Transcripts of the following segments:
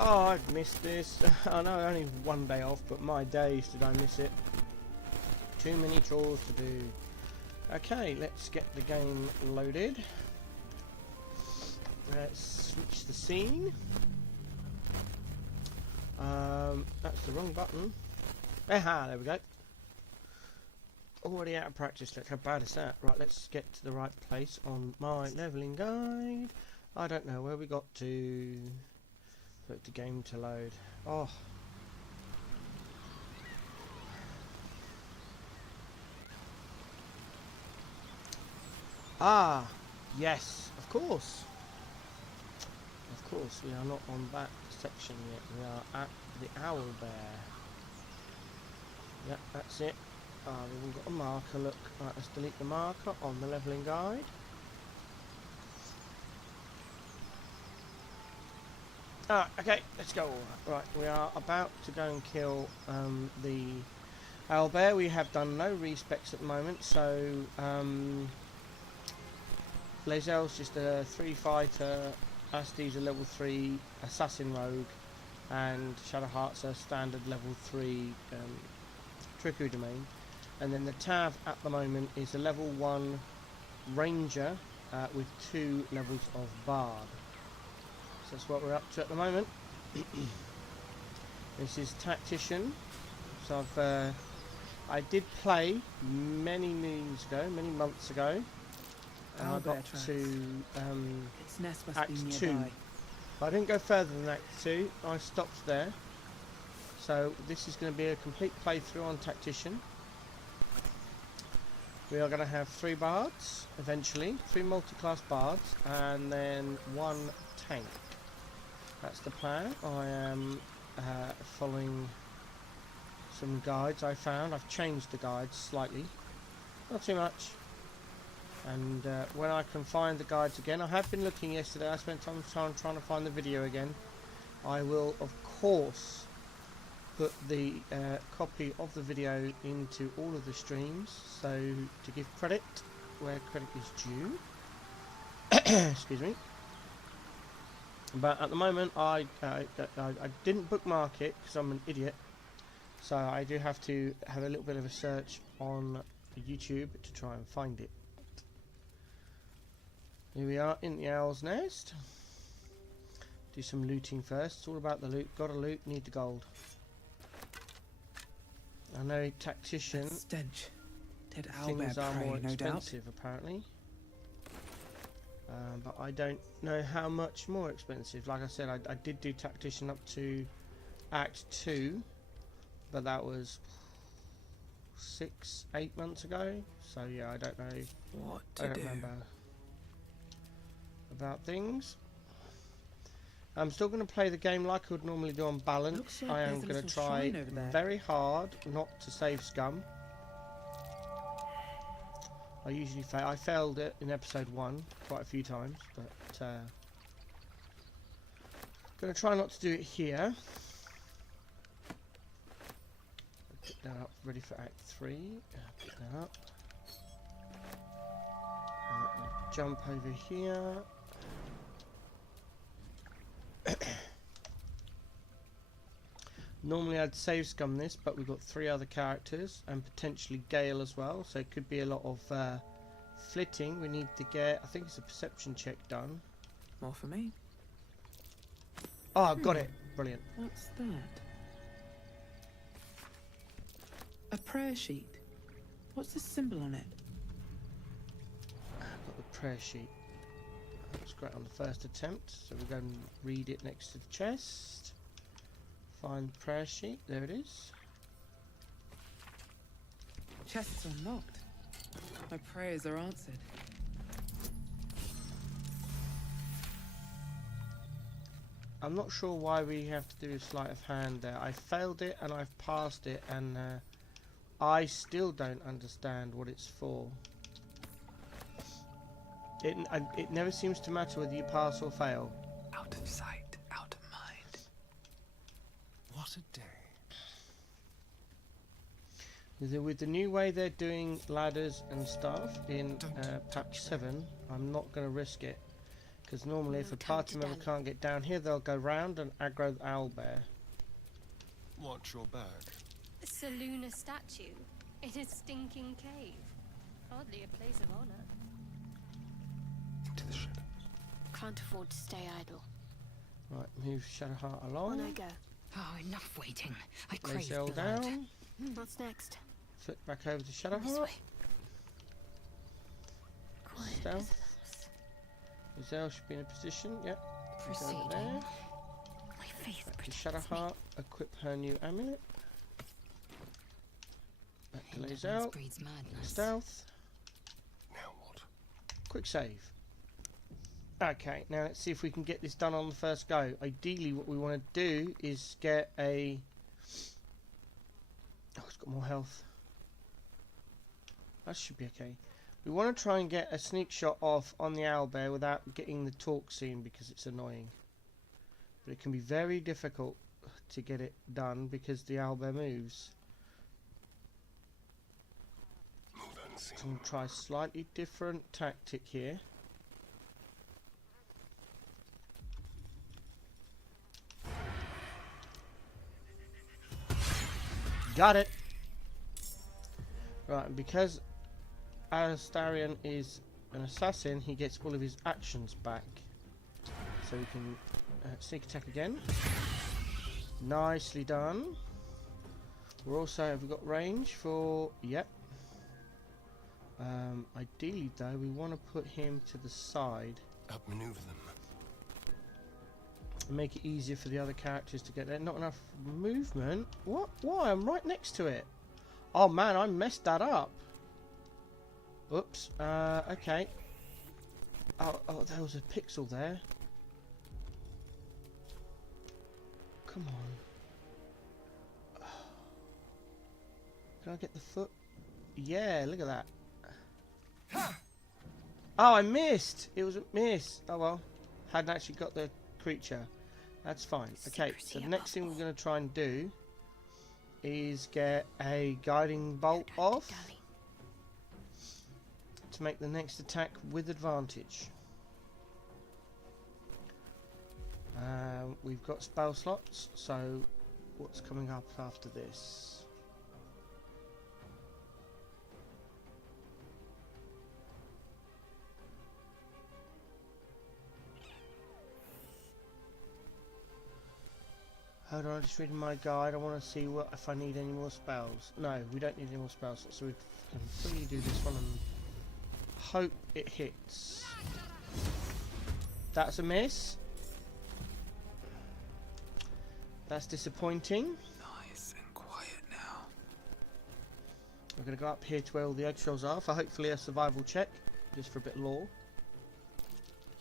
Oh, I've missed this. I know only one day off, but my days did I miss it. Too many chores to do. Okay, let's get the game loaded. Let's switch the scene. That's the wrong button. Aha, there we go. Already out of practice. Look how bad is that. Right, let's get to the right place on my leveling guide. I don't know where we got to. Put the game to load. Oh. Ah, yes, of course. Of course, we are not on that section yet. We are at the Owl Bear. Yep, that's it. We've got a marker, look. Right, let's delete the marker on the leveling guide. Okay, let's go. Right, we are about to go and kill the Owl Bear. We have done no respecs at the moment, so Lazel's just a 3 fighter, Asti's a level 3 assassin rogue, and Shadowheart's a standard level 3 trickery domain. And then the Tav at the moment is a level 1 ranger with 2 levels of bard. So that's what we're up to at the moment. This is Tactician. So I did play many months ago. And I got to Act 2. But I didn't go further than Act 2. I stopped there. So this is going to be a complete playthrough on Tactician. We are going to have 3 bards eventually, 3 multi-class bards, and then 1 tank. That's the plan. I am following some guides I found. I've changed the guides slightly, not too much. And when I can find the guides again, I have been looking yesterday. I spent some time trying to find the video again. I will, of course, put the copy of the video into all of the streams, so to give credit where credit is due. Excuse me. But at the moment I didn't bookmark it because I'm an idiot, so I do have to have a little bit of a search on YouTube to try and find it. Here we are in the Owl's Nest. Do some looting first. It's all about the loot. Gotta loot, need the gold. I know Tactician that stench. Dead things are prey, more no expensive apparently. But I don't know how much more expensive. Like I said, I did do Tactician up to Act 2, but that was 6-8 months ago. So yeah, I don't know. What I don't remember about things. I'm still going to play the game like I would normally do on balance. Like I am going to try very hard not to save scum. I usually fail. I failed it in episode 1 quite a few times, but going to try not to do it here. Pick that up, ready for Act 3. Pick that up. Jump over here. Normally I'd save scum this, but we've got 3 other characters and potentially Gale as well, so it could be a lot of flitting. We need to get, I think it's a perception check done. More for me. Oh, I've got it. Brilliant. What's that? A prayer sheet. What's the symbol on it? I've got the prayer sheet. That was great on the first attempt, so we're going to read it next to the chest. Find the prayer sheet. There it is. Chest's unlocked. My prayers are answered. I'm not sure why we have to do a sleight of hand there. I failed it and I've passed it, and I still don't understand what it's for. It never seems to matter whether you pass or fail. Out of sight, out of mind. What a day. With the new way they're doing ladders and stuff in patch 7, I'm not going to risk it. Because normally if No a time party to member dally. can't get down here, they'll go round and aggro the owlbear. What's your bag? Saloona statue in a stinking cave. Hardly a place of honor. Into the shadows. Can't afford to stay idle. Right, move Shadowheart On along. I go. Oh, enough waiting. I crave Lazel blood. down. What's next? Flip back over to This Shadowheart. way. Quiet as a Stealth. mouse. Lazel should be in a position. Yep. Go over Proceeding. there. My faith Back to protects Shadowheart. Equip her new amulet. Back to me. Indolence Lazel. breeds madness. Stealth. Now what? Quick save. Okay, now let's see if we can get this done on the first go. Ideally, what we want to do is get a... Oh, it's got more health. That should be okay. We want to try and get a sneak shot off on the owlbear without getting the talk scene because it's annoying. But it can be very difficult to get it done because the owlbear moves. Move unseen. So I'm going to try a slightly different tactic here. Got it! Right, and because Astarion is an assassin, he gets all of his actions back. So we can sneak attack again. Nicely done. We're also, have we got range for... Yep. Ideally though, we want to put him to the side. Outmaneuver them. And make it easier for the other characters to get there. Not enough movement? What? Why? I'm right next to it. Oh man, I messed that up. Oops. Okay. Oh, there was a pixel there. Come on. Can I get the foot? Yeah, look at that. Oh, I missed! It was a miss. Oh well. Hadn't actually got the creature. That's fine. Okay, so the next thing we're going to try and do is get a guiding bolt off to make the next attack with advantage. We've got spell slots, so what's coming up after this? Hold on, I'm just reading my guide. I want to see what if I need any more spells. No, we don't need any more spells, so we can fully do this one and hope it hits. That's a miss. That's disappointing. Nice and quiet now. We're going to go up here to where all the eggshells are for hopefully a survival check, just for a bit of lore.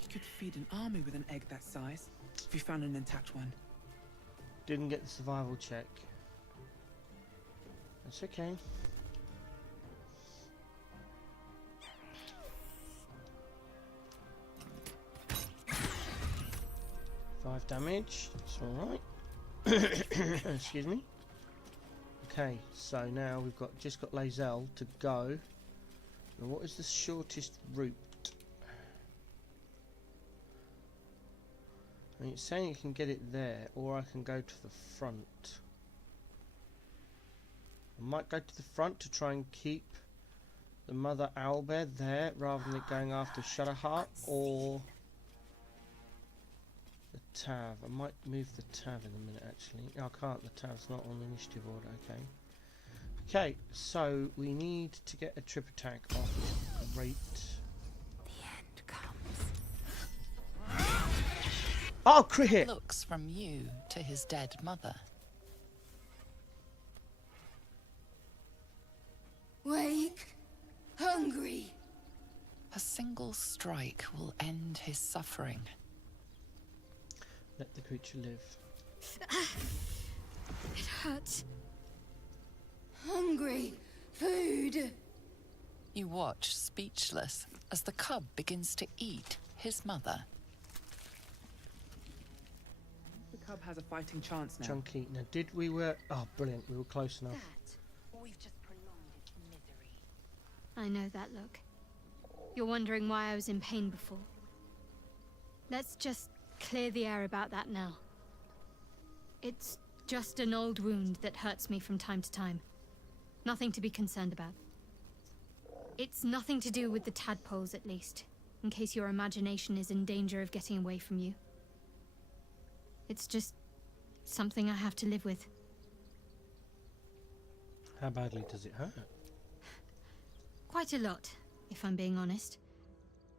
You could feed an army with an egg that size, if you found an intact one. Didn't get the survival check. That's okay. Five damage. It's alright. Excuse me. Okay, so now we've just got Lazel to go. Now what is the shortest route? I mean, it's saying you can get it there, or I can go to the front. I might go to the front to try and keep the mother owlbear there, rather than it going after Shadowheart or the Tav. I might move the Tav in a minute, actually. No, I can't. The Tav's not on the initiative order. Okay. Okay, so we need to get a trip attack off. Great. The end comes. Oh, crit hit! Looks from you to his dead mother. Wake. Hungry. A single strike will end his suffering. Let the creature live. It hurts. Hungry. Food. You watch, speechless, as the cub begins to eat his mother. The cub has a fighting chance now. Chunky. Now, oh, brilliant. We were close enough. We've just prolonged its misery. I know that look. You're wondering why I was in pain before. Let's just clear the air about that now. It's just an old wound that hurts me from time to time. Nothing to be concerned about. It's nothing to do with the tadpoles, at least, in case your imagination is in danger of getting away from you. It's just something I have to live with. How badly does it hurt? Quite a lot, if I'm being honest.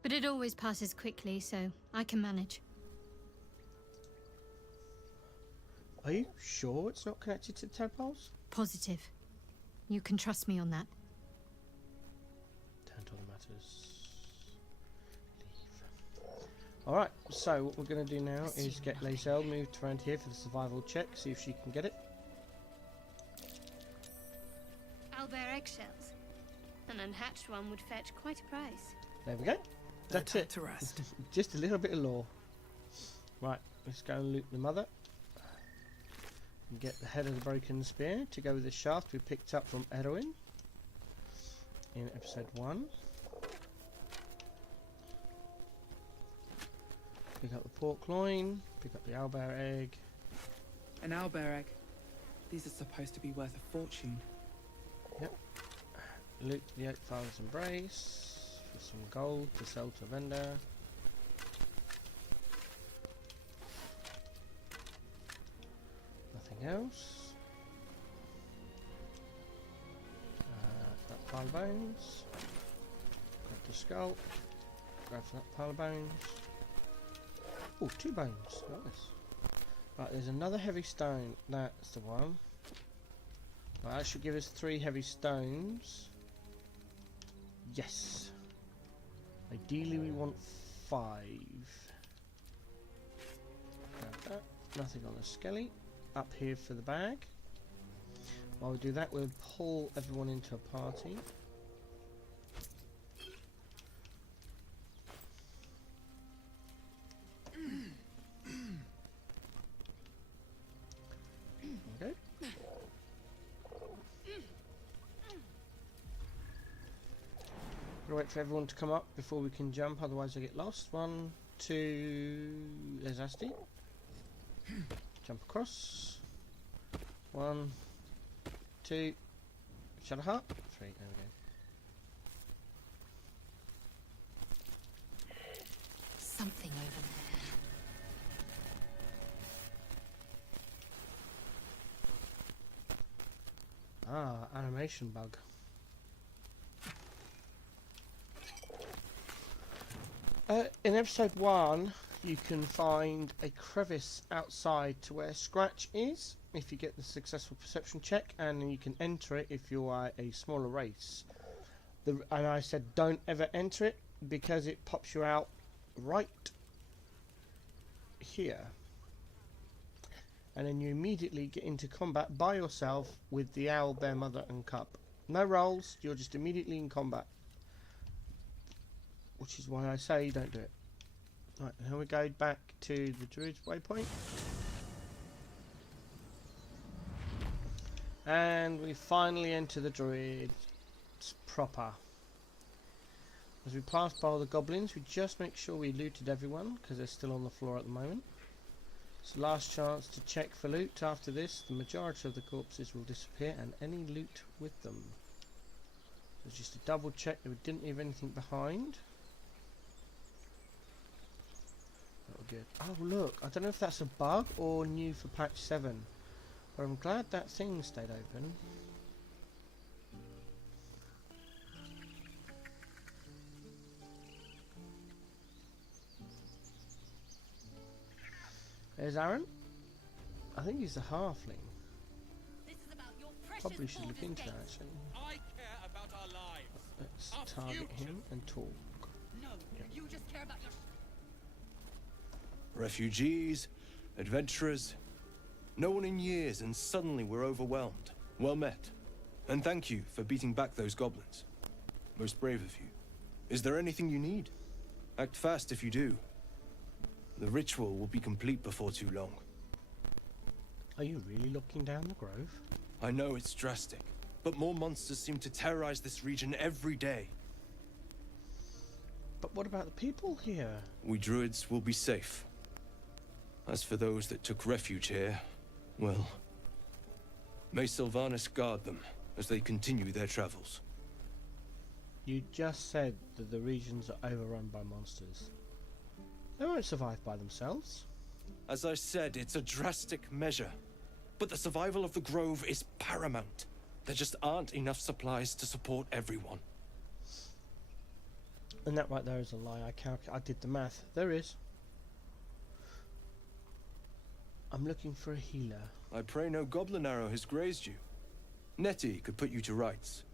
But it always passes quickly, so I can manage. Are you sure it's not connected to the tadpoles? Positive. You can trust me on that. Turn to other matters. Leave. Alright, so what we're going to do now is get Lacelle moved around here for the survival check, see if she can get it. Owlbear eggshells. An unhatched one would fetch quite a price. There we go. That's it. To rest. Just a little bit of lore. Right, let's go and loot the mother. And get the head of the broken spear to go with the shaft we picked up from Erwin in episode 1. Pick up the pork loin, pick up the owlbear egg. An owlbear egg. These are supposed to be worth a fortune. Yep. Loot the Oak Father's Embrace for some gold to sell to a vendor. Nothing else. That pile of bones. Grab the skull. Grab that pile of bones. Oh, 2 bones. Nice. Right, there's another heavy stone. That's the one. Right, that should give us 3 heavy stones. Yes. Ideally we want 5. Grab that. Nothing on the skelly. Up here for the bag. While we do that, we'll pull everyone into a party. Okay. We'll wait for everyone to come up before we can jump, otherwise I get lost. 1, 2, there's Asti. Jump across. 1, 2, Shadowheart. 3, there we go. Something over there. Ah, animation bug. In episode 1, you can find a crevice outside to where Scratch is if you get the successful perception check, and you can enter it if you are a smaller race. And I said don't ever enter it because it pops you out right here. And then you immediately get into combat by yourself with the owl, bear, mother and cub. No rolls, you're just immediately in combat. Which is why I say don't do it. Right, now we go back to the Druid's waypoint. And we finally enter the Druids proper. As we pass by all the goblins, we just make sure we looted everyone, because they're still on the floor at the moment. It's the last chance to check for loot. After this, the majority of the corpses will disappear and any loot with them. So just to double check that we didn't leave anything behind. Good. Oh look, I don't know if that's a bug or new for patch 7, but I'm glad that thing stayed open. There's Aaron. I think he's a halfling. Probably should look into that actually. I care about our lives. Let's Our target future. him and talk. No, you just care about your. Refugees, adventurers, no one in years, and suddenly we're overwhelmed. Well met. And thank you for beating back those goblins. Most brave of you. Is there anything you need? Act fast if you do. The ritual will be complete before too long. Are you really looking down the grove? I know it's drastic, but more monsters seem to terrorize this region every day. But what about the people here? We druids will be safe. As for those that took refuge here, well, may Sylvanas guard them as they continue their travels. You just said that the regions are overrun by monsters. They won't survive by themselves. As I said, it's a drastic measure. But the survival of the Grove is paramount. There just aren't enough supplies to support everyone. And that right there is a lie. I did the math. There is. I'm looking for a healer. I pray no goblin arrow has grazed you. Nettie could put you to rights.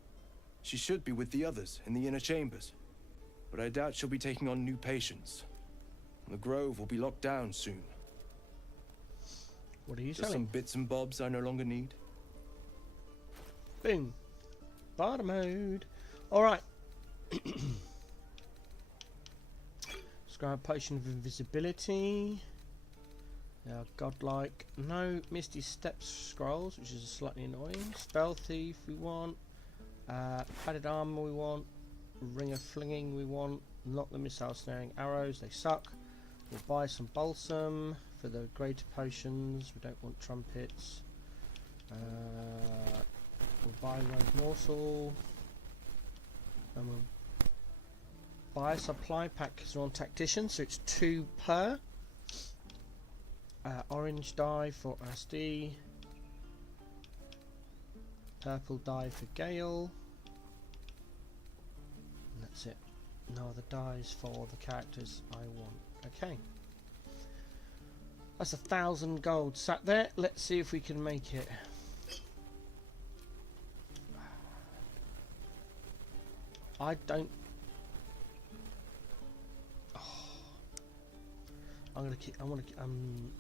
She should be with the others in the inner chambers. But I doubt she'll be taking on new patients. The Grove will be locked down soon. What are you Just some selling? bits and bobs I no longer need. Boom. Barter mode. Alright. Scribe potion of invisibility. They are godlike. No Misty Steps scrolls, which is slightly annoying. Spell Thief we want. Padded armor we want. Ring of Flinging we want. Not the missile snaring arrows, they suck. We'll buy some balsam for the greater potions. We don't want trumpets. We'll buy rogue morsel. And we'll buy a supply pack because we're on Tactician, so it's 2 per. Orange dye for SD. Purple dye for Gale. And that's it. No other dyes for the characters I want. Okay. That's 1,000 gold sat there. Let's see if we can make it. I don't. Oh. I'm gonna keep. I want to.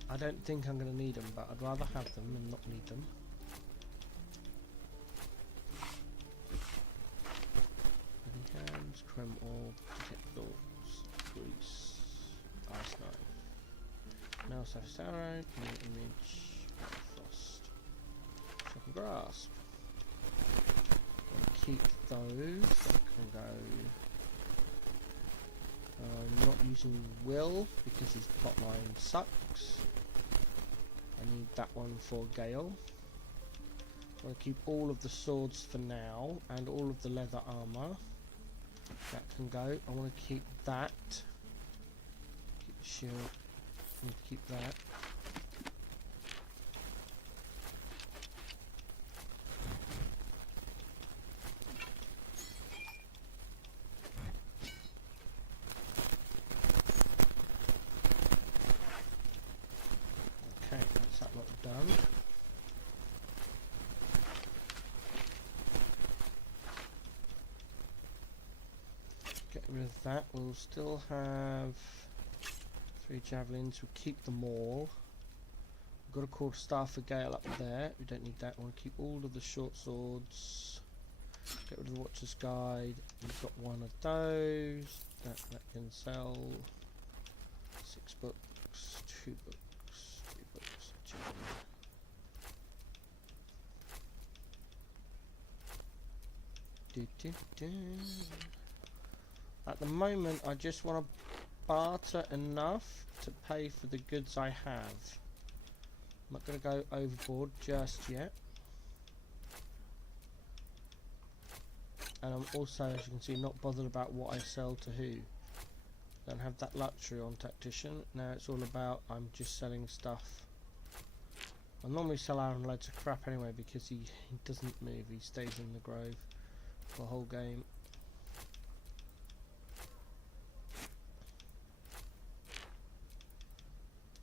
I don't think I'm gonna need them, but I'd rather have them than not need them. Hands, chrome orb, detect thoughts, grease, ice knife. Now surface arrow, new image, frost. Shocking grasp. I'll keep those. I can go. I'm not using Will because his plotline sucks. I need that one for Gale. I'm going to keep all of the swords for now and all of the leather armor. That can go. I want to keep that. Keep the shield. I need to keep that. Okay, that's that lot done. Get rid of that. We'll still have 3 javelins. We'll keep them all. We've got a quarterstaff for Gale up there. We don't need that. I want to keep all of the short swords. Get rid of the Watcher's Guide. We've got 1 of those. That can sell. 6 books. 2 books. 3 books. 2. At the moment, I just want to barter enough to pay for the goods I have. I'm not going to go overboard just yet. And I'm also, as you can see, not bothered about what I sell to who. Don't have that luxury on Tactician. Now it's all about I'm just selling stuff. I normally sell Aaron loads of crap anyway because he doesn't move. He stays in the grove for the whole game.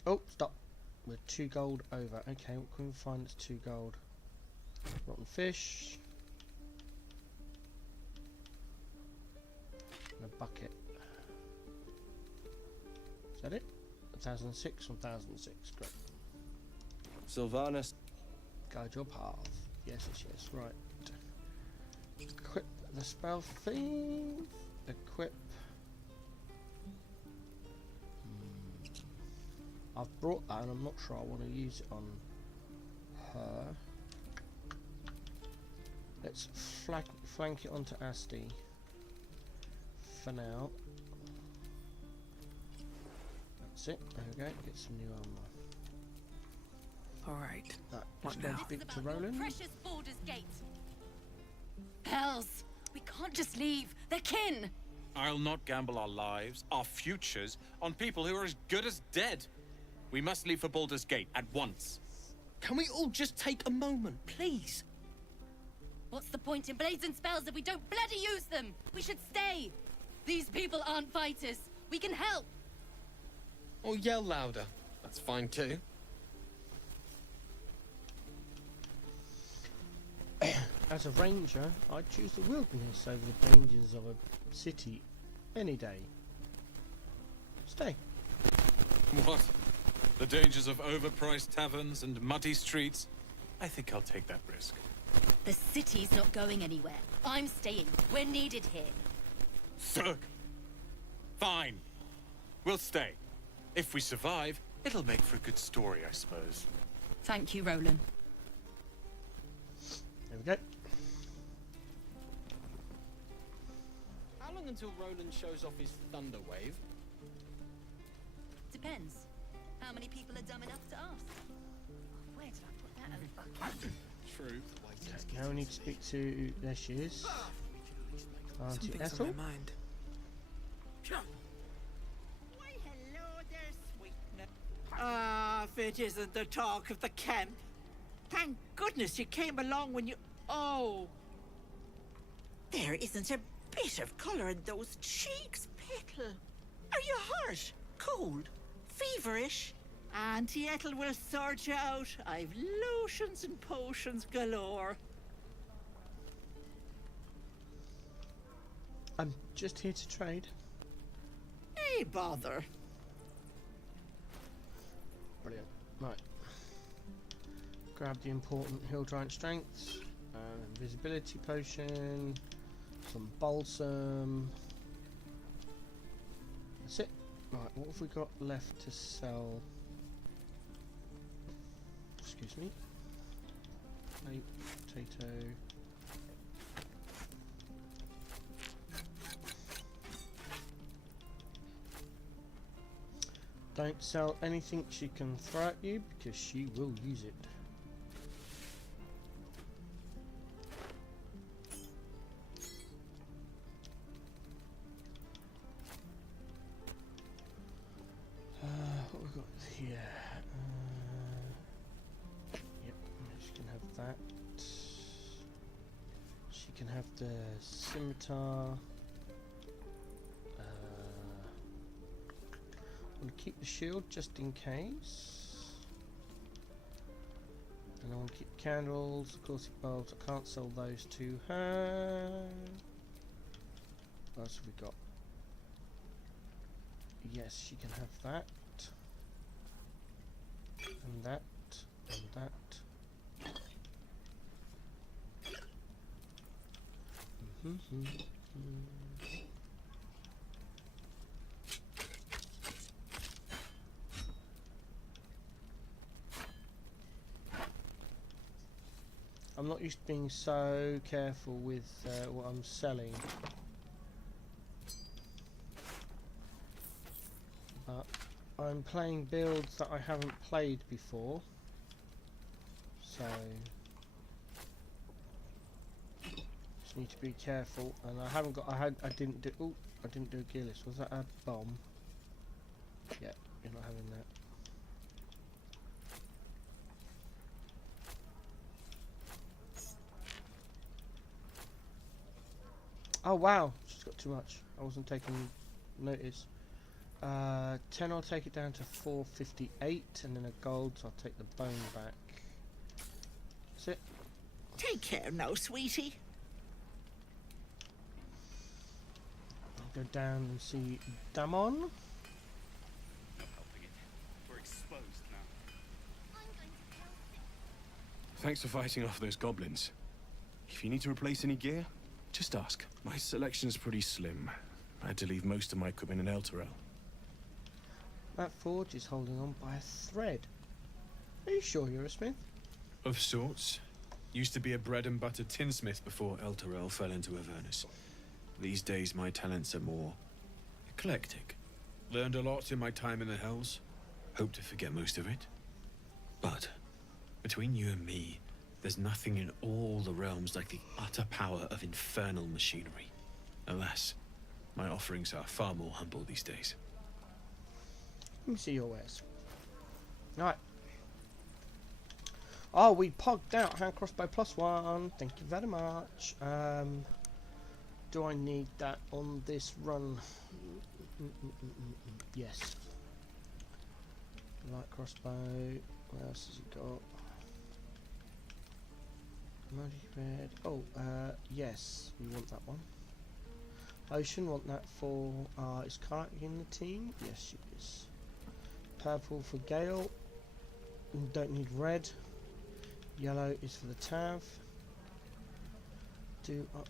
Oh, stop. We're 2 gold over. Okay, what can we find that's 2 gold? Rotten fish. And a bucket. Is that it? 1006, 1006. Great. Sylvanas. Guide your path. Yes, yes, yes. Right. Equip the spell thief. Equip. I've brought that and I'm not sure I want to use it on her. Let's flank it onto Asti for now. That's it. There we go. Get some new armor. All right. Right, What let's go now? speak to About your Roland. precious Baldur's Gate. Hells, we can't just leave. They're kin. I'll not gamble our lives, our futures, on people who are as good as dead. We must leave for Baldur's Gate at once. Can we all just take a moment, please? What's the point in blades and spells if we don't bloody use them? We should stay. These people aren't fighters. We can help. Or yell louder. That's fine too. As a ranger, I'd choose the wilderness over the dangers of a city any day. Stay. What? The dangers of overpriced taverns and muddy streets? I think I'll take that risk. The city's not going anywhere. I'm staying. We're needed here. Thug! Fine. We'll stay. If we survive, it'll make for a good story, I suppose. Thank you, Roland. There we go. How long until Roland shows off his thunder wave? Depends. How many people are dumb enough to ask? Where did I put that? Oh, True. Okay, I need to speak to... There she is. Auntie Something's Ethel. on my mind. Why, hello there, sweetness. Ah, if it isn't the talk of the camp. Thank goodness you came along when you... Oh. There isn't a bit of colour in those cheeks, Petal. Are you hurt? Cold? Feverish? Auntie Ethel will sort you out. I've lotions and potions galore. I'm just here to trade. Hey, bother. Brilliant. Right. Grab the important hill giant strengths, invisibility potion, some balsam. That's it. Right, what have we got left to sell? Excuse me. Plate, potato. Don't sell anything she can throw at you because she will use it. What we got here? Yep, she can have that. She can have the scimitar. I'm going to keep the shield just in case. And I want to keep candles, caustic bulbs. I can't sell those to her. What else have we got? Yes, she can have that. And that. And that. I'm not used to being so careful with what I'm selling. But I'm playing builds that I haven't played before. So just need to be careful, and I haven't got I didn't do a gear list. Was that a bomb? Yeah, you're not having that. Oh wow, she's got too much. I wasn't taking notice. 10 I'll take it down to 458, and then a gold, so I'll take the bone back. That's it. Take care now, sweetie. I'll go down and see Damon. No helping it. We're exposed now. Thanks for fighting off those goblins. If you need to replace any gear, just ask. My selection's pretty slim. I had to leave most of my equipment in Elturel. That forge is holding on by a thread. Are you sure you're a smith? Of sorts. Used to be a bread and butter tinsmith before Elturel fell into Avernus. These days my talents are more eclectic. Learned a lot in my time in the Hells. Hope to forget most of it. But between you and me, there's nothing in all the realms like the utter power of infernal machinery. Alas, my offerings are far more humble these days. Let me see your wares. Right. Oh, we pogged out hand crossbow +1. Thank you very much. Do I need that on this run? Yes. Light crossbow. What else has he got? Muddy red. Oh, yes. We want that one. Ocean, want that for... is Karak in the team? Yes, she is. Purple for Gale. Don't need red. Yellow is for the Tav.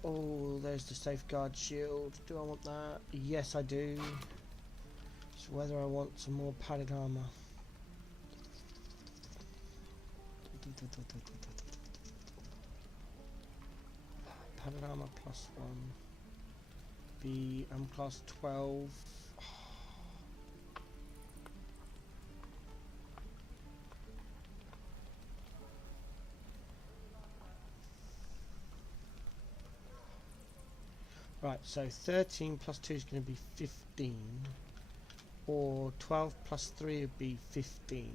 Oh, there's the safeguard shield. Do I want that? Yes, I do. So whether I want some more padded armor. Padded armor +1. I'm class 12. Right, so 13 plus 2 is going to be 15, or 12 plus 3 would be 15,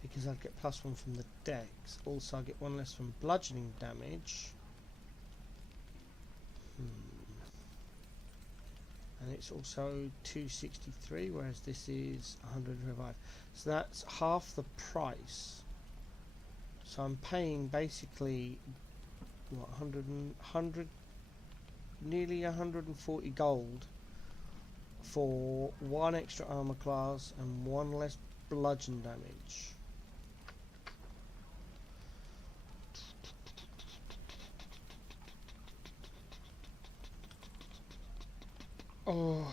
because I'll get +1 from the dex. Also, I'll get 1 less from bludgeoning damage. And it's also 263, whereas this is 100 revive. So that's half the price. So I'm paying basically, what, 100 nearly 140 gold for 1 extra armor class and 1 less bludgeon damage. Oh.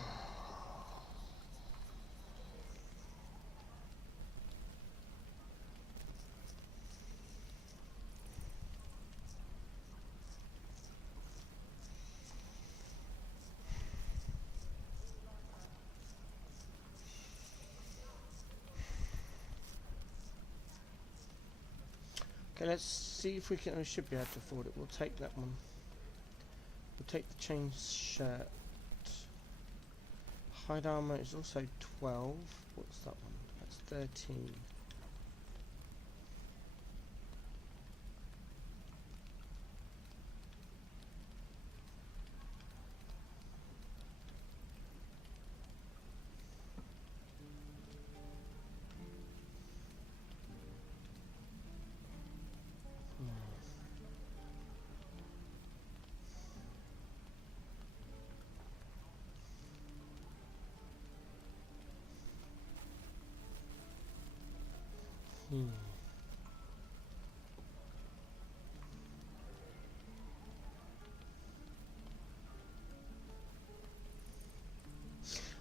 Okay, let's see if we can. We should be able to afford it. We'll take that one. We'll take the chain shirt. Hide armor is also 12. What's that one? That's 13.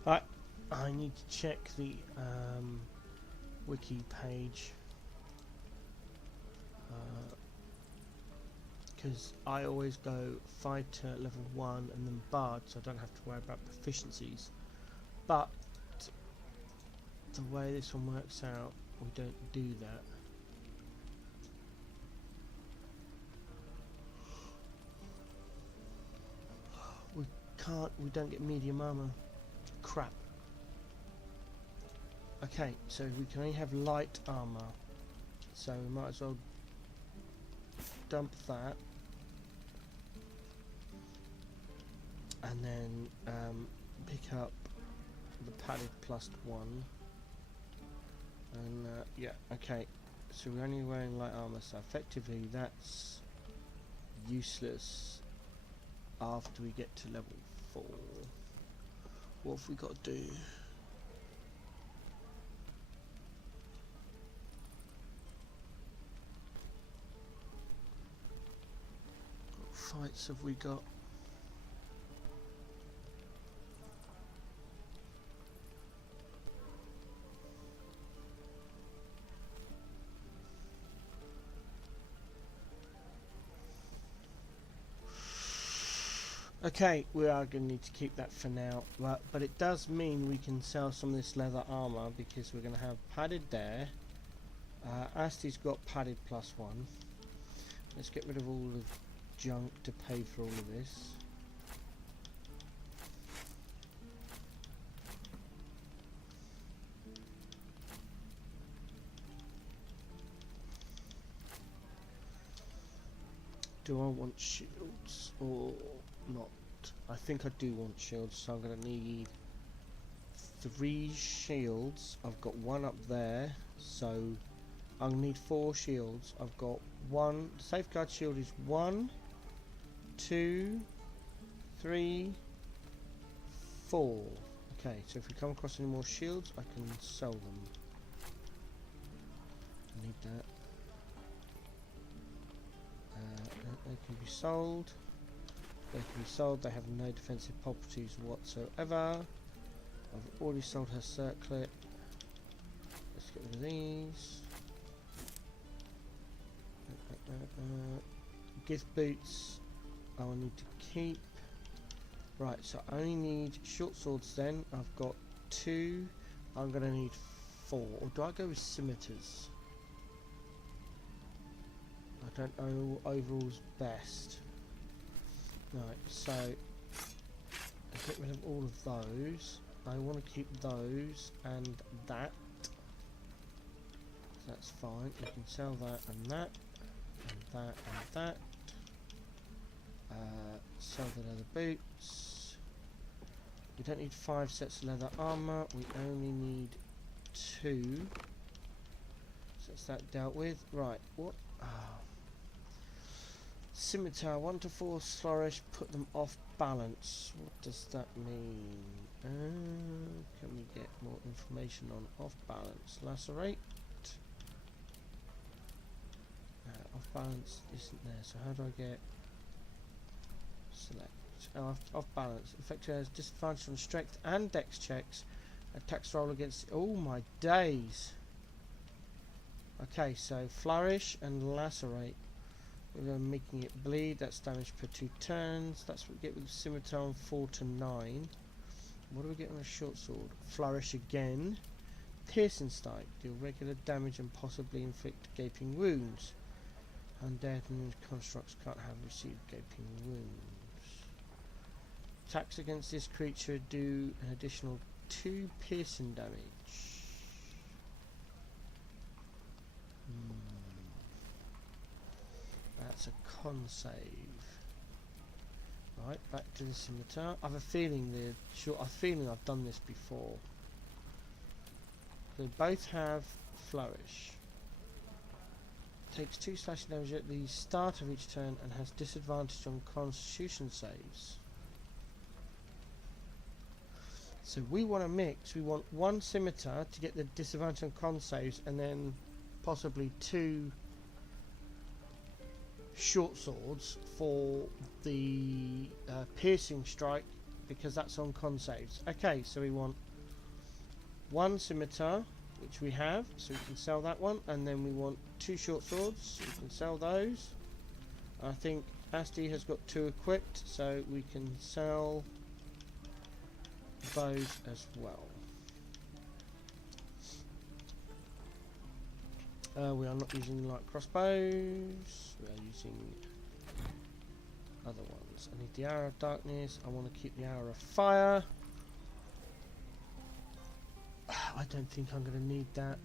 Alright, I need to check the wiki page, because I always go fighter level 1 and then bard, so I don't have to worry about proficiencies. But the way this one works out, we don't do that. We don't get medium armor. Crap. Okay, so we can only have light armor, so we might as well dump that, and then pick up the padded +1. And yeah, okay, so we're only wearing light armor, so effectively that's useless after we get to level 4. What have we got to do? What fights have we got? Okay, we are going to need to keep that for now, but it does mean we can sell some of this leather armour because we're going to have padded there. Asti's got padded +1. Let's get rid of all the junk to pay for all of this. Do I want shields or not? I think I do want shields, so I'm going to need 3 shields. I've got 1 up there, so I'm going to need 4 shields. I've got 1. The safeguard shield is 1, 2, 3, 4. Okay, so if we come across any more shields, I can sell them. I need that. They can be sold. They can be sold. They have no defensive properties whatsoever. I've already sold her circlet. Let's get rid of these. Gift boots I will need to keep. Right, so I only need short swords then. I've got 2. I'm going to need 4. Or do I go with scimitars? I don't know overall's best. Right, so I'll get rid of all of those. I want to keep those and that. That's fine. We can sell that and that and that and that. Sell the leather boots. We don't need 5 sets of leather armor. We only need 2. So that's that dealt with. Right. What? Scimitar 1 to 4 flourish, put them off balance. What does that mean? Can we get more information on off balance? Lacerate. Off balance isn't there, so how do I get select? Off balance. Effective has disadvantage on strength and dex checks. Attacks roll against. Oh my days! Okay, so flourish and lacerate. We're making it bleed. That's damage per 2 turns. That's what we get with the scimitar on 4 to 9. What do we get on a short sword? Flourish again. Piercing strike. Deal regular damage and possibly inflict gaping wounds. Undead and constructs can't have received gaping wounds. Attacks against this creature do an additional 2 piercing damage. That's a con save. Right, back to the scimitar. I have a feeling I've done this before. They both have flourish. Takes 2 slashing damage at the start of each turn and has disadvantage on constitution saves. So we want to mix. We want 1 scimitar to get the disadvantage on con saves, and then possibly 2 short swords for the piercing strike, because that's on con saves. Okay, so we want 1 scimitar, which we have, so we can sell that one, and then we want 2 short swords, so we can sell those. I think Asti has got 2 equipped, so we can sell those as well. We are not using light crossbows, we are using other ones. I need the arrow of darkness, I want to keep the arrow of fire. I don't think I'm going to need that.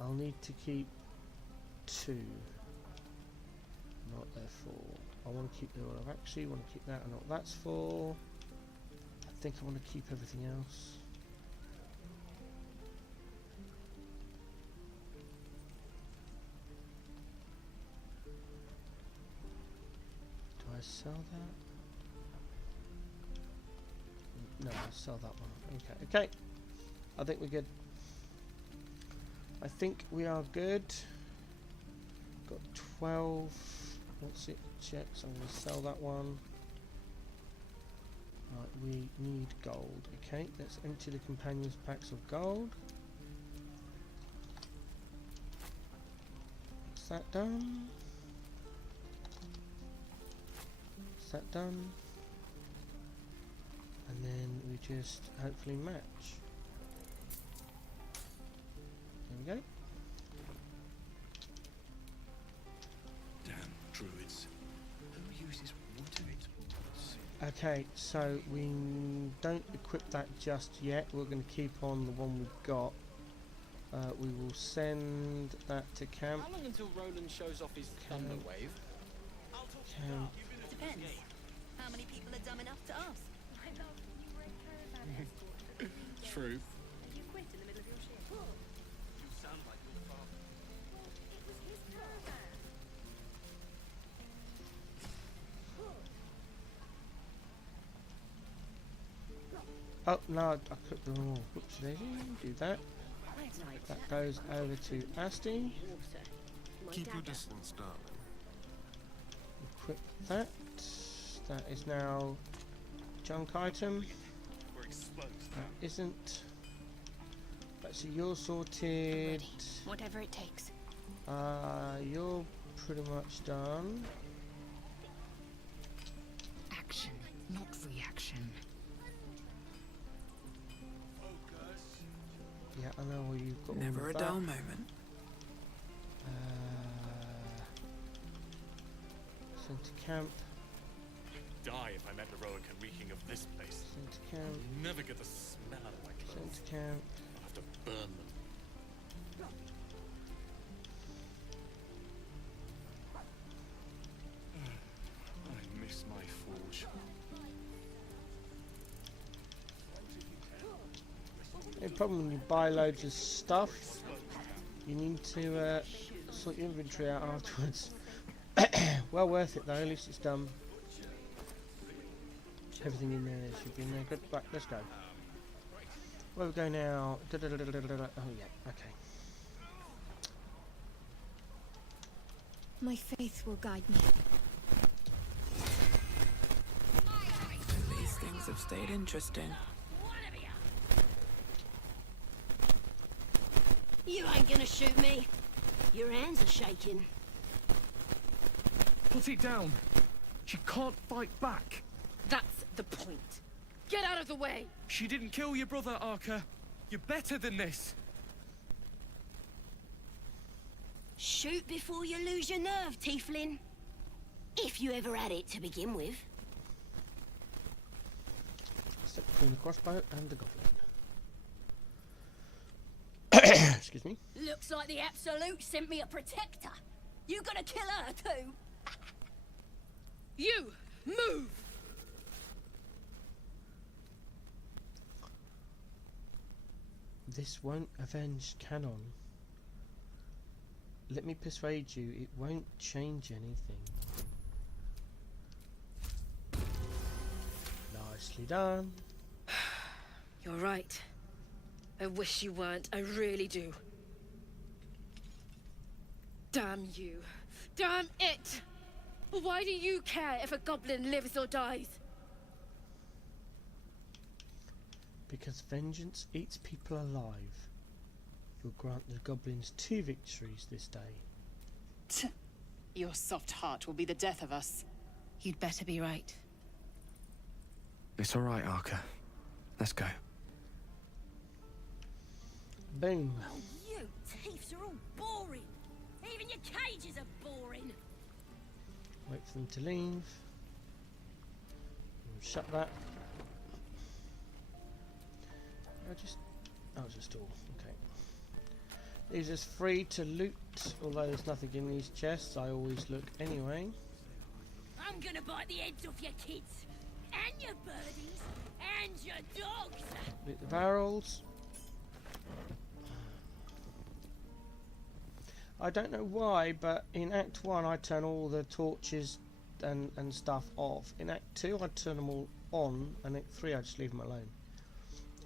I'll need to keep 2. Not therefore. I want to keep the oil of actually, I want to keep that, I know what that's for. I think I want to keep everything else. Do I sell that? No, I'll sell that one. Okay, okay. I think we're good. I think we are good. Got 12. What's it? Checks. I'm going to sell that one. Right, we need gold. Okay, let's empty the companions' packs of gold. that done? Is that done? And then we just hopefully match. There we go. Damn druids. Who uses water exports? Okay, so we don't equip that just yet. We're going to keep on the one we've got. We will send that to camp. How long until Roland shows off his thunder wave? Camp. Depends. How many people are dumb enough to ask? True. You quit in the middle of your shift. You sound like your father. It was his caravan. Oh no, I clicked the wrong. Whoops, daisy. Do that. That goes over to Asti. Keep your distance, darling. Equip that. That is now junk item. We're exposed. That isn't. So you're sorted. Ready. Whatever it takes. You're pretty much done. Action, not reaction. Yeah, I know where you've got. Never all a of dull that. moment. Send to camp. Die if I met the Roic and reeking of this place. Send to camp. Never get the smell out of my Send clothes. to camp. I'll have to burn them. I miss my forge. The problem when you buy loads of stuff, you need to sort your inventory out afterwards. Well worth it though, at least it's done. Everything in there should be in there. Good, right, let's go. Where we go now? Oh yeah, okay. My faith will guide me. These things have stayed interesting. You ain't gonna shoot me. Your hands are shaking. Put it down. She can't fight back. That's the point. Get out of the way. She didn't kill your brother, Arca. You're better than this. Shoot before you lose your nerve, Tiefling. If you ever had it to begin with. Step between the crossbow and the goblin. Excuse me. Looks like the Absolute sent me a protector. You gonna kill her too? You move. This won't avenge Canon. Let me persuade you, it won't change anything. Nicely done. You're right. I wish you weren't. I really do. Damn you. Damn it! Why do you care if a goblin lives or dies? Because vengeance eats people alive. You'll grant the goblins 2 victories this day. Your soft heart will be the death of us. You'd better be right. It's all right, Arca. Let's go. Boom. Oh, you thieves are all boring. Even your cages are boring. Wait for them to leave. Shut that. I'll just all. Okay. Leaves us free to loot, although there's nothing in these chests. I always look anyway. I'm gonna bite the heads off your kids, and your birdies, and your dogs. Loot the barrels. I don't know why, but in Act 1 I turn all the torches and stuff off. In Act 2 I turn them all on, and Act 3 I just leave them alone.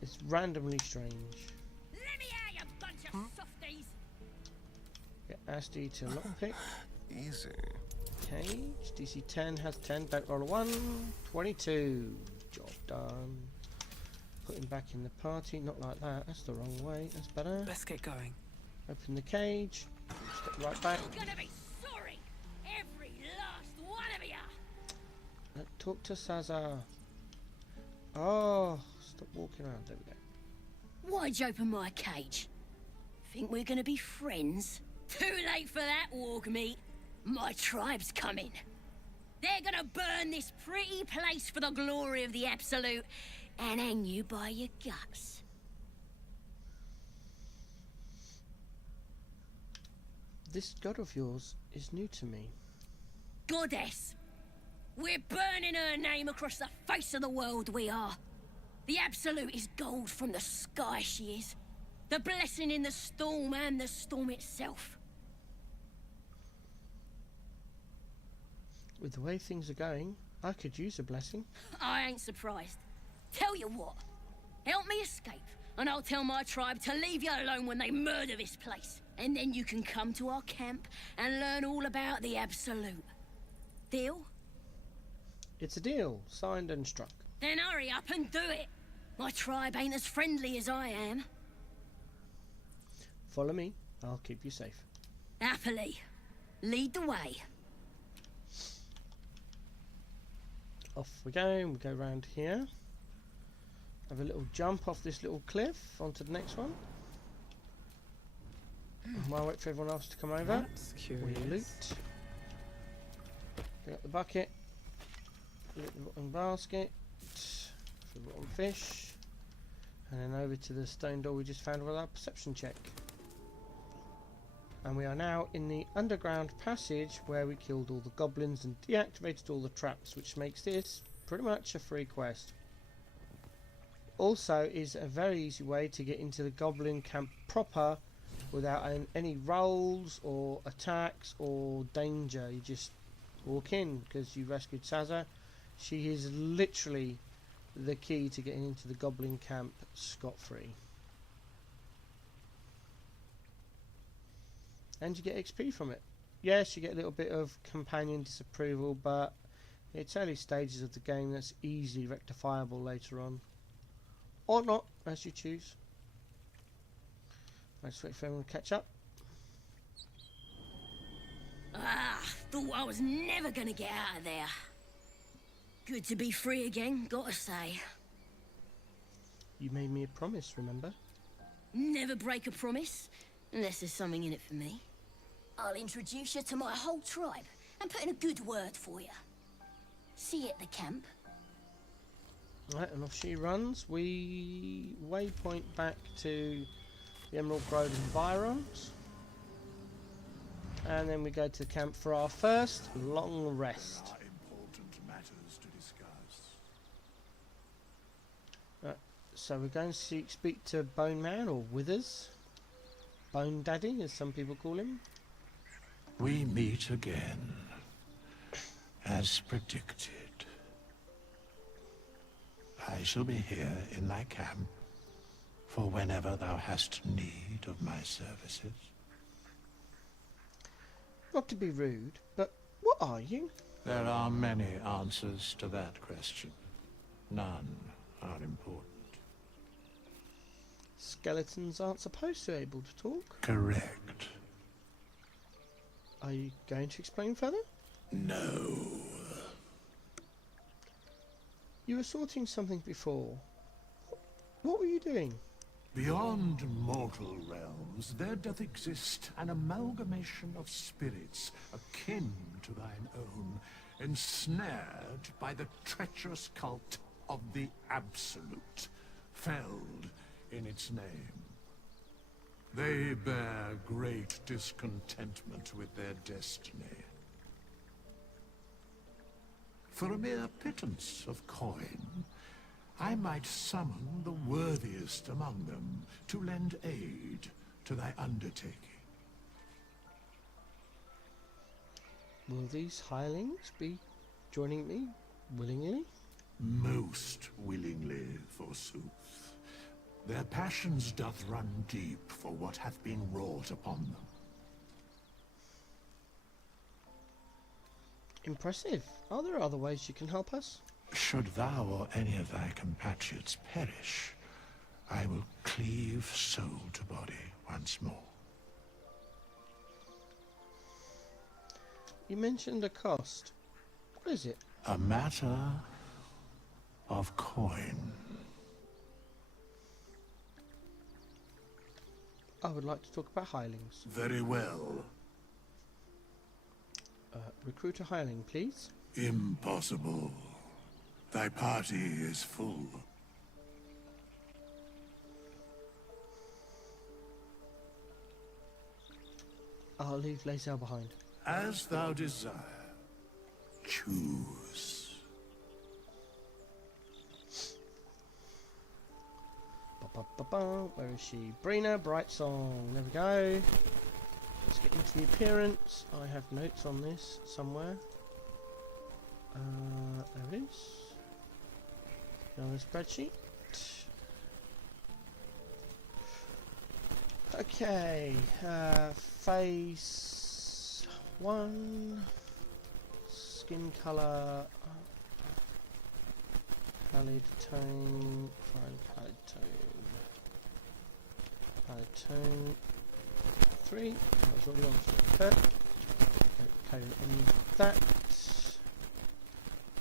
It's randomly strange. Let me out, you bunch of softies. Get Asti to lockpick. Easy. Cage. DC 10 has 10. Don't roll a 1. 22. Job done. Put him back in the party. Not like that. That's the wrong way. That's better. Let's get going. Open the cage. Step right back. You're gonna be sorry, every last one of ya. Talk to Sazar. Oh, stop walking around. There we go. Why'd you open my cage? Think we're gonna be friends? Too late for that, walk meat. My tribe's coming. They're gonna burn this pretty place for the glory of the Absolute and hang you by your guts. This god of yours is new to me. Goddess. We're burning her name across the face of the world, we are. The Absolute is gold from the sky, she is. The blessing in the storm and the storm itself. With the way things are going, I could use a blessing. I ain't surprised. Tell you what, help me escape, and I'll tell my tribe to leave you alone when they murder this place. And then you can come to our camp and learn all about the Absolute. Deal? It's a deal, signed and struck. Then hurry up and do it. My tribe ain't as friendly as I am. Follow me, I'll keep you safe. Happily. Lead the way. Off we go round here. Have a little jump off this little cliff onto the next one. While I wait for everyone else to come over, That's we curious. loot. Pick up the bucket. Loot the rotten basket. For the rotten fish. And then over to the stone door we just found with our perception check. And we are now in the underground passage where we killed all the goblins and deactivated all the traps, which makes this pretty much a free quest. Also is a very easy way to get into the goblin camp proper without any rolls or attacks or danger. You just walk in because you rescued Sazar. She is literally the key to getting into the goblin camp scot-free. And you get XP from it. Yes, you get a little bit of companion disapproval, but it's early stages of the game. That's easily rectifiable later on. Or not, as you choose. I just wait for everyone to catch up. Ah, thought I was never gonna get out of there. Good to be free again, gotta say. You made me a promise, remember? Never break a promise, unless there's something in it for me. I'll introduce you to my whole tribe and put in a good word for you. See you at the camp. Right, and off she runs. We waypoint back to the Emerald Grove environs. And then we go to the camp for our first long rest. Important matters to discuss. So we're going to speak to Bone Man, or Withers. Bone Daddy, as some people call him. We meet again, as predicted. I shall be here in thy camp for whenever thou hast need of my services. Not to be rude, but what are you? There are many answers to that question. None are important. Skeletons aren't supposed to be able to talk. Correct. Are you going to explain further? No. You were sorting something before. What were you doing? Beyond mortal realms, there doth exist an amalgamation of spirits akin to thine own, ensnared by the treacherous cult of the Absolute, felled in its name. They bear great discontentment with their destiny. For a mere pittance of coin, I might summon the worthiest among them to lend aid to thy undertaking. Will these hirelings be joining me willingly? Most willingly, forsooth. Their passions doth run deep for what hath been wrought upon them. Impressive. Are there other ways you can help us? Should thou or any of thy compatriots perish, I will cleave soul to body once more. You mentioned the cost. What is it? A matter of coin. I would like to talk about hirelings. Very well. Recruit a hireling, please. Impossible. Thy party is full. I'll leave Lae'zel behind. As thou desire. Choose. Where is she? Brina, Bright Song. There we go. Let's get into the appearance. I have notes on this somewhere. There it is. Another spreadsheet. Okay. Face 1. Skin colour. Pallid tone. Fine pallid tone. Pallid tone. 3. That's already on. Don't code any of that.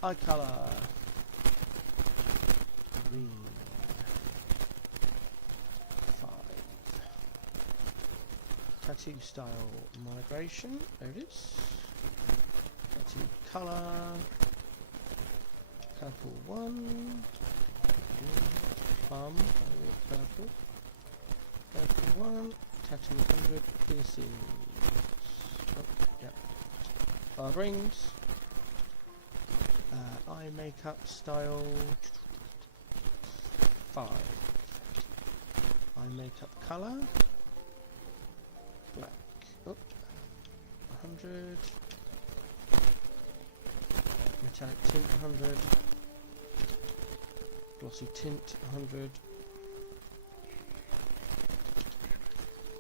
Eye colour. Green. 5. Tattoo style. Migration. There it is. Tattoo colour. Purple 1. Plum. Purple. Purple 1. Tattoo 100 piercings. Oh, yeah. 5 rings. Eye makeup style 5. Eye makeup colour black. Oh, 100. Metallic tint 100. Glossy tint 100.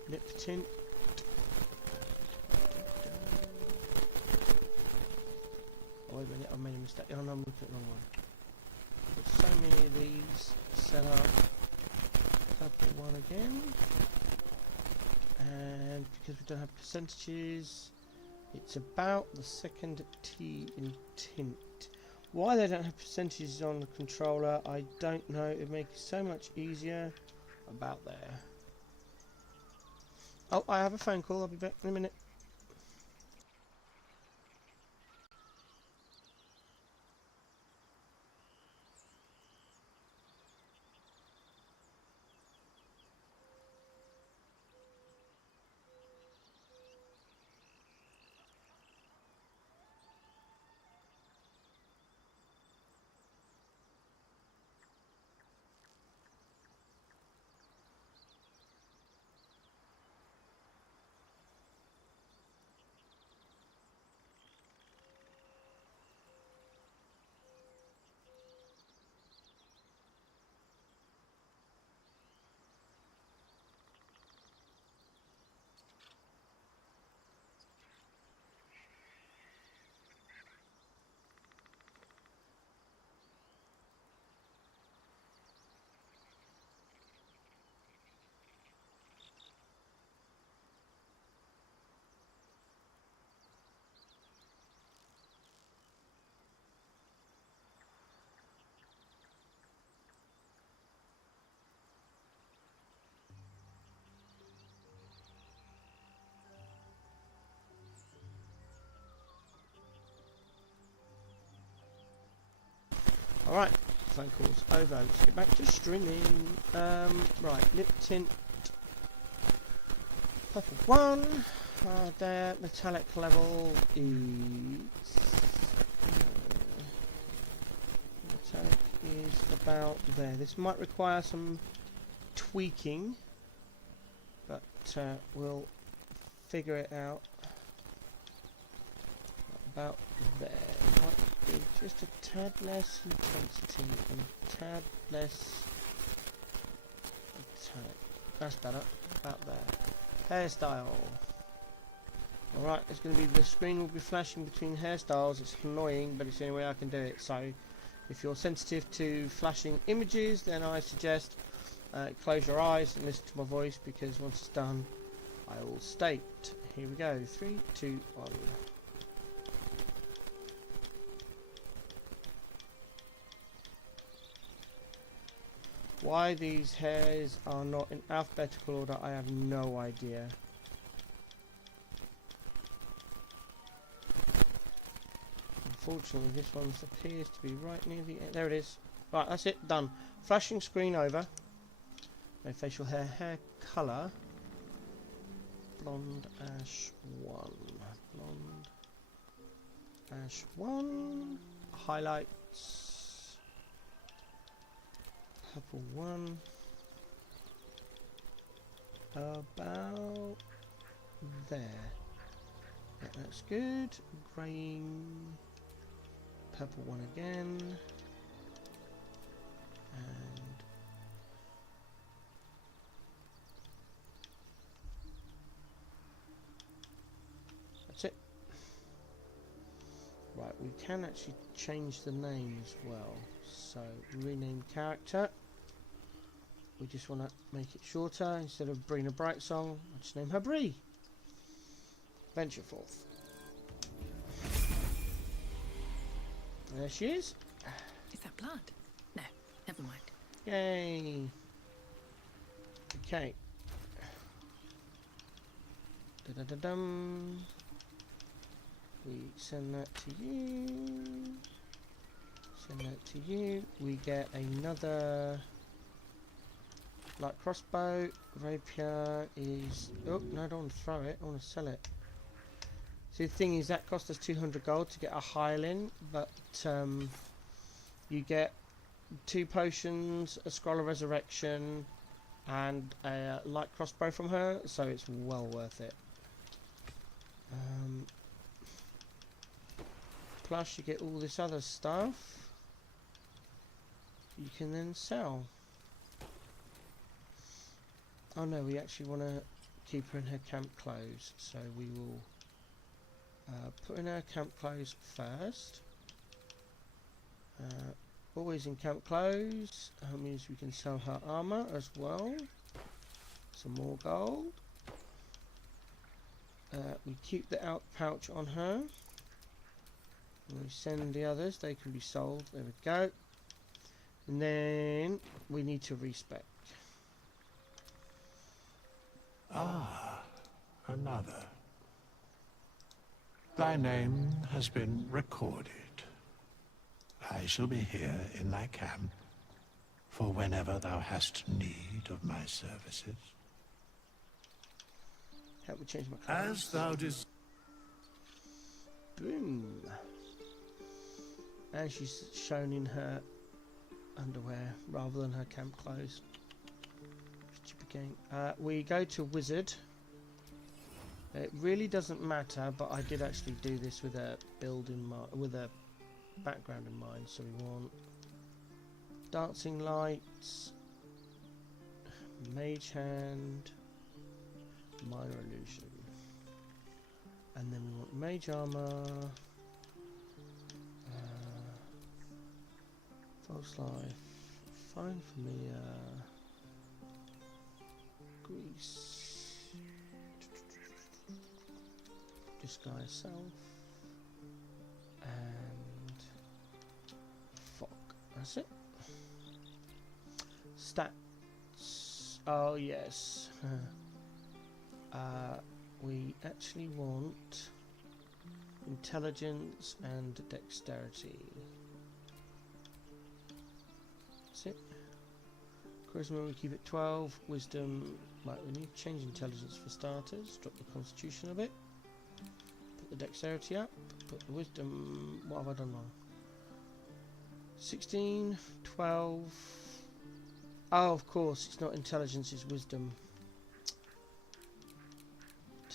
Lip tint. Oh, wait a minute, I made a mistake. Oh no, I'm looking at the wrong one. There's so many of these set up. Purple one again. And because we don't have percentages, it's about the second T in tint. Why they don't have percentages on the controller, I don't know. It'd make it so much easier. About there. Oh, I have a phone call. I'll be back in a minute. Alright, phone calls over. Let's get back to streaming. Right, lip tint. Purple 1. There, metallic level is... metallic is about there. This might require some tweaking, but we'll figure it out. About there. Just a tad less intensity and a tad less attack. That's better. About there. Hairstyle. Alright, it's going to be, the screen will be flashing between hairstyles. It's annoying, but it's the only way I can do it. So, if you're sensitive to flashing images, then I suggest close your eyes and listen to my voice, because once it's done, I will state. Here we go. 3, 2, 1. Why these hairs are not in alphabetical order, I have no idea. Unfortunately, this one appears to be right near the end. There it is. Right, that's it. Done. Flashing screen over. No facial hair. Hair colour. Blonde ash 1. Blonde ash 1. Highlights. Purple 1. About there. Yeah, that's good. Graying. Purple 1 again. And that's it. Right, we can actually change the name as well. So, rename character. We just want to make it shorter. Instead of Brina Brightsong, I'll just name her Bree. Venture forth. There she is. Is that blood? No, never mind. Yay. Okay. Da-da-da-dum. We send that to you. Send that to you. We get another light crossbow. Rapier is... Oh, no, I don't want to throw it. I want to sell it. So the thing is, that cost us 200 gold to get a Hylian, but you get 2 potions, a scroll of resurrection, and a light crossbow from her, so it's well worth it. Plus you get all this other stuff you can then sell. Oh no, we actually want to keep her in her camp clothes, so we will put in her camp clothes first. Always in camp clothes. That means we can sell her armor as well. Some more gold. We keep the out pouch on her. And we send the others. They can be sold. There we go. And then we need to respec. Ah, another. Thy name has been recorded. I shall be here in thy camp for whenever thou hast need of my services. Help me change my clothes. As thou dost. Boom. And she's shown in her underwear rather than her camp clothes. Stupid game. We go to wizard. It really doesn't matter, but I did actually do this with a build in mind, with a background in mind. So we want dancing lights, mage hand, minor illusion, and then we want mage armor, false life, fine familiar, grease. Disguise self and fuck. That's it. Stats. Oh yes. We actually want intelligence and dexterity. That's it. Charisma we keep it 12. Wisdom. Right, we need to change intelligence for starters. Drop the constitution a bit. Put the dexterity up, put the wisdom, what have I done wrong? 16, 12, oh of course it's not intelligence, it's wisdom.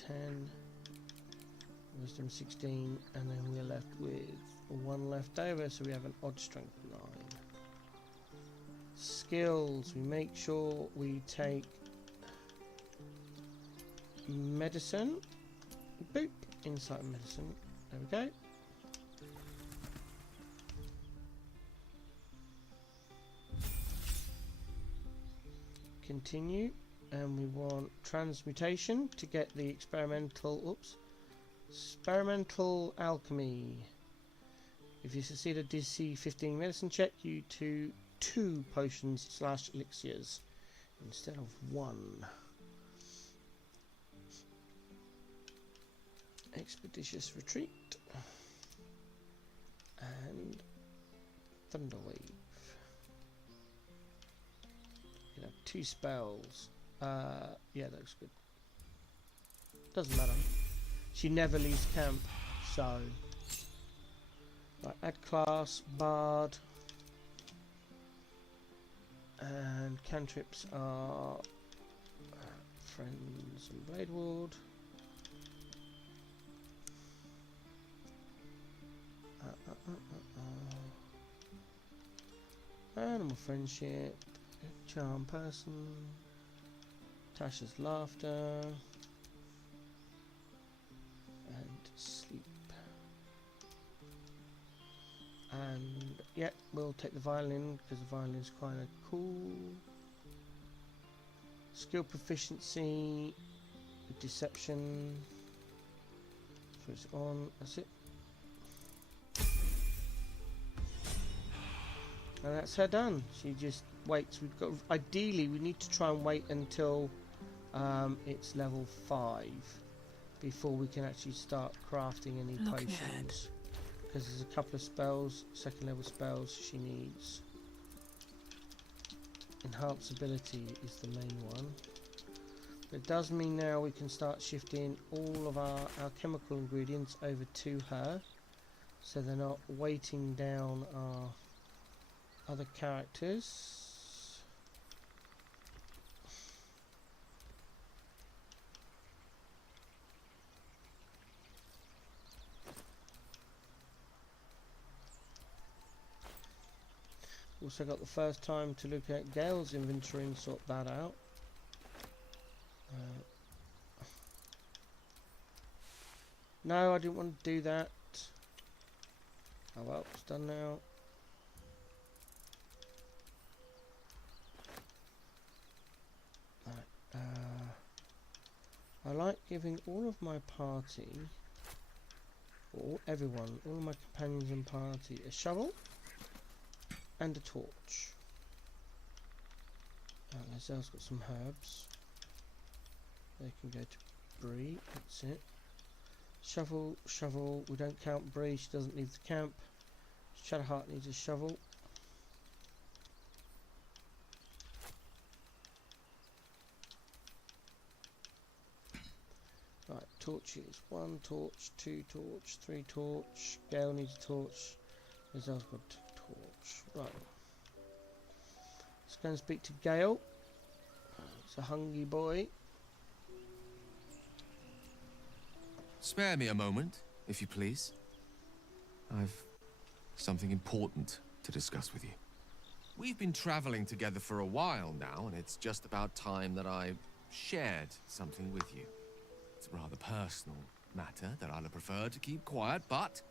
10, wisdom 16, and then we're left with 1 left over, so we have an odd strength 9. Skills, we make sure we take medicine, boop. Insight and medicine. There we go. Continue, and we want transmutation to get the experimental. Experimental alchemy. If you succeed a DC 15 medicine check, you 2 potions / elixirs instead of 1. Expeditious Retreat and Thunderwave. You have 2 spells. Yeah, that looks good. Doesn't matter. She never leaves camp, so. Right, add class, Bard, and cantrips are Friends and Blade Ward. Animal Friendship, Charm Person, Tasha's Laughter, and Sleep. And yeah, we'll take the violin because the violin's kind of cool. Skill proficiency, deception. So it's on. That's it. And that's her done. She just waits. We've got. Ideally, we need to try and wait until it's level 5 before we can actually start crafting any potions. Because there's a couple of spells, 2nd level spells she needs. Enhanced ability is the main one. But it does mean now we can start shifting all of our chemical ingredients over to her, so they're not weighting down our other characters. Also got the first time to look at Gale's inventory and sort that out. No, I didn't want to do that. Oh well, it's done now. Right, I like giving all of my party, or everyone, all of my companions and party, a shovel and a torch. Lazelle's got some herbs. They can go to Bree, that's it. Shovel, shovel, we don't count Bree, she doesn't leave the camp. Shadowheart needs a shovel. Right, torches, 1 torch, 2 torch, 3 torch. Gale needs a torch. Lazelle's got a torch. Right. Let's go and speak to Gale. It's a hungry boy. Spare me a moment, if you please. I've something important to discuss with you. We've been traveling together for a while now, and it's just about time that I shared something with you. It's a rather personal matter that I'd have preferred to keep quiet, but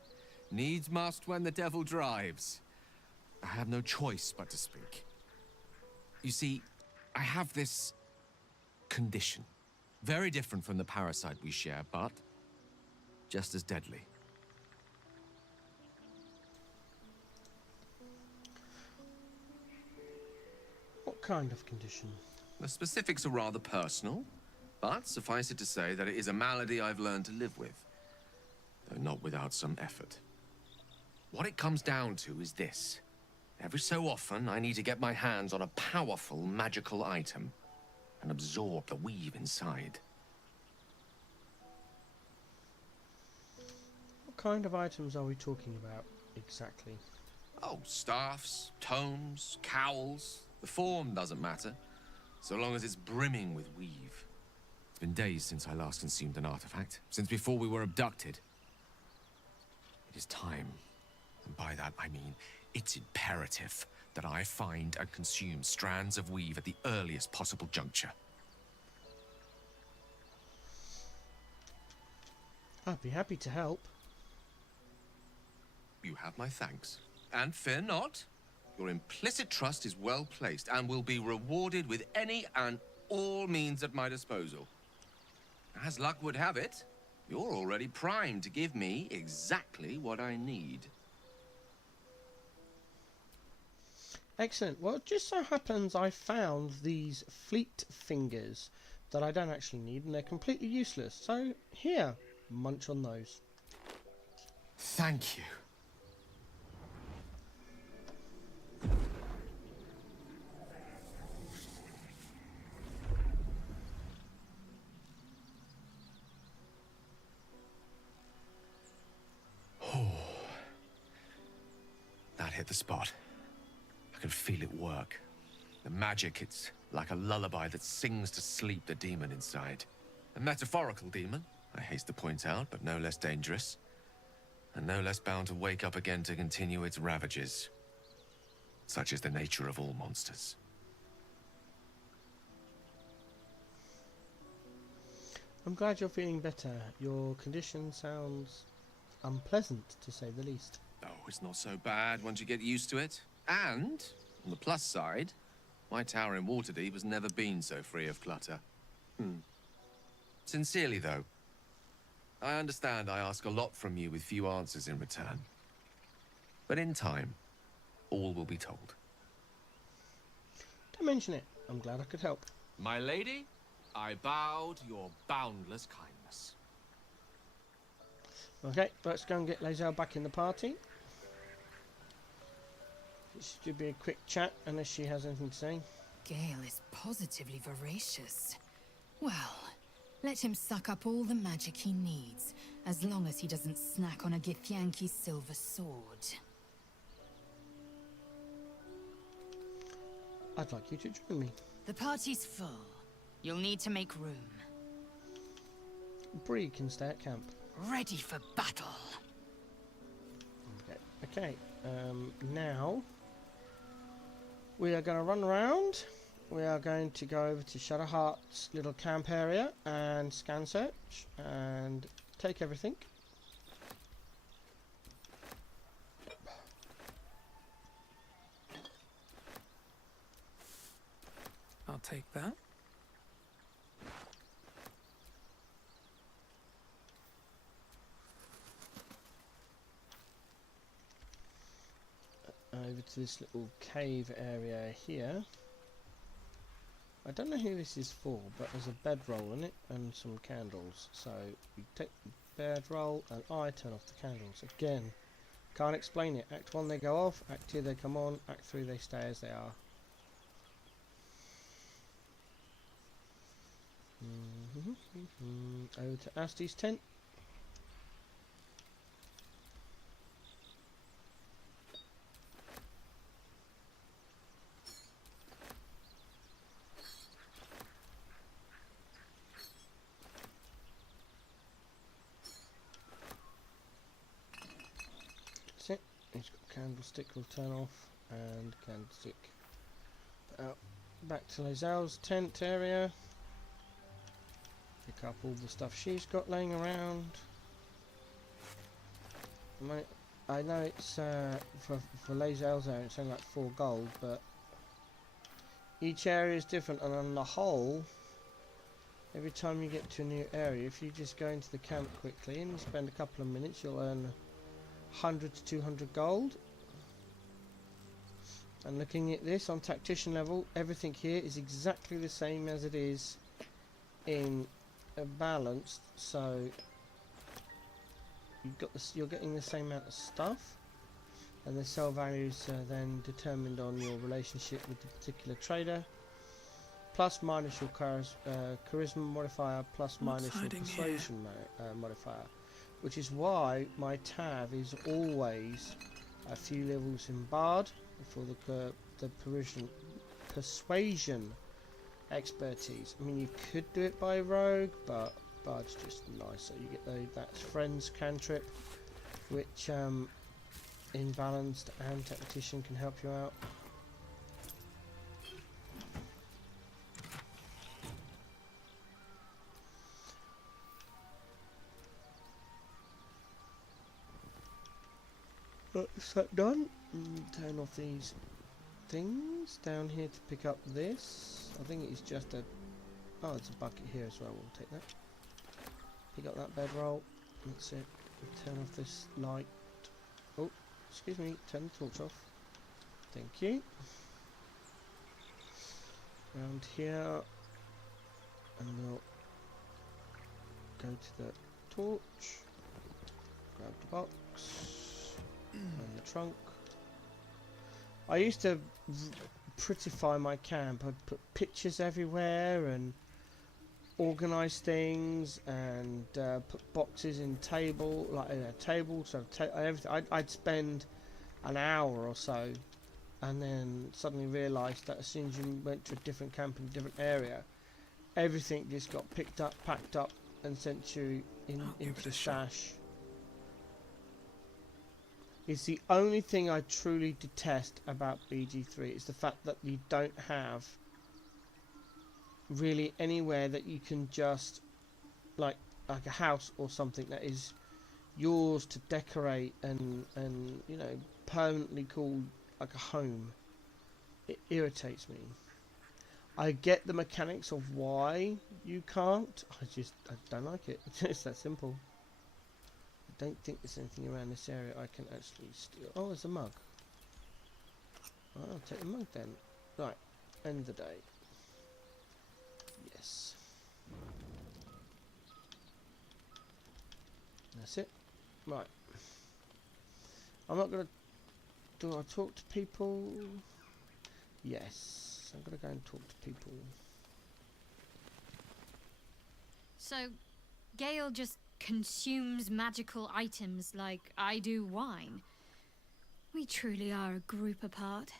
needs must when the devil drives. I have no choice but to speak. You see, I have this condition. Very different from the parasite we share, but just as deadly. What kind of condition? The specifics are rather personal, but suffice it to say that it is a malady I've learned to live with, though not without some effort. What it comes down to is this. Every so often, I need to get my hands on a powerful magical item and absorb the weave inside. What kind of items are we talking about exactly? Oh, staffs, tomes, cowls. The form doesn't matter, so long as it's brimming with weave. It's been days since I last consumed an artifact, since before we were abducted. It is time, and by that I mean it's imperative that I find and consume strands of weave at the earliest possible juncture. I'd be happy to help. You have my thanks. And fear not. Your implicit trust is well placed and will be rewarded with any and all means at my disposal. As luck would have it, you're already primed to give me exactly what I need. Excellent. Well, it just so happens I found these fleet fingers that I don't actually need, and they're completely useless. So, here, munch on those. Thank you. That hit the spot. I can feel it work. The magic, it's like a lullaby that sings to sleep the demon inside. A metaphorical demon, I haste to point out, but no less dangerous. And no less bound to wake up again to continue its ravages. Such is the nature of all monsters. I'm glad you're feeling better. Your condition sounds unpleasant, to say the least. Oh, it's not so bad once you get used to it. And, on the plus side, my tower in Waterdeep has never been so free of clutter. Sincerely, though, I understand I ask a lot from you with few answers in return. But in time, all will be told. Don't mention it. I'm glad I could help. My lady, I bow to your boundless kindness. Okay, let's go and get Lae'zel back in the party. This should be a quick chat, unless she has anything to say. Gale is positively voracious. Well, let him suck up all the magic he needs, as long as he doesn't snack on a Githyanki's silver sword. I'd like you to join me. The party's full. You'll need to make room. Bree can stay at camp. Ready for battle. Okay. Now we are going to run around. We are going to go over to Shadowheart's little camp area and scan search and take everything. I'll take that. Over to this little cave area here. I don't know who this is for, but there's a bedroll in it and some candles. So we take the bedroll and I turn off the candles. Again, can't explain it. Act 1 they go off, Act 2 they come on, Act 3 they stay as they are. Over to Asti's tent. That's it. He's got candlestick will turn off and candlestick out. Back to Lae'zel's tent area. Pick up all the stuff she's got laying around. I know it's for Lae'zel's area it's only like 4 gold, but each area is different, and on the whole, every time you get to a new area, if you just go into the camp quickly and you spend a couple of minutes, you'll earn 100 to 200 gold. And looking at this on Tactician level, everything here is exactly the same as it is in balanced, so you're getting the same amount of stuff, and the sell values are then determined on your relationship with the particular trader, plus minus your charisma modifier, plus minus your persuasion modifier, which is why my tab is always a few levels in Bard for the persuasion expertise. I mean, you could do it by rogue, but Bard's just nicer. You get that friends cantrip, which in balanced and tactician can help you out. That's that done. Turn off these things down here to pick up this. I think it's just a... oh, it's a bucket here as well. We'll take that. Pick up that bedroll. That's it. Turn off this light. Oh, excuse me. Turn the torch off. Thank you. around here, and we'll go to the torch, grab the box, and the trunk. I used to prettify my camp. I'd put pictures everywhere and organise things, and put boxes in tables. So everything. I'd spend an hour or so, and then suddenly realised that as soon as you went to a different camp in a different area, everything just got picked up, packed up, and sent you into the stash. It's the only thing I truly detest about BG3 is the fact that you don't have really anywhere that you can just like a house or something that is yours to decorate and you know, permanently call like a home. It irritates me. I get the mechanics of why you can't. I don't like it. It's that simple. I don't think there's anything around this area I can actually steal. Oh, there's a mug. Oh, I'll take the mug then. Right, end of the day. Yes. That's it. Right. I'm not gonna. Do I talk to people? Yes. I'm gonna go and talk to people. So, Gale just consumes magical items like I do wine. We truly are a group apart.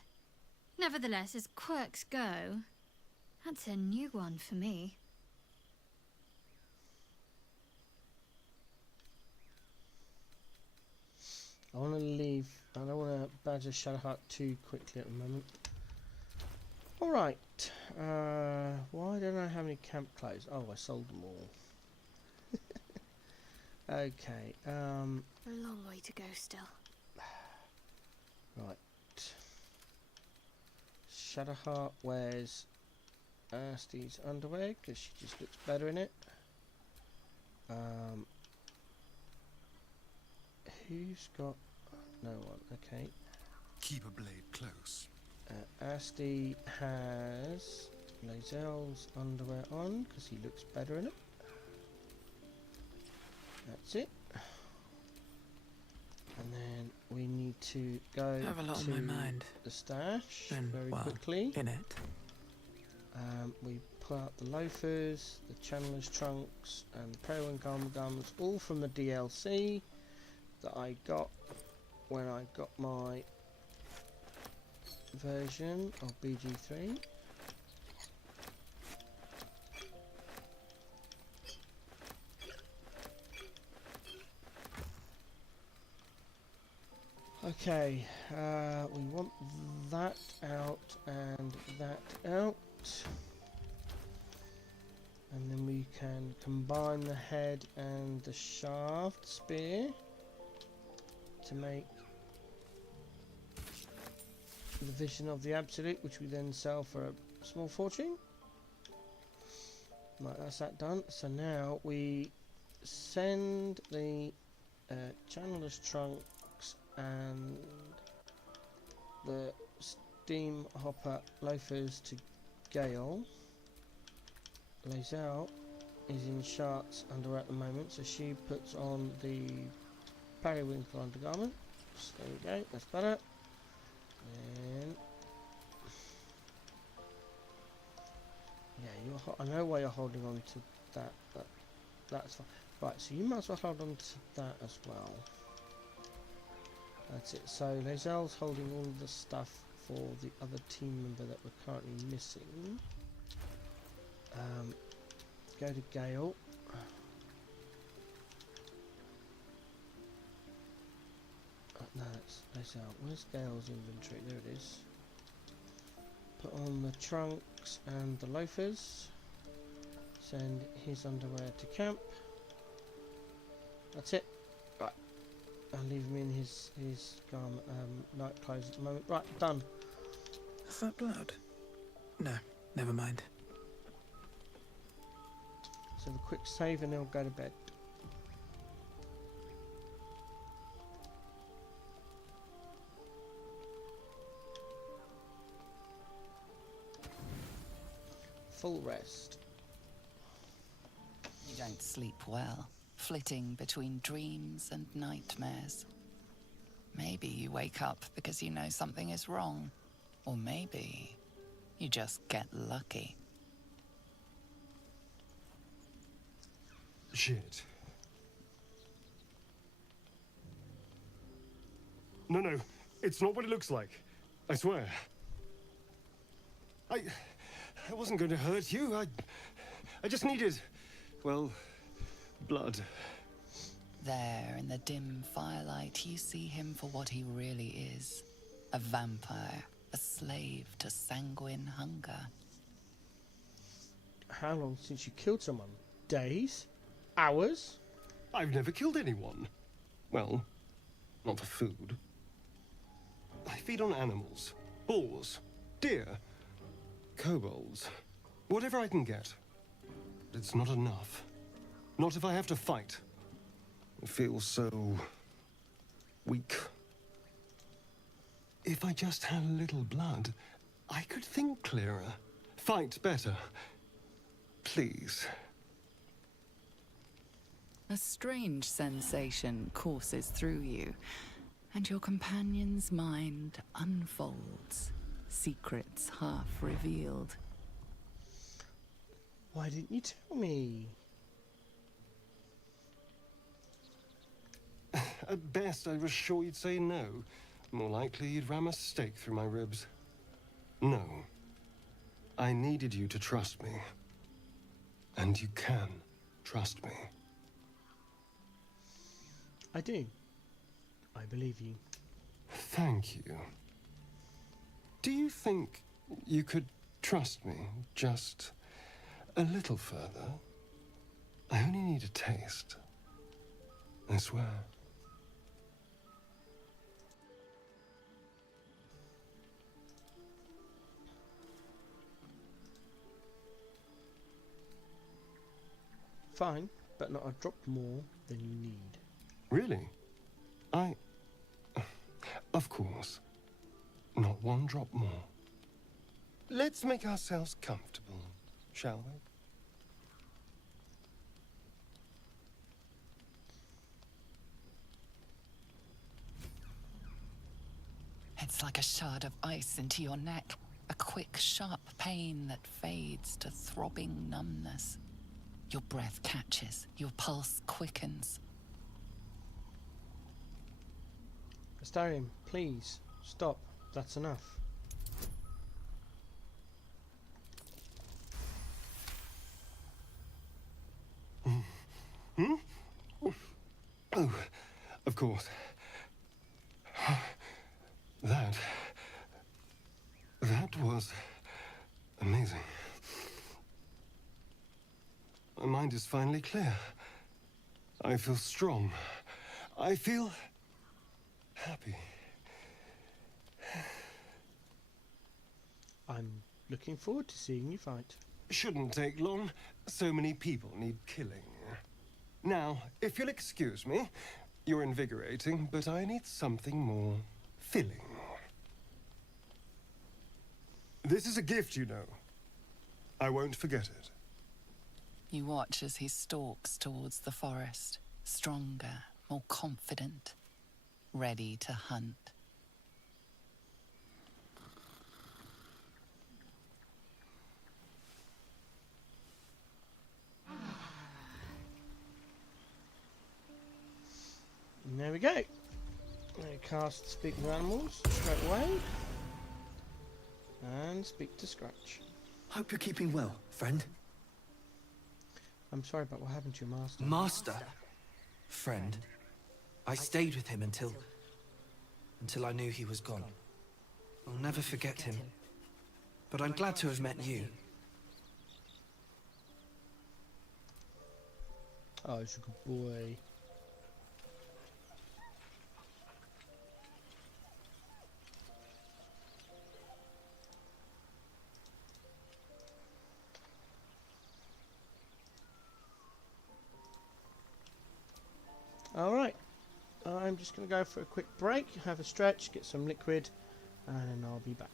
Nevertheless, as quirks go, that's a new one for me. I want to leave. I don't want to badger Shadowheart too quickly at the moment. Alright. Why don't I have any camp clothes? Oh, I sold them all. Okay. A long way to go still. Right. Shadowheart wears Asti's underwear because she just looks better in it. Who's got... No one, okay. Keep a blade close. Asti has Lazelle's underwear on because he looks better in it. That's it. And then we need to go I have a lot to on my mind. the stash And, very well, quickly. in it. We pull out the loafers, the Chandler's trunks, and the Periwin gums, all from the DLC that I got when I got my version of BG3. Okay, we want that out and that out. And then we can combine the head and the shaft spear to make the Vision of the Absolute, which we then sell for a small fortune. Right, that's that done. So now we send the Chandler's trunks and the steam hopper loafers to Gale. Lazelle is in Shart's underwear at the moment, so she puts on the periwinkle undergarment. There we go, that's better. And yeah, I know why you're holding on to that, but that's fine. Right, so you might as well hold on to that as well. That's it. So Lazelle's holding all the stuff for the other team member that we're currently missing. Go to Gale. No, that's Lazelle. Where's Gale's inventory? There it is. Put on the trunks and the loafers. Send his underwear to camp. That's it. Right. I'll leave him in his garment, night clothes at the moment. Right, done. Is that blood? No, never mind. So the quick save and they'll go to bed. full rest. You don't sleep well, flitting between dreams and nightmares. Maybe you wake up because you know something is wrong. Or maybe you just get lucky. Shit. No, it's not what it looks like. I swear. I wasn't going to hurt you. I just needed, well, blood. There, in the dim firelight, you see him for what he really is. A vampire, a slave to sanguine hunger. How long since you killed someone? Days? Hours? I've never killed anyone. Well, not for food. I feed on animals. Boars. Deer. Kobolds. Whatever I can get. But it's not enough. Not if I have to fight. I feel so weak. If I just had a little blood, I could think clearer. Fight better. Please. A strange sensation courses through you, and your companion's mind unfolds, secrets half revealed. Why didn't you tell me? At best, I was sure you'd say no. More likely, you'd ram a stake through my ribs. No. I needed you to trust me. And you can trust me. I do. I believe you. Thank you. Do you think you could trust me just a little further? I only need a taste. I swear. Fine, but not a drop more than you need. Really? Of course. Not one drop more. Let's make ourselves comfortable, shall we? It's like a shard of ice into your neck, a quick, sharp pain that fades to throbbing numbness. Your breath catches, your pulse quickens. Astarion, please, stop. That's enough. Hmm? Oh, of course. That was amazing. My mind is finally clear. I feel strong. I feel happy. I'm looking forward to seeing you fight. Shouldn't take long. So many people need killing. Now, if you'll excuse me, you're invigorating, but I need something more filling. This is a gift, you know. I won't forget it. You watch as he stalks towards the forest, stronger, more confident, ready to hunt. And there we go. I cast Speak with Animals straight away. And speak to Scratch. Hope you're keeping well, friend. I'm sorry about what happened to your master. Master? Friend. I stayed with him until I knew he was gone. I'll never forget him. But I'm glad to have met you. Oh, he's a good boy. Alright, I'm just going to go for a quick break, have a stretch, get some liquid, and then I'll be back.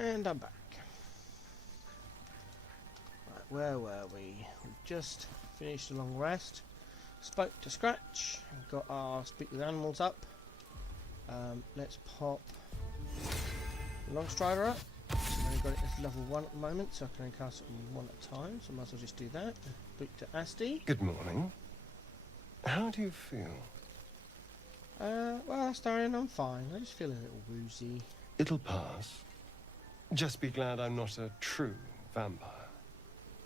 And I'm back. Right, where were we? We just finished a long rest. Spoke to Scratch. Got our Speak with Animals up. Let's pop Longstrider up. So I've only got it as level 1 at the moment, so I can only cast it on 1 at a time, so I might as well just do that. Speak to Asti. Good morning. How do you feel? Well, Astarion, I'm fine. I just feel a little woozy. It'll pass. Just be glad I'm not a true vampire.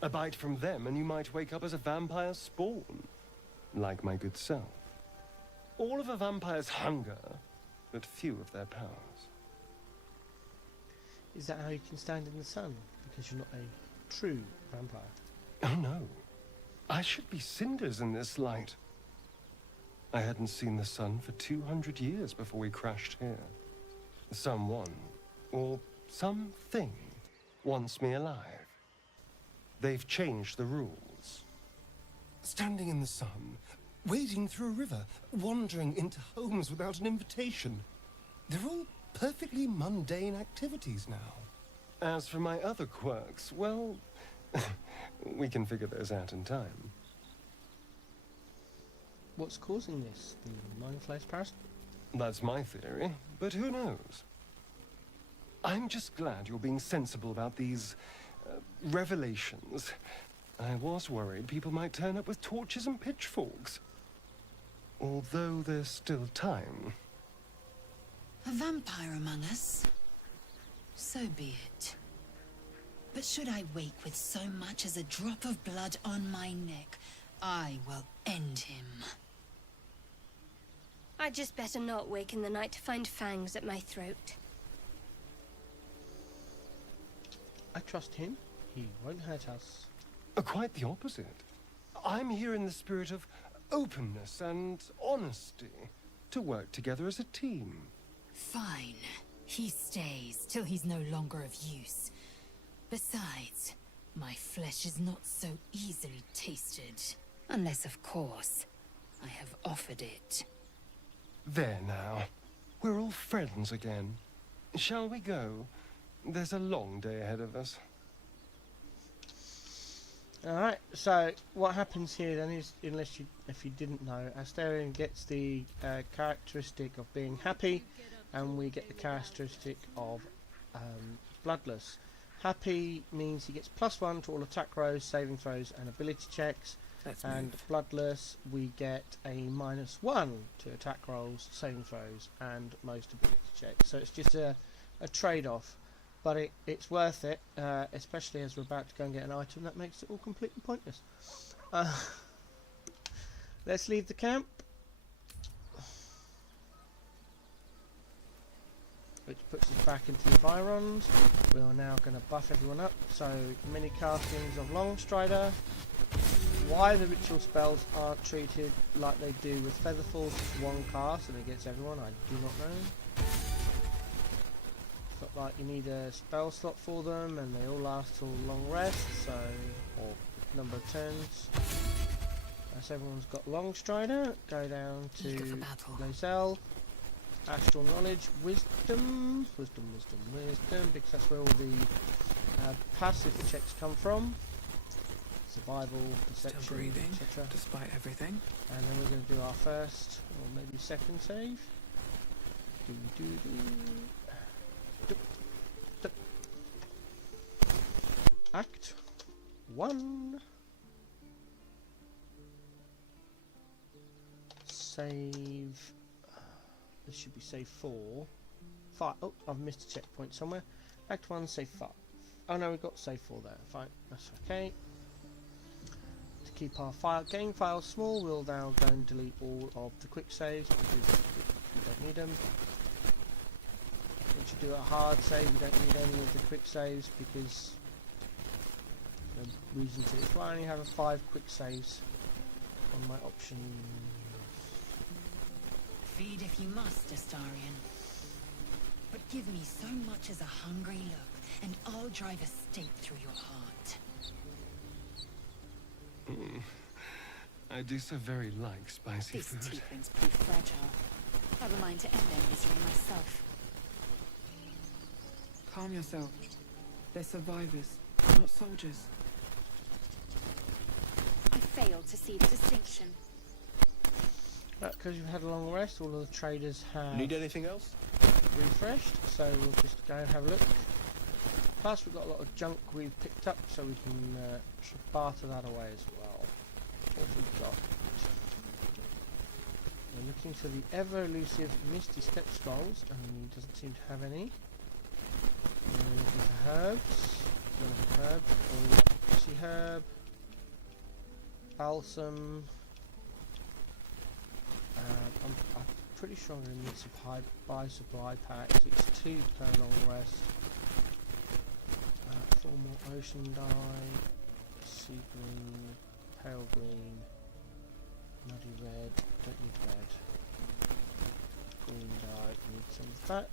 A bite from them and you might wake up as a vampire spawn. Like my good self. All of a vampire's hunger, but few of their powers. Is that how you can stand in the sun? Because you're not a true vampire? Oh no. I should be cinders in this light. I hadn't seen the sun for 200 years before we crashed here. Someone, or something, wants me alive. They've changed the rules. Standing in the sun, wading through a river, wandering into homes without an invitation. They're all perfectly mundane activities now. As for my other quirks, well, we can figure those out in time. What's causing this? The mind flash parasite? That's my theory, but who knows? I'm just glad you're being sensible about these revelations. I was worried people might turn up with torches and pitchforks. Although there's still time. A vampire among us? So be it. But should I wake with so much as a drop of blood on my neck, I will end him. I'd just better not wake in the night to find fangs at my throat. I trust him. He won't hurt us. Quite the opposite. I'm here in the spirit of openness and honesty to work together as a team. Fine. He stays till he's no longer of use. Besides, my flesh is not so easily tasted. Unless, of course, I have offered it. There now. We're all friends again. Shall we go? There's a long day ahead of us. Alright, so what happens here then is, if you didn't know, Astarion gets the characteristic of being happy, and we get the characteristic of bloodless. Happy means he gets +1 to all attack rolls, saving throws, and ability checks. And bloodless, we get a -1 to attack rolls, saving throws, and most ability checks. So it's just a trade-off. But it's worth it, especially as we're about to go and get an item that makes it all completely pointless. Let's leave the camp. Which puts us back into the environs. We are now going to buff everyone up. So, mini castings of Longstrider. Why the ritual spells aren't treated like they do with Featherfalls, just one cast and it gets everyone, I do not know. But like you need a spell slot for them and they all last till long rest, so, or number of turns. As everyone's got Longstrider, go down to Lozelle, Astral Knowledge, Wisdom, because that's where all the passive checks come from. Survival, perception, etc. Despite everything. And then we're going to do our first, or maybe second save. Act 1. Save. This should be save 4. 5. Oh, I've missed a checkpoint somewhere. Act 1, save 5. Oh no, we've got save 4 there. Fine, that's okay. To keep our game files small, we'll now go and delete all of the quick saves because we don't need them. Once you do a hard save, you don't need any of the quick saves because the reason to it. I only have 5 quick saves on my options. Feed if you must, Astarion. But give me so much as a hungry look, and I'll drive a stake through your heart. I do so very like spicy food. These tieflings prove fragile. Have a mind to end their misery myself. Calm yourself. They're survivors, not soldiers. I fail to see the distinction. Because you've had a long rest, all of the traders have Need anything else? refreshed, so we'll just go and have a look. Plus we've got a lot of junk we've picked up, so we can barter that away as well. What we've got. We're looking for the ever elusive Misty Step Scrolls, and he doesn't seem to have any. We're looking for herbs. Fishy herb, balsam. I'm pretty sure I'm going to need to buy supply packs. It's 2 per long rest. 4 more ocean dye, sea green, pale green, muddy red. Don't need red. Green dye. Need some of that.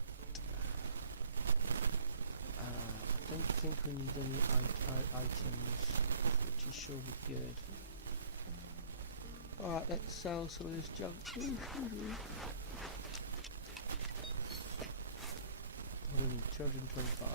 I don't think we need any items, which is sure be good. Alright, let's sell some of this junk. 225.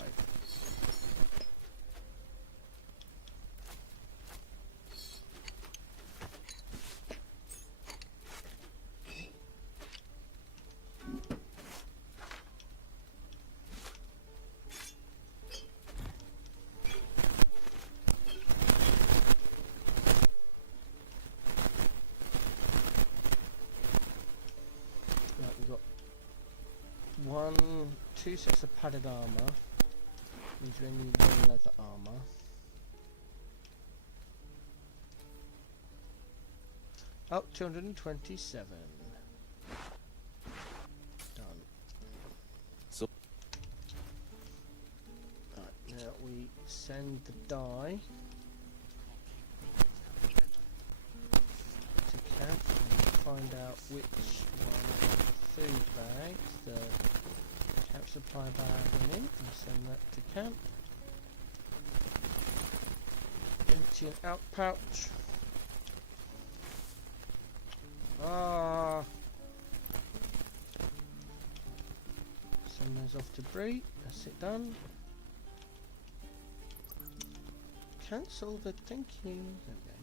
Two sets of padded armour. Means we only need 1 leather armour. Oh, 227. Done. So right, now we send the dye to camp and find out which one of the food bags, the camp supply bag in, and send that to camp. Empty an out pouch. Send those off to Bree. That's it done. Cancel the thank you. There we go.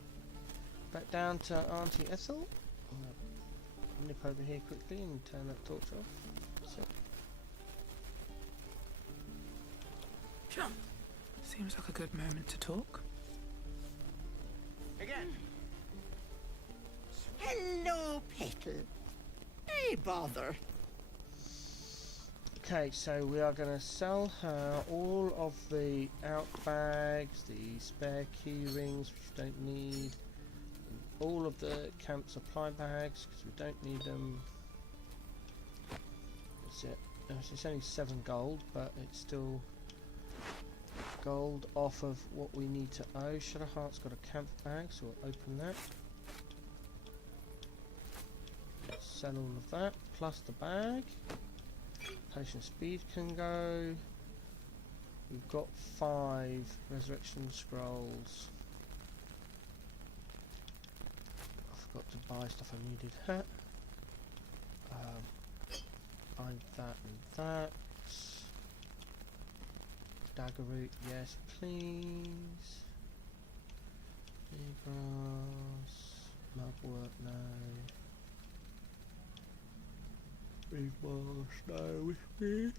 Back down to Auntie Ethel. I'm gonna nip over here quickly and turn that torch off. So. Seems like a good moment to talk. Again. Hello, Petal. Hey, bother. Okay, so we are going to sell her all of the out bags, the spare key rings which we don't need, all of the camp supply bags because we don't need them. That's it. It's only 7 gold, but it's still gold off of what we need to owe. Shadowheart's got a camp bag, so we'll open that. Sell all of that, plus the bag. Potion speed can go. We've got 5 resurrection scrolls. I forgot to buy stuff I needed. Find that and that. Dagger root, yes please. Grass, mugwort, no. Reed marsh, no with me.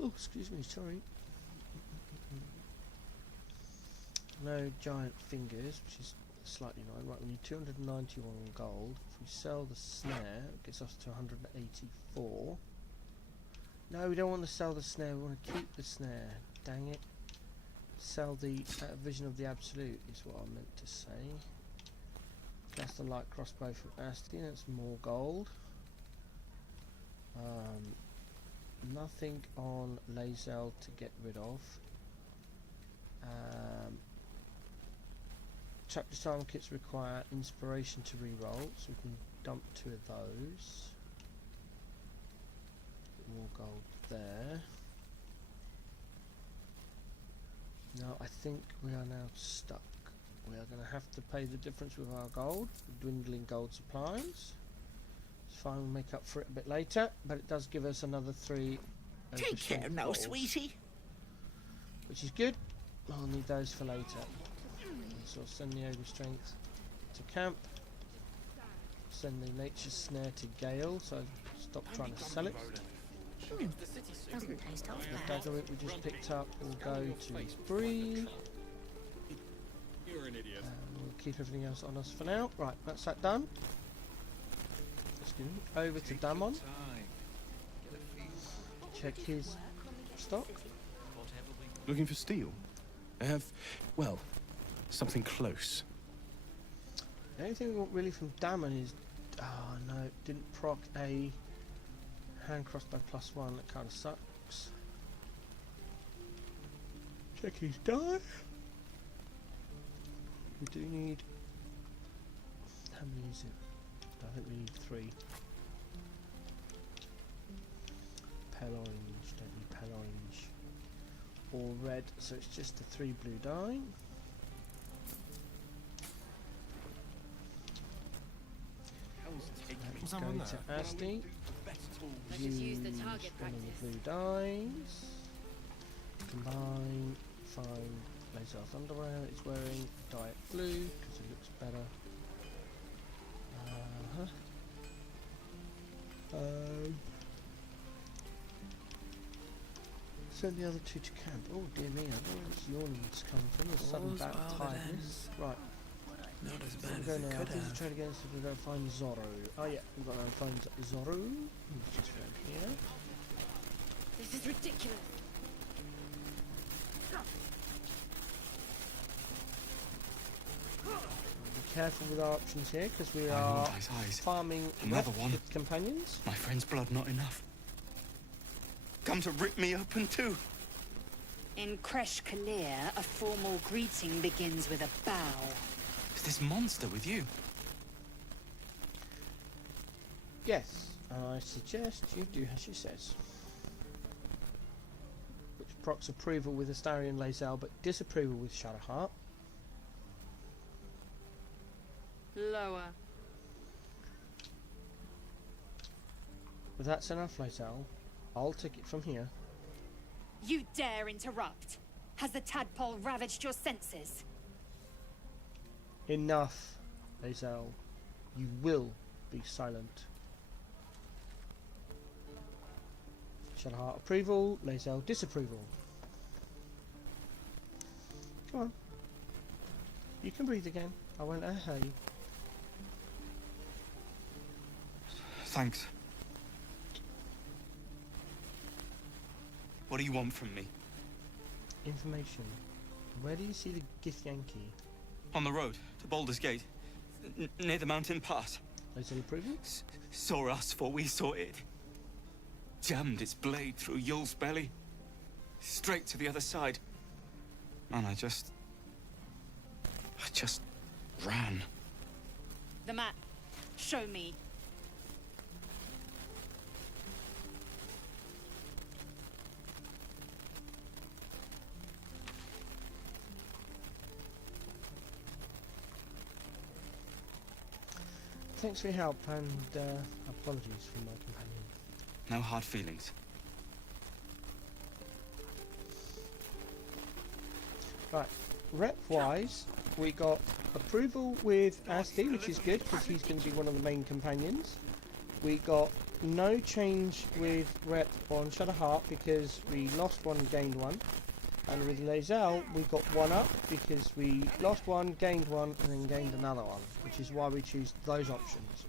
Oh, excuse me, sorry. No giant fingers, which is slightly annoying. Right, we need 291 gold. If we sell the snare, it gets us to 184. No, we don't want to sell the snare, we want to keep the snare. Dang it. Sell the Vision of the Absolute is what I meant to say. That's the light crossbow from Asti, that's more gold. Nothing on Lae'zel to get rid of. Tactician kits require inspiration to reroll, so we can dump 2 of those. More gold there. Now I think we are now stuck. We are going to have to pay the difference with our gold, dwindling gold supplies. It's fine, we'll make up for it a bit later, but it does give us another 3 Take care now, balls, sweetie. which is good. I'll need those for later. So I'll send the ogre strength to camp. Send the nature's snare to Gale, so stop trying to sell it. Doesn't taste half The bad. dagger we just picked up will go to Bree. You're an idiot. We'll keep everything else on us for now. Right, that's that done. Let's go over to Damon. Check his stock. Looking for steel? I have, well, something close. The only thing we want really from Damon is, oh no, it didn't proc a hand crossbow +1. That kind of sucks. Check his die. We do need, how many is it? I think we need 3. Pale orange, don't need pale orange. Or red, so it's just the 3 blue die. What's Go on to that? Asti. Let's just use the target one of practice. the blue dies. Combine, find laser underwear. It's wearing diet blue because it looks better. Send the other 2 to camp. Oh dear me, I don't know where this yawning's coming from. The sudden All's back well that tiredness. Right. Not as So bad we're as going it now. could Please have. try again so we go find Zorro. Oh yeah, we've got to find Zorro. He's just around here. This is ridiculous. Be careful with our options here because we I are want eyes. farming Another rep one. with companions. My friend's blood not enough. Come to rip me open too. In Kresh Kalir, a formal greeting begins with a bow. Is this monster with you? Yes, and I suggest you do as she says. Which procs approval with Astarion Lae'zel, but disapproval with Shadowheart. Lower. If that's enough, Lae'zel, I'll take it from here. You dare interrupt? Has the tadpole ravaged your senses? Enough, Lae'zel. You will be silent. Shadowheart approval, Lae'zel disapproval. Come on. You can breathe again. I won't hurt you. Thanks. What do you want from me? Information. Where do you see the Githyanki? On the road to Baldur's Gate, near the mountain pass. Lae'zel approval? Saw us for we saw it. Jammed its blade through Yul's belly, straight to the other side. And I just ran. The map. Show me. Thanks for your help and apologies for my companion. No hard feelings. Right, rep-wise, we got approval with Asti, which is good because he's going to be one of the main companions. We got no change with rep on Shadowheart because we lost one, gained one. And with Lae'zel, we got 1 up because we lost one, gained one, and then gained another one, which is why we choose those options.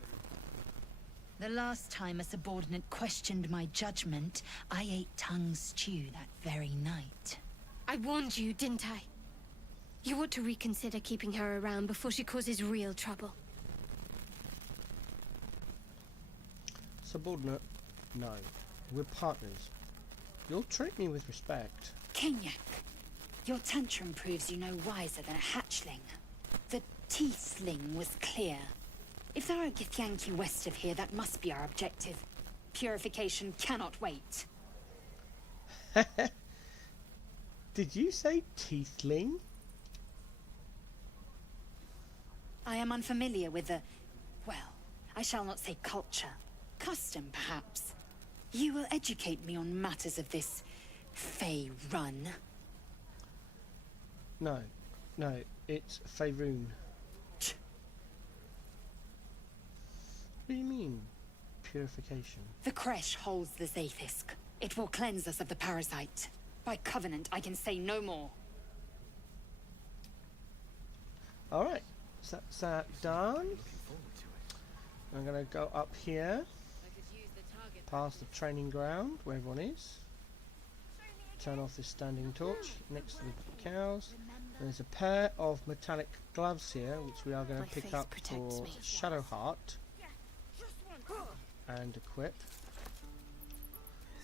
The last time a subordinate questioned my judgment, I ate tongue stew that very night. I warned you, didn't I? You ought to reconsider keeping her around before she causes real trouble. Subordinate? No. We're partners. You'll treat me with respect. Kenyak, your tantrum proves you no wiser than a hatchling. The teethling was clear. If there are Githyanki west of here, that must be our objective. Purification cannot wait. Did you say teethling? I am unfamiliar with the, well, I shall not say culture. Custom, perhaps. You will educate me on matters of this Fey run. No, it's Faerun. What do you mean, purification? The creche holds the Zaithisk. It will cleanse us of the parasite. By covenant, I can say no more. Alright, so that's that done. I'm going to go up here, past the training ground where everyone is. Turn off this standing torch next to the cows. There's a pair of metallic gloves here, which we are going to pick up for Shadowheart and equip.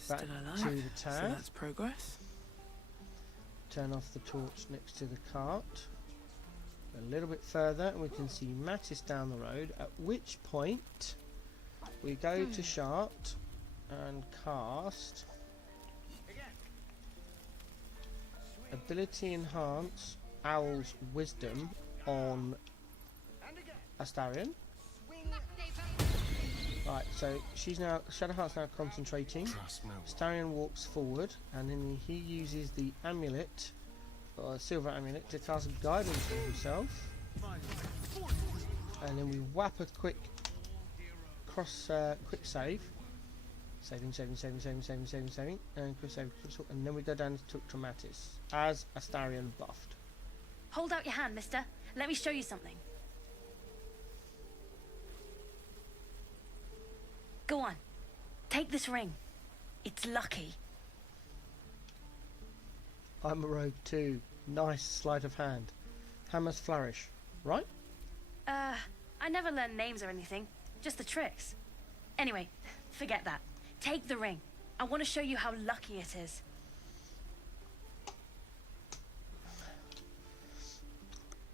Back Still to alive. the So tower. that's progress. Turn off the torch next to the cart. A little bit further and we can see Mattis down the road, at which point we go to Shart and cast Ability Enhance Owl's Wisdom on Astarion. Right, so she's now, Shadowheart's now concentrating. Astarion walks forward and then he uses the amulet, or silver amulet, to cast guidance on himself. And then we whap a quick quick save. Saving, and quick save, and then we go down to Traumatis as Astarion buffed. Hold out your hand, mister. Let me show you something. Go on. Take this ring. It's lucky. I'm a rogue too. Nice sleight of hand. Hammer's flourish, right? I never learned names or anything. Just the tricks. Anyway, forget that. Take the ring. I want to show you how lucky it is.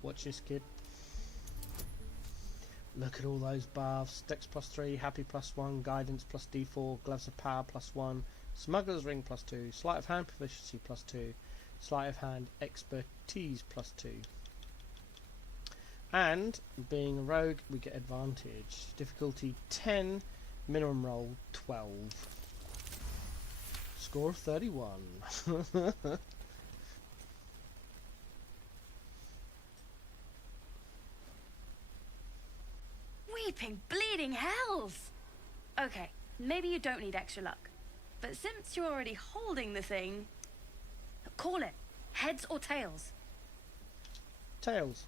Watch this, kid. Look at all those buffs. Dex +3, happy +1, guidance +D4, gloves of power +1, smuggler's ring +2, sleight of hand proficiency +2, sleight of hand expertise +2. And being a rogue, we get advantage. Difficulty 10, minimum roll 12. Score of 31. Weeping, bleeding hells! Okay, maybe you don't need extra luck. But since you're already holding the thing, call it. Heads or tails? Tails.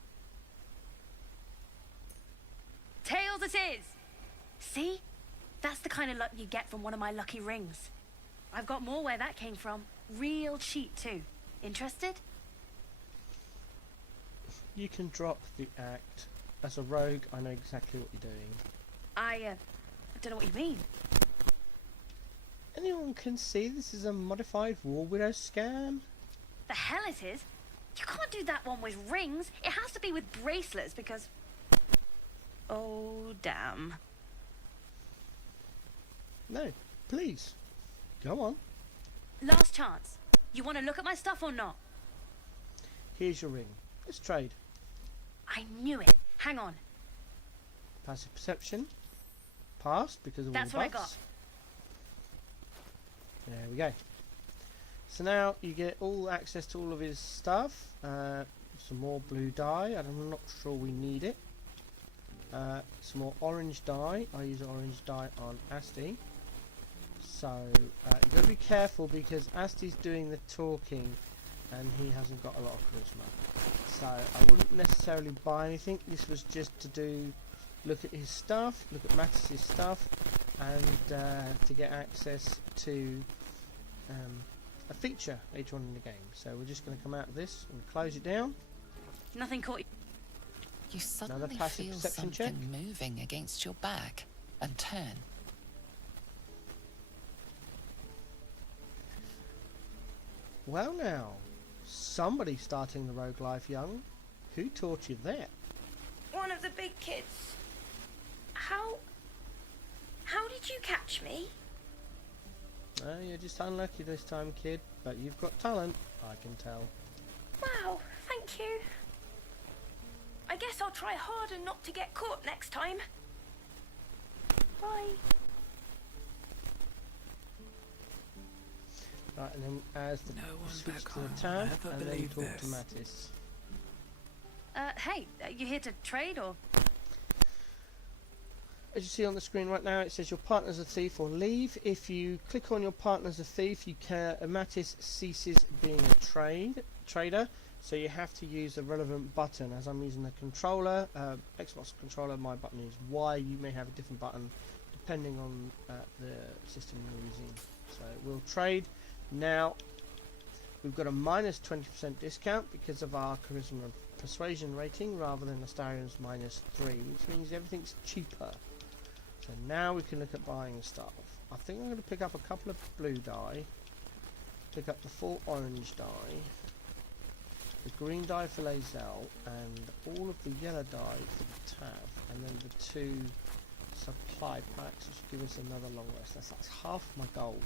Tails it is! See? That's the kind of luck you get from one of my lucky rings. I've got more where that came from. Real cheap too. Interested? You can drop the act. As a rogue, I know exactly what you're doing. I don't know what you mean. Anyone can see this is a modified War Widow scam. The hell it is? You can't do that one with rings. It has to be with bracelets because... Oh, damn. No, please. Go on. Last chance. You want to look at my stuff or not? Here's your ring. Let's trade. I knew it. Hang on. Passive perception. Passed because of That's all the what buffs. I got. There we go. So now you get all access to all of his stuff. Some more blue dye. I'm not sure we need it. Some more orange dye. I use orange dye on Asti. So you've got to be careful because Asti's doing the talking and he hasn't got a lot of charisma. So I wouldn't necessarily buy anything. This was just to look at his stuff, look at Mattis's stuff, and to get access to a feature later on in the game. So we're just going to come out of this and close it down. Nothing caught you. You suddenly passive feel perception something moving against your back and turn. Well now, somebody starting the rogue life young. Who taught you that? One of the big kids. How did you catch me? You're just unlucky this time, kid, but you've got talent, I can tell. Wow, thank you. I guess I'll try harder not to get caught next time. Bye. Right, and then as the switch to the tab, and then talk to Mattis. Hey, you here to trade or? As you see on the screen right now, it says your partner's a thief or leave. If you click on your partner's a thief, Mattis ceases being a trader. So you have to use a relevant button. As I'm using the controller, Xbox controller, my button is Y. You may have a different button depending on the system you're using. So we'll trade. Now we've got a minus 20% discount because of our charisma and persuasion rating rather than Astarion's minus 3, which means everything's cheaper. So now we can look at buying stuff. I think I'm going to pick up a couple of blue dye, pick up the 4 orange dye, the green dye for Lae'zel, and all of the yellow dye for the tab, and then the 2 supply packs, which give us another long rest. That's half my gold.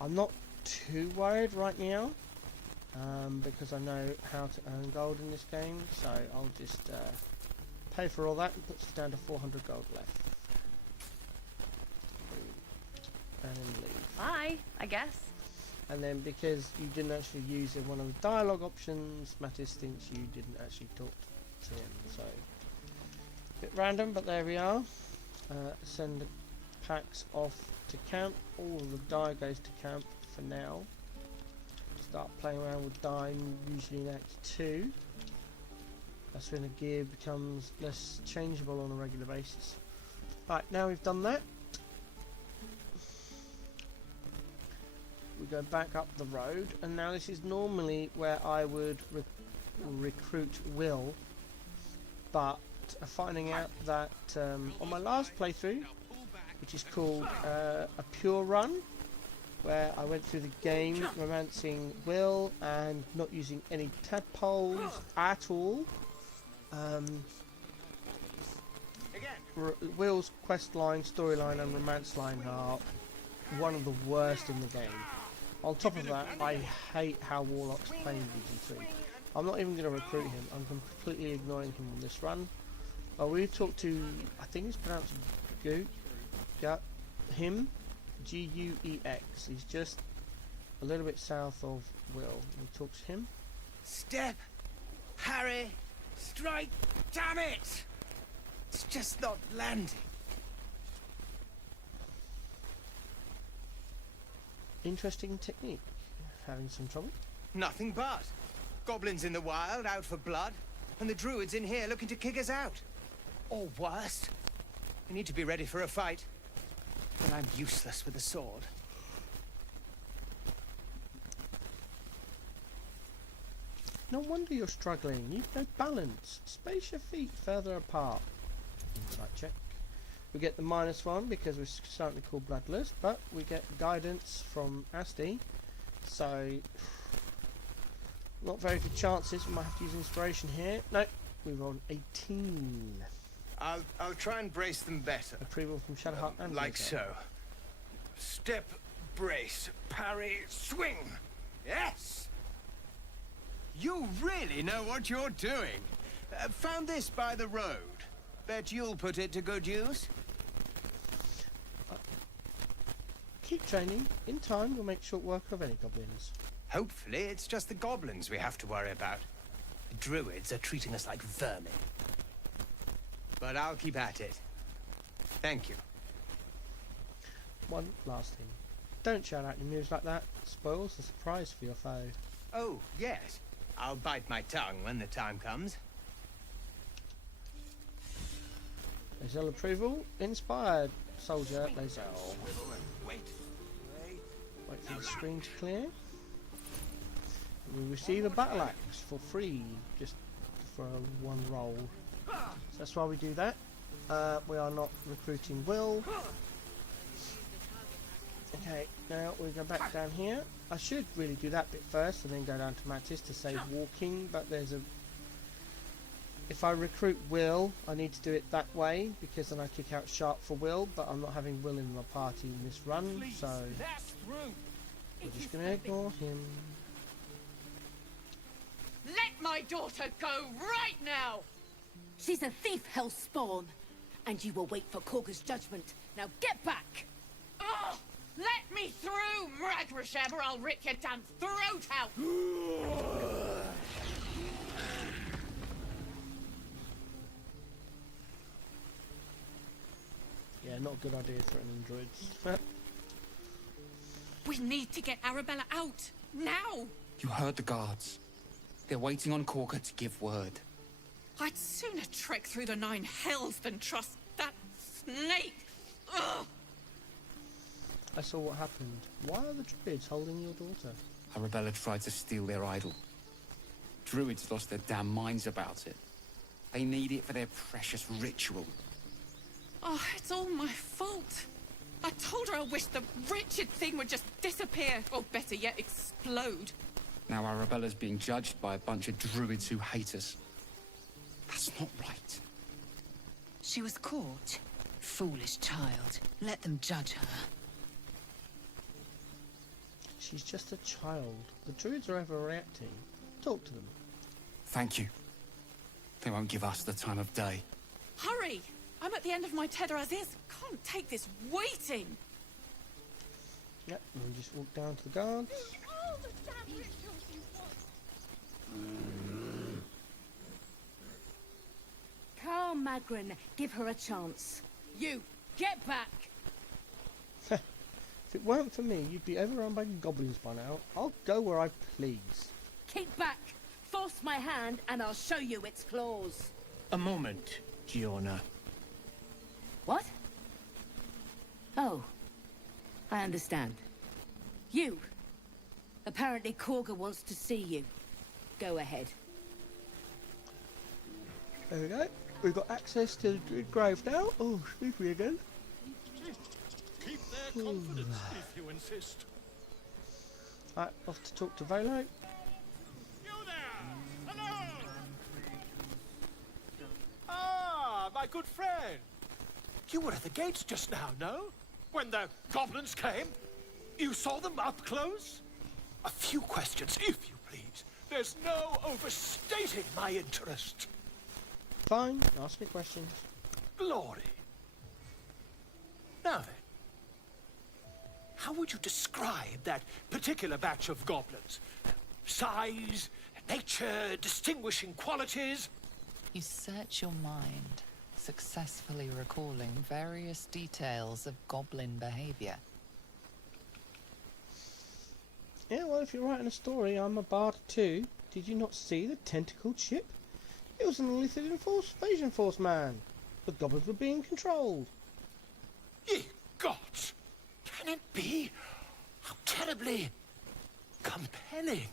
I'm not too worried right now, because I know how to earn gold in this game, so I'll just pay for all that and puts us down to 400 gold left. And then leave. Bye, I guess. And then because you didn't actually use one of the dialogue options, Mattis thinks you didn't actually talk to him, so a bit random, but there we are. Send the packs off to camp. All of the dye goes to camp for now. Start playing around with dye usually in Act 2. That's when the gear becomes less changeable on a regular basis. Right, now we've done that, we go back up the road, and now this is normally where I would recruit Will, but finding out that on my last playthrough, which is called a pure run, where I went through the game romancing Will and not using any tadpoles at all. Will's quest line, storyline and romance line are one of the worst in the game. On top of that, I hate how Warlock's playing BG3. I'm not even going to recruit him, I'm completely ignoring him on this run. We've talked to, I think it's pronounced him, G-U-E-X. He's just a little bit south of Will. We talk to him. Step, Harry, strike, damn it! It's just not landing. Interesting technique. Having some trouble? Nothing but. Goblins in the wild, out for blood, and the druids in here looking to kick us out. Or worse. We need to be ready for a fight. But I'm useless with a sword. No wonder you're struggling. You've no balance. Space your feet further apart. Insight check. We get the -1 because we're starting to call bloodless, but we get guidance from Asti, so not very good chances. We might have to use inspiration here. No, we rolled 18. I'll try and brace them better. Approval from Shadowheart and like Lae'zel. so. Step, brace, parry, swing. Yes. You really know what you're doing. Found this by the road. Bet you'll put it to good use. Keep training. In time, we'll make short work of any goblins. Hopefully, it's just the goblins we have to worry about. The druids are treating us like vermin. But I'll keep at it. Thank you. One last thing. Don't shout out your moves like that. Spoils the surprise for your foe. Oh, yes. I'll bite my tongue when the time comes. Lae'zel approval. Inspired. Soldier, Lae'zel. Wait for the screen to clear. We receive a battle axe for free, just for one roll. So that's why we do that. We are not recruiting Will. Okay, now we go back down here. I should really do that bit first and then go down to Mattis to save walking, but there's a... If I recruit Will, I need to do it that way, because then I kick out Sharp for Will, but I'm not having Will in my party in this run, so we're just going to ignore him. Let my daughter go right now! She's a thief, hellspawn, and you will wait for Korga's judgment. Now get back! Oh, let me through, Murderous Abrasham, or I'll rip your damn throat out! Yeah, not a good idea threatening druids. We need to get Arabella out. Now! You heard the guards. They're waiting on Corker to give word. I'd sooner trek through the 9 hells than trust that snake. Ugh! I saw what happened. Why are the druids holding your daughter? Arabella tried to steal their idol. Druids lost their damn minds about it. They need it for their precious ritual. Oh, it's all my fault. I told her I wished the wretched thing would just disappear, or better yet, explode. Now Arabella's being judged by a bunch of druids who hate us. That's not right. She was caught. Foolish child. Let them judge her. She's just a child. The druids are overreacting. Talk to them. Thank you. They won't give us the time of day. Hurry! I'm at the end of my tether as is. Can't take this waiting. Yep, we'll just walk down to the guards. Calm, Magrin. Give her a chance. You, get back! If it weren't for me, you'd be overrun by goblins by now. I'll go where I please. Keep back! Force my hand and I'll show you its claws. A moment, Giona. What? Oh. I understand. You. Apparently Korga wants to see you. Go ahead. There we go. We've got access to the druid grave now. Oh, excuse me again. Keep their confidence if you insist. Right, off to talk to Volo. You there! Hello! Ah, my good friend. You were at the gates just now, no? When the goblins came? You saw them up close? A few questions, if you please. There's no overstating my interest. Fine, ask me questions. Glory. Now then, how would you describe that particular batch of goblins? Size, nature, distinguishing qualities? You search your mind, successfully recalling various details of goblin behavior. Yeah, well, if you're writing a story, I'm a bard too. Did you not see the tentacled ship? It was an illicit invasion force, man. The goblins were being controlled. Ye gods! Can it be? How terribly compelling.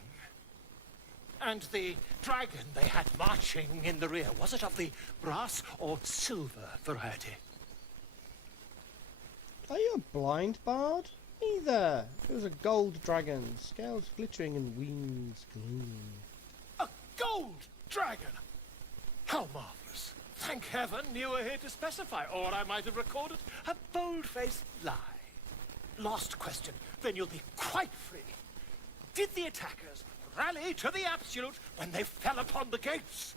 And the dragon they had marching in the rear, was it of the brass or silver variety? Are you a blind bard? Neither. It was a gold dragon, scales glittering and wings gleaming. A gold dragon! How marvelous. Thank heaven you were here to specify, or I might have recorded a bold-faced lie. Last question, then you'll be quite free. Did the attackers rally to the absolute when they fell upon the gates?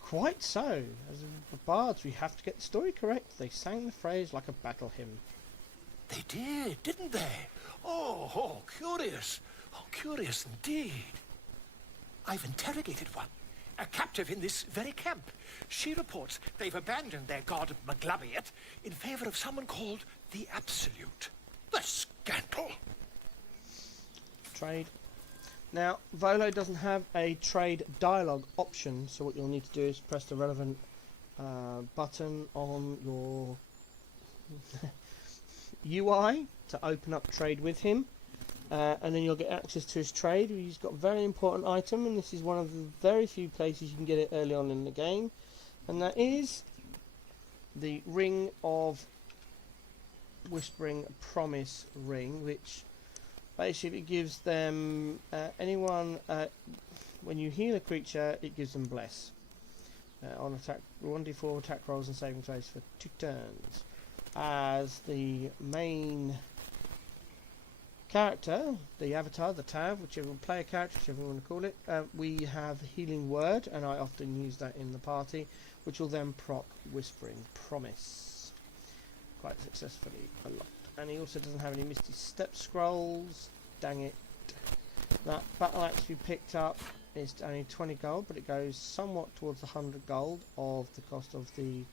Quite so. As the bards, we have to get the story correct. They sang the phrase like a battle hymn. They did, didn't they? Oh, curious. Oh, curious indeed. I've interrogated one, a captive in this very camp. She reports they've abandoned their god Maglabiet in favor of someone called the Absolute. The scandal! Trade. Now, Volo doesn't have a trade dialogue option, so what you'll need to do is press the relevant button on your UI to open up trade with him, and then you'll get access to his trade. He's got a very important item, and this is one of the very few places you can get it early on in the game, and that is the Ring of Whispering Promise ring, which basically gives them anyone when you heal a creature, it gives them bless on attack 1d4 attack rolls and saving throws for 2 turns. As the main character, the avatar, the Tav, whichever player character, whichever you want to call it, we have Healing Word, and I often use that in the party, which will then proc Whispering Promise quite successfully a lot. and he also doesn't have any Misty Step scrolls. Dang it. That battle axe we picked up is only 20 gold, but it goes somewhat towards the 100 gold of the cost of the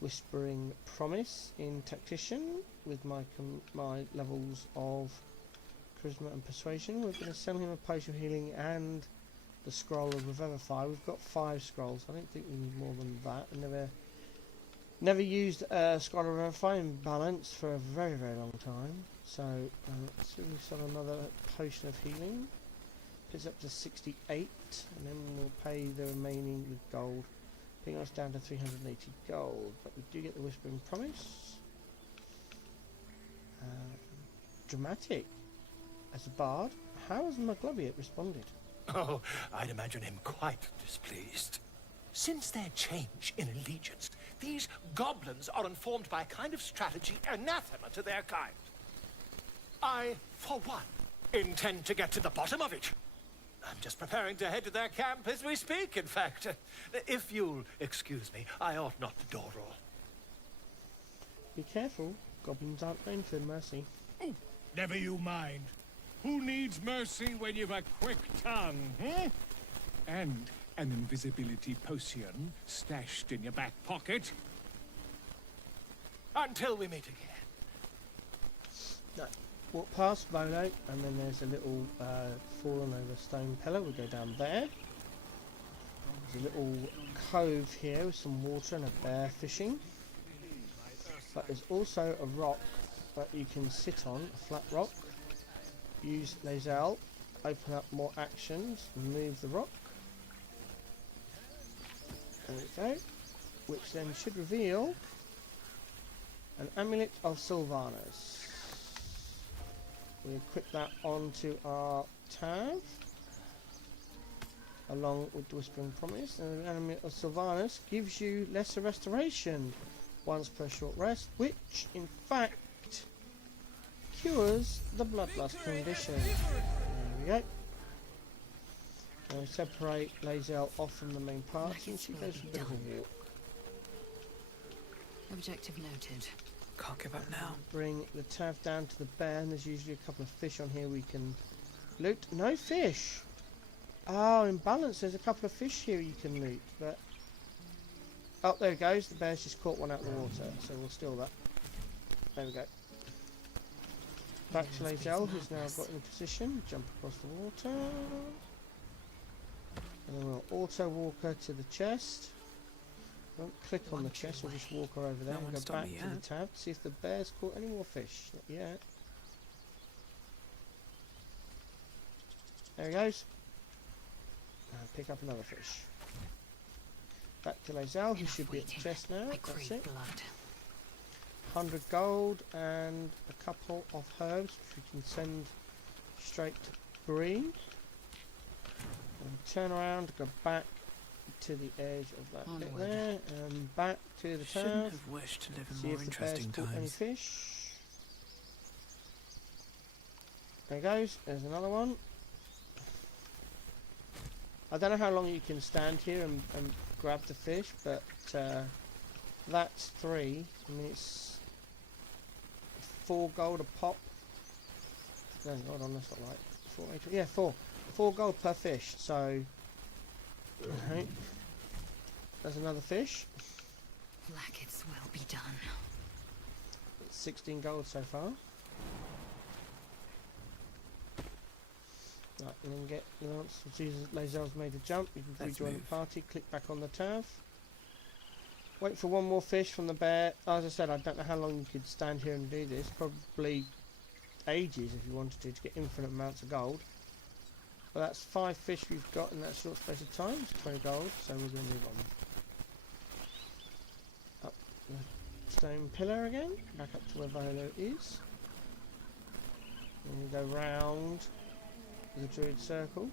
Whispering Promise in Tactician with my levels of Charisma and Persuasion. We're going to sell him a Potion of Healing and the Scroll of Revivify. We've got 5 scrolls. I don't think we need more than that. I never used a Scroll of Revivify in balance for a very, very long time. So let's sell another Potion of Healing. It's up to 68, and then we'll pay the remaining with gold, bringing us down to 380 gold. But we do get the Whispering Promise. Dramatic. As a bard, how has Magloviet responded? Oh, I'd imagine him quite displeased. Since their change in allegiance, these goblins are informed by a kind of strategy anathema to their kind. I, for one, intend to get to the bottom of it. I'm just preparing to head to their camp as we speak, in fact. If you'll excuse me, I ought not to door roll. Be careful. Goblins aren't known for mercy. Oh, never you mind. Who needs mercy when you've a quick tongue, hmm? And an invisibility potion stashed in your back pocket? Until we meet again. No. Walk past Volo, and then there's a little fallen over stone pillar. We go down there. There's a little cove here with some water and a bear fishing. But there's also a rock that you can sit on, a flat rock. Use Lae'zel, open up more actions, and move the rock. There we go. Which then should reveal an Amulet of Sylvanas. We equip that onto our Tav, along with the Whispering Promise, and the Amulet of Sylvanas gives you lesser restoration once per short rest, which in fact cures the bloodlust condition. There we go. Now we separate Lae'zel off from the main party, and she goes for a bit of a walk. Objective noted. Can't give up now. Bring the Tav down to the bear, and there's usually a couple of fish on here we can loot. No fish! Oh, in balance there's a couple of fish here you can loot, but... Oh, there it goes. The bear's just caught one out of the water, so we'll steal that. There we go. Back to Lae'zel, who's now got in position. Jump across the water. And then we'll auto-walk her to the chest. Don't click on the chest, we'll just walk her over there and go back to the tab to see if the bear's caught any more fish. Not yet. There he goes. And pick up another fish. Back to Lae'zel, who should be at the chest now. That's it. 100 gold and a couple of herbs which we can send straight to Bree. And turn around, go back to the edge of that bit there, and back to the Shouldn't turf. have wished to live in See more if the interesting bear's caught any times. fish. There goes. There's another one. I don't know how long you can stand here and grab the fish, but that's 3. I mean, it's 4 gold a pop. No, hold on, that's not right. 4, 8, yeah, 4. 4 gold per fish. So, right. There's another fish. Blackets will be done. 16 gold so far. Right, and then get Lance. Lae'zel's made a jump. You can rejoin the party. Click back on the Tav. Wait for one more fish from the bear. As I said, I don't know how long you could stand here and do this. Probably ages if you wanted to get infinite amounts of gold. But that's 5 fish we've got in that short space of time. It's 20 gold, so we're going to move on. Up the stone pillar again. Back up to where Volo is. And we go round the druid circle.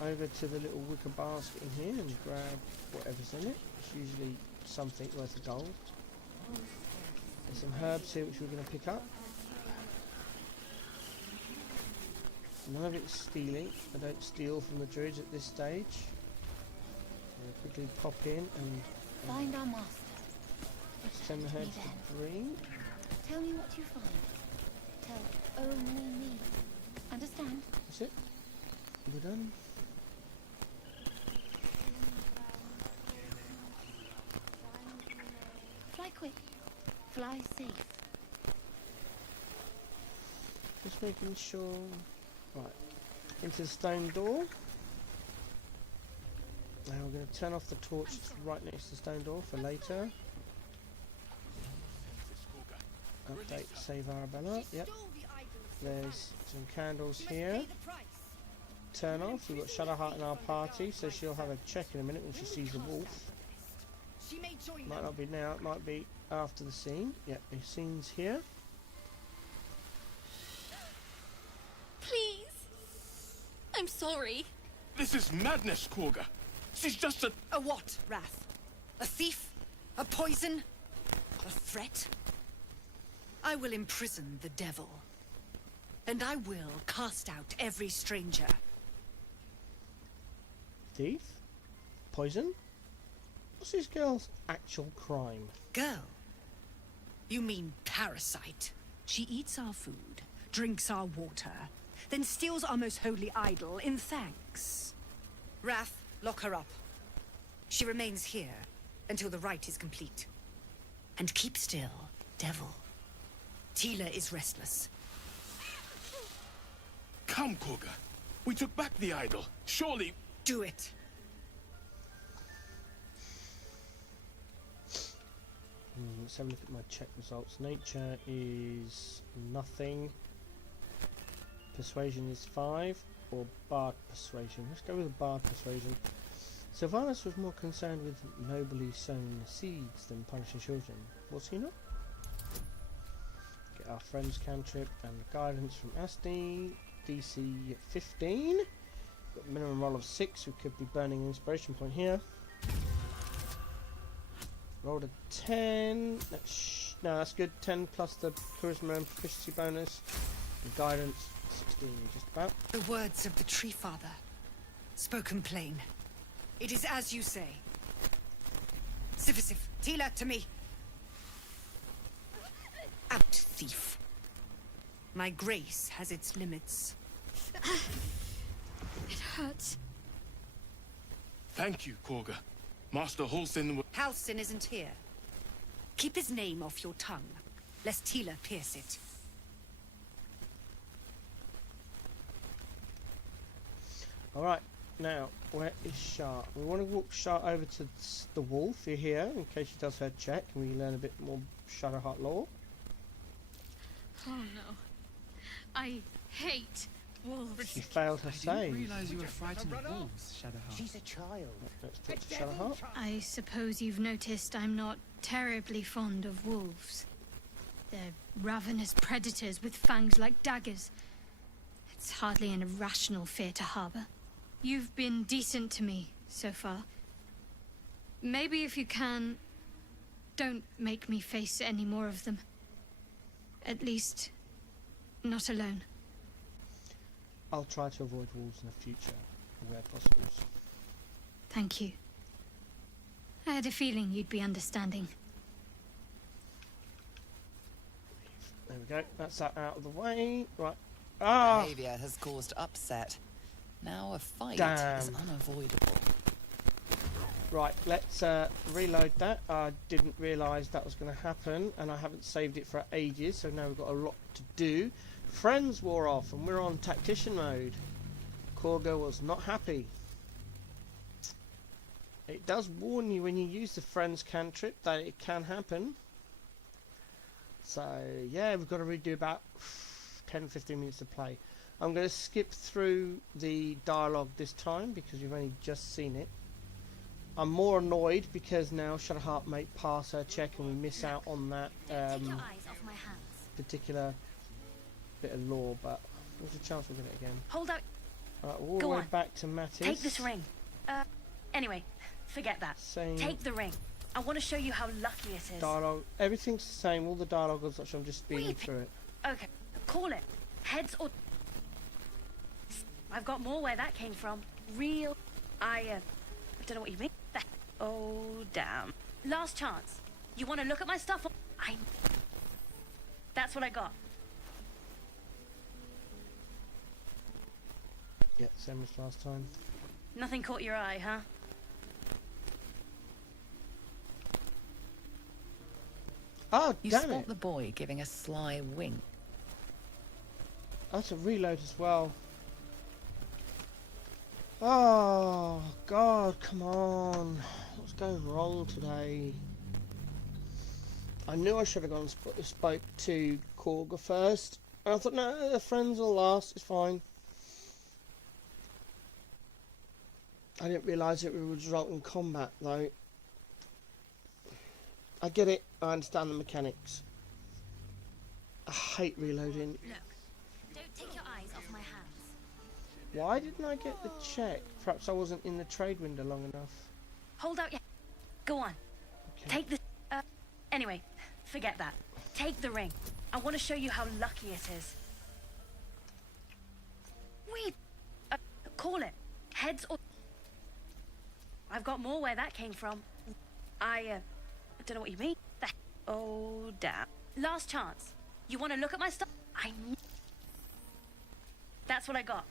Over to the little wicker basket in here and grab whatever's in it. It's usually something worth of gold. There's some herbs here which we're going to pick up. None of it's stealing. I don't steal from the druids at this stage. quickly pop in and Find our master. send the Protect me heads then. to green. Tell me what you find. Tell only me. Understand? That's it. We're done. Fly quick. Fly safe. Just making sure. Right. Into the stone door. Now we're going to turn off the torch right next to the stone door for later. Update, save Arabella. Yep. There's some candles here. Turn off. We've got Shadowheart in our party, so she'll have a check in a minute when she sees the wolf. Might not be now, it might be after the scene. Yep, the scene's here. Please. I'm sorry. This is madness, Korga. She's just a... A what, Wrath? A thief? A poison? A threat? I will imprison the devil. And I will cast out every stranger. Thief? Poison? What's this girl's actual crime? Girl? You mean parasite? She eats our food, drinks our water, then steals our most holy idol in thanks. Wrath, lock her up. She remains here until the rite is complete. And keep still, devil. Tila is restless. Come, Korga. We took back the idol. Surely... Do it. Let's have a look at my check results. Nature is nothing. Persuasion is 5. Or Bard Persuasion. Let's go with a Bard Persuasion. Sylvanus was more concerned with nobly sown seeds than punishing children. Was he not? Get our friend's cantrip and the guidance from Asti. DC 15. Got a minimum roll of 6. We could be burning an inspiration point here. Rolled a 10. No, that's good. 10 plus the charisma and proficiency bonus. And guidance 16, just about. The words of the Tree Father, spoken plain. It is as you say. Sifisif, Tila, to me. Out, thief. My grace has its limits. It hurts. Thank you, Korga. Master Halsin... Halsin isn't here. Keep his name off your tongue, lest Tila pierce it. Alright, now, where is Shar? We want to walk Shar over to the wolf here, in case she does her check, and we learn a bit more Shadowheart lore. Oh no. I hate wolves. She failed her I save. didn't realize you were frightened of wolves, Shadowheart. She's a child. Let's talk to Shadowheart. I suppose you've noticed I'm not terribly fond of wolves. They're ravenous predators with fangs like daggers. It's hardly an irrational fear to harbor. You've been decent to me so far. Maybe if you can, don't make me face any more of them. At least, not alone. I'll try to avoid wolves in the future, where possible. Thank you. I had a feeling you'd be understanding. There we go. That's that out of the way. Right. Ah! Behavior has caused upset. Now a fight Damn. is unavoidable. Right, let's reload that. I didn't realise that was going to happen, and I haven't saved it for ages, so now we've got a lot to do. Friends wore off, and we're on Tactician mode. Korga was not happy. It does warn you when you use the Friends cantrip that it can happen. So, yeah, we've got to redo about 10-15 minutes to play. I'm going to skip through the dialogue this time, because we've only just seen it. I'm more annoyed because now Shadowheart may pass her check and we miss out on that Take your eyes off my hands. particular bit of lore, but there's a chance we'll get it again. Hold out. Alright, all the Go way on. back to Mattis. Take this ring. Anyway, forget that. Same Take the ring. I want to show you how lucky it is. dialogue. Everything's the same, all the dialogue is such. I'm just speeding through it. Okay, call it. Heads or... I've got more where that came from. Real... I don't know what you mean. Oh, damn. Last chance. You want to look at my stuff? That's what I got. Yeah, same as last time. Nothing caught your eye, huh? Oh, You damn spot it. the boy giving a sly wink. That's a reload as well. Oh, God, come on. What's going wrong today? I knew I should have gone and spoke to Korga first. And I thought, no, the friends will last, it's fine. I didn't realise it would result in combat, though. I get it, I understand the mechanics. I hate reloading. Look, don't take your eyes off my hands. Why didn't I get the check? Perhaps I wasn't in the trade window long enough. Hold out your... Go on. Okay. Take the... Anyway, forget that. Take the ring. I want to show you how lucky it is. We... call it. Heads or... I've got more where that came from. I don't know what you mean. Oh, damn. Last chance. You want to look at my stuff? That's what I got.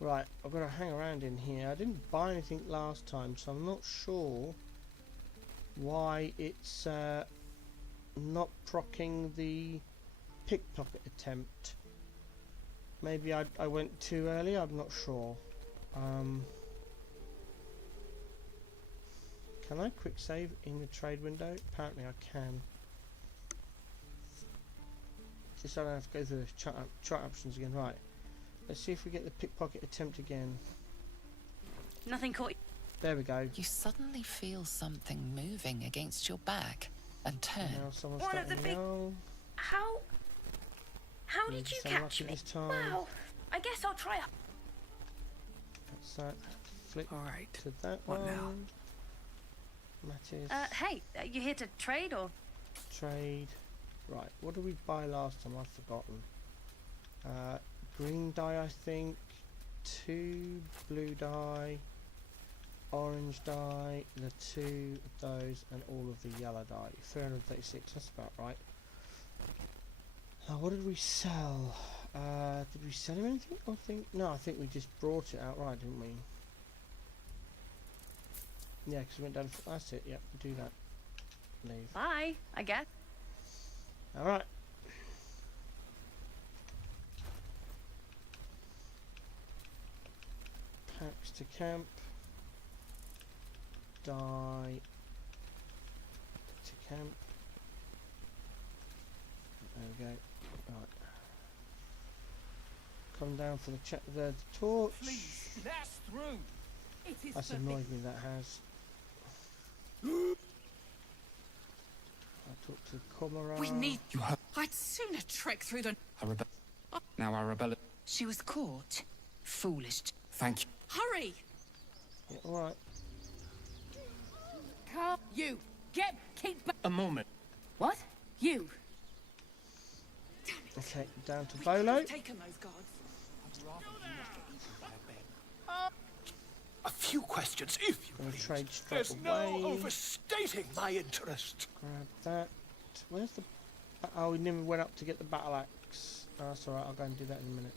Right, I've got to hang around in here. I didn't buy anything last time, so I'm not sure why it's not proccing the pickpocket attempt. Maybe I went too early, I'm not sure. Can I quick save in the trade window? Apparently I can. Just so I don't have to go through the chart options again. Right. Let's see if we get the pickpocket attempt again. Nothing caught. There we go. You suddenly feel something moving against your back and turn. Now someone's One of the starting big... now. How did you So catch lucky me? this time. Wow. I guess I'll try up. That's that. Flip Alright. to that What one. now? Mattis. Hey, you here to trade or? Trade. Right, what did we buy last time? I've forgotten. Green dye, I think. 2 blue dye. Orange dye. The 2 of those, and all of the yellow dye. 336, that's about right. Now, what did we sell? Did we sell him anything? I think we just brought it outright, didn't we? Yeah, because we went down. That's it. Yep, do that. Leave. Bye, I guess. All right. Packs to camp. Die to camp. There we go. Right. Come down for the torch. Please, let us through. It is That's the annoyed me, that has. I talked to Komara. We need... You heard I'd sooner trek through the... Arabella. Now Arabella. She was caught. Foolish. Thank you. Hurry! Yeah, alright. Can't you keep back? A moment. What? You? Okay, down to Bolo. Taken those guards. A few questions, if you Gonna please. trade straight There's no away. overstating my interest. Grab that. Where's the... Oh, we never went up to get the battle axe. Oh, that's alright, I'll go and do that in a minute.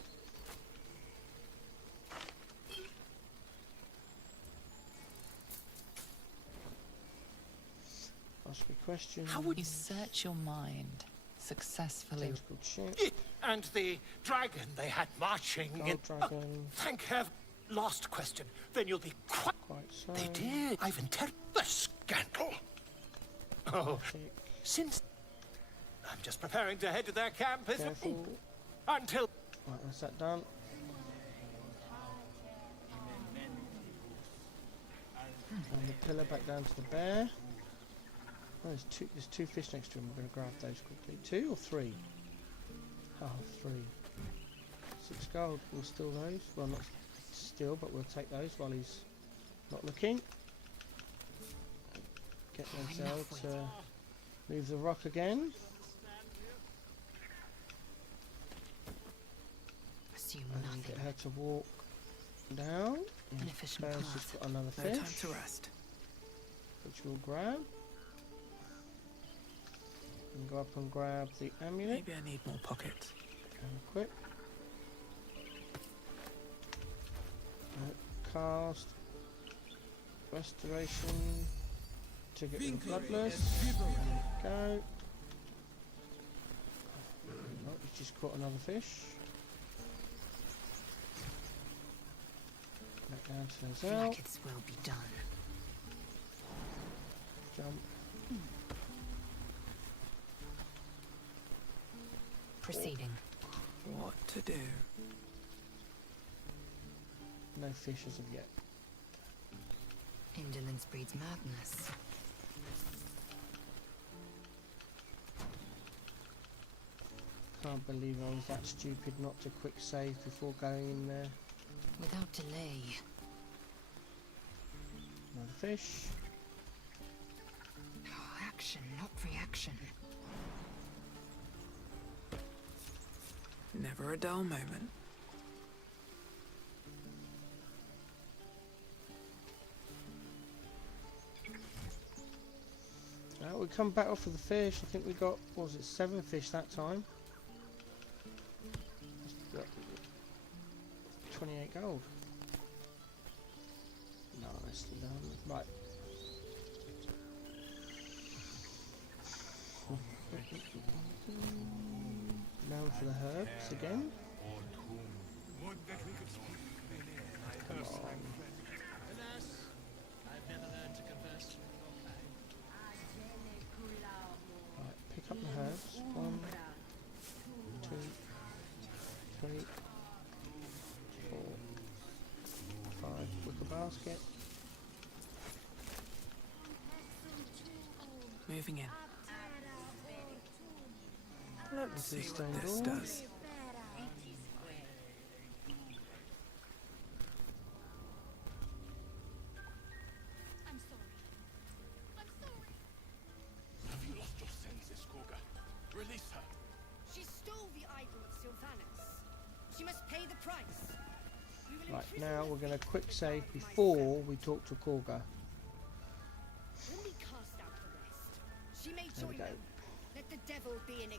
Ask me questions. How would you search your mind successfully? Tentacle ship. It and the dragon they had marching in... Gold dragon. Thank heaven. Last question. Then you'll be quite... Quite so. They did. I've interpreted the scandal. Oh, since... I'm just preparing to head to their camp. Careful. Until... Right, that's that done. And the pillar back down to the bear. Oh, there's two fish next to him. We're going to grab those quickly. 2 or 3? Oh, 3. 6 gold. We'll steal those. Well, not steal, but we'll take those while he's not looking. Get themselves to move the rock again. Assume And nothing. get her to walk down. An efficient Bear's path. just got another No fish. time to rest. which we'll grab. And go up and grab the amulet. Maybe I need more pockets. And equip. Cast. Restoration. To get rid of bloodless. Go. Oh, we just caught another fish. Back down to those out. Like it's well be done. Jump. Proceeding. What to do? No fish as of yet. Indolence breeds madness. Can't believe I was that stupid not to quick save before going in there. Without delay. Another fish. Oh, action, not reaction. Never a dull moment. We come back off of the fish. I think we got, what was it, 7 fish that time. 28 gold. Nicely done. Right. Now for the herbs again. Come on. Right, pick up the herbs. 1, 2, 3, 4, 5. Wicker basket. Moving in. Let's see This what this door. does. Have you lost your senses, Korga? Release her. She stole the idol of Sylvanas. She must pay the price. We will Right, imprison now her we're going to forever, quick save my before we talk to Korga. When we cast out the rest, she may There we join go. them. Let the devil be an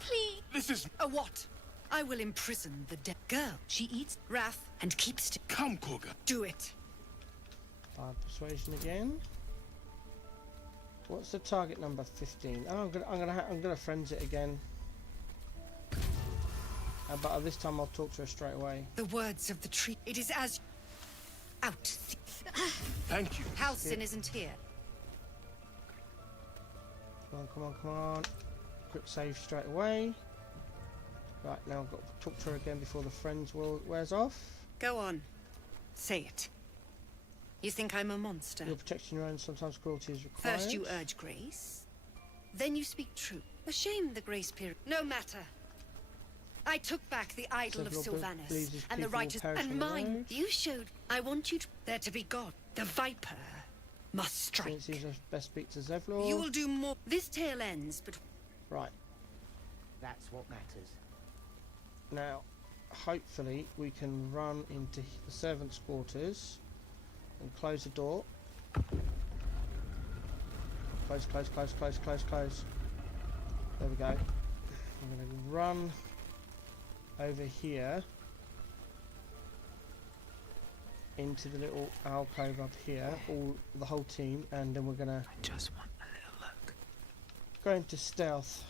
Please. This is A what? I will imprison the dead girl. She eats wrath and keeps to come, Korga. do it. Persuasion again. What's the target number? 15. Oh, I'm gonna friends it again. But this time I'll talk to her straight away. The words of the tree. It is as out. Thank you. Halcyon isn't here. Come on, come on, come on. Quick save straight away. Right, now I've got to talk to her again before the friends wears off. Go on. Say it. You think I'm a monster? You're protecting your own, sometimes cruelty is required. First you urge grace, then you speak truth. A shame the grace period. No matter. I took back the idol of Several Sylvanas believes his and the people will righteous perish on and the mine. road. You showed. I want you to. There to be God. The viper must strike. Since he's best speak to Zevlor. You will do more. This tale ends, but Right. That's what matters. Now, hopefully we can run into the servants' quarters and close the door. Close, close, close, close, close, close. There we go. I'm going to run over here into the little alcove up here, the whole team, and then we're going to Just want a little look. go into stealth.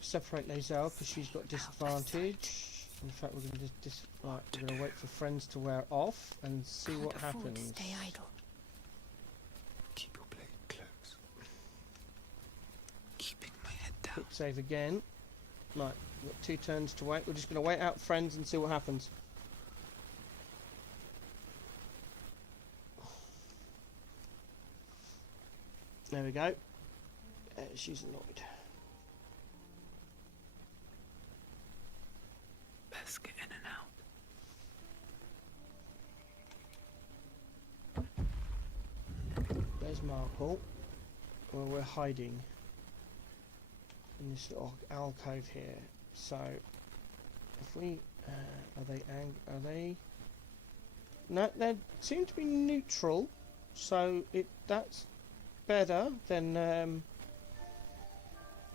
Separate Lae'zel because she's got disadvantage. In fact, we're going to right, we're going to wait for friends to wear off and see what happens. Stay idle. Keep your blade close. Keeping my head down. Quick save again. Right, we've got 2 turns to wait. We're just going to wait out friends and see what happens. There we go. She's annoyed. Best get in and out. There's Markle, where we're hiding in this little alcove here. So, if we, are they? No, they seem to be neutral. So that's better than I'm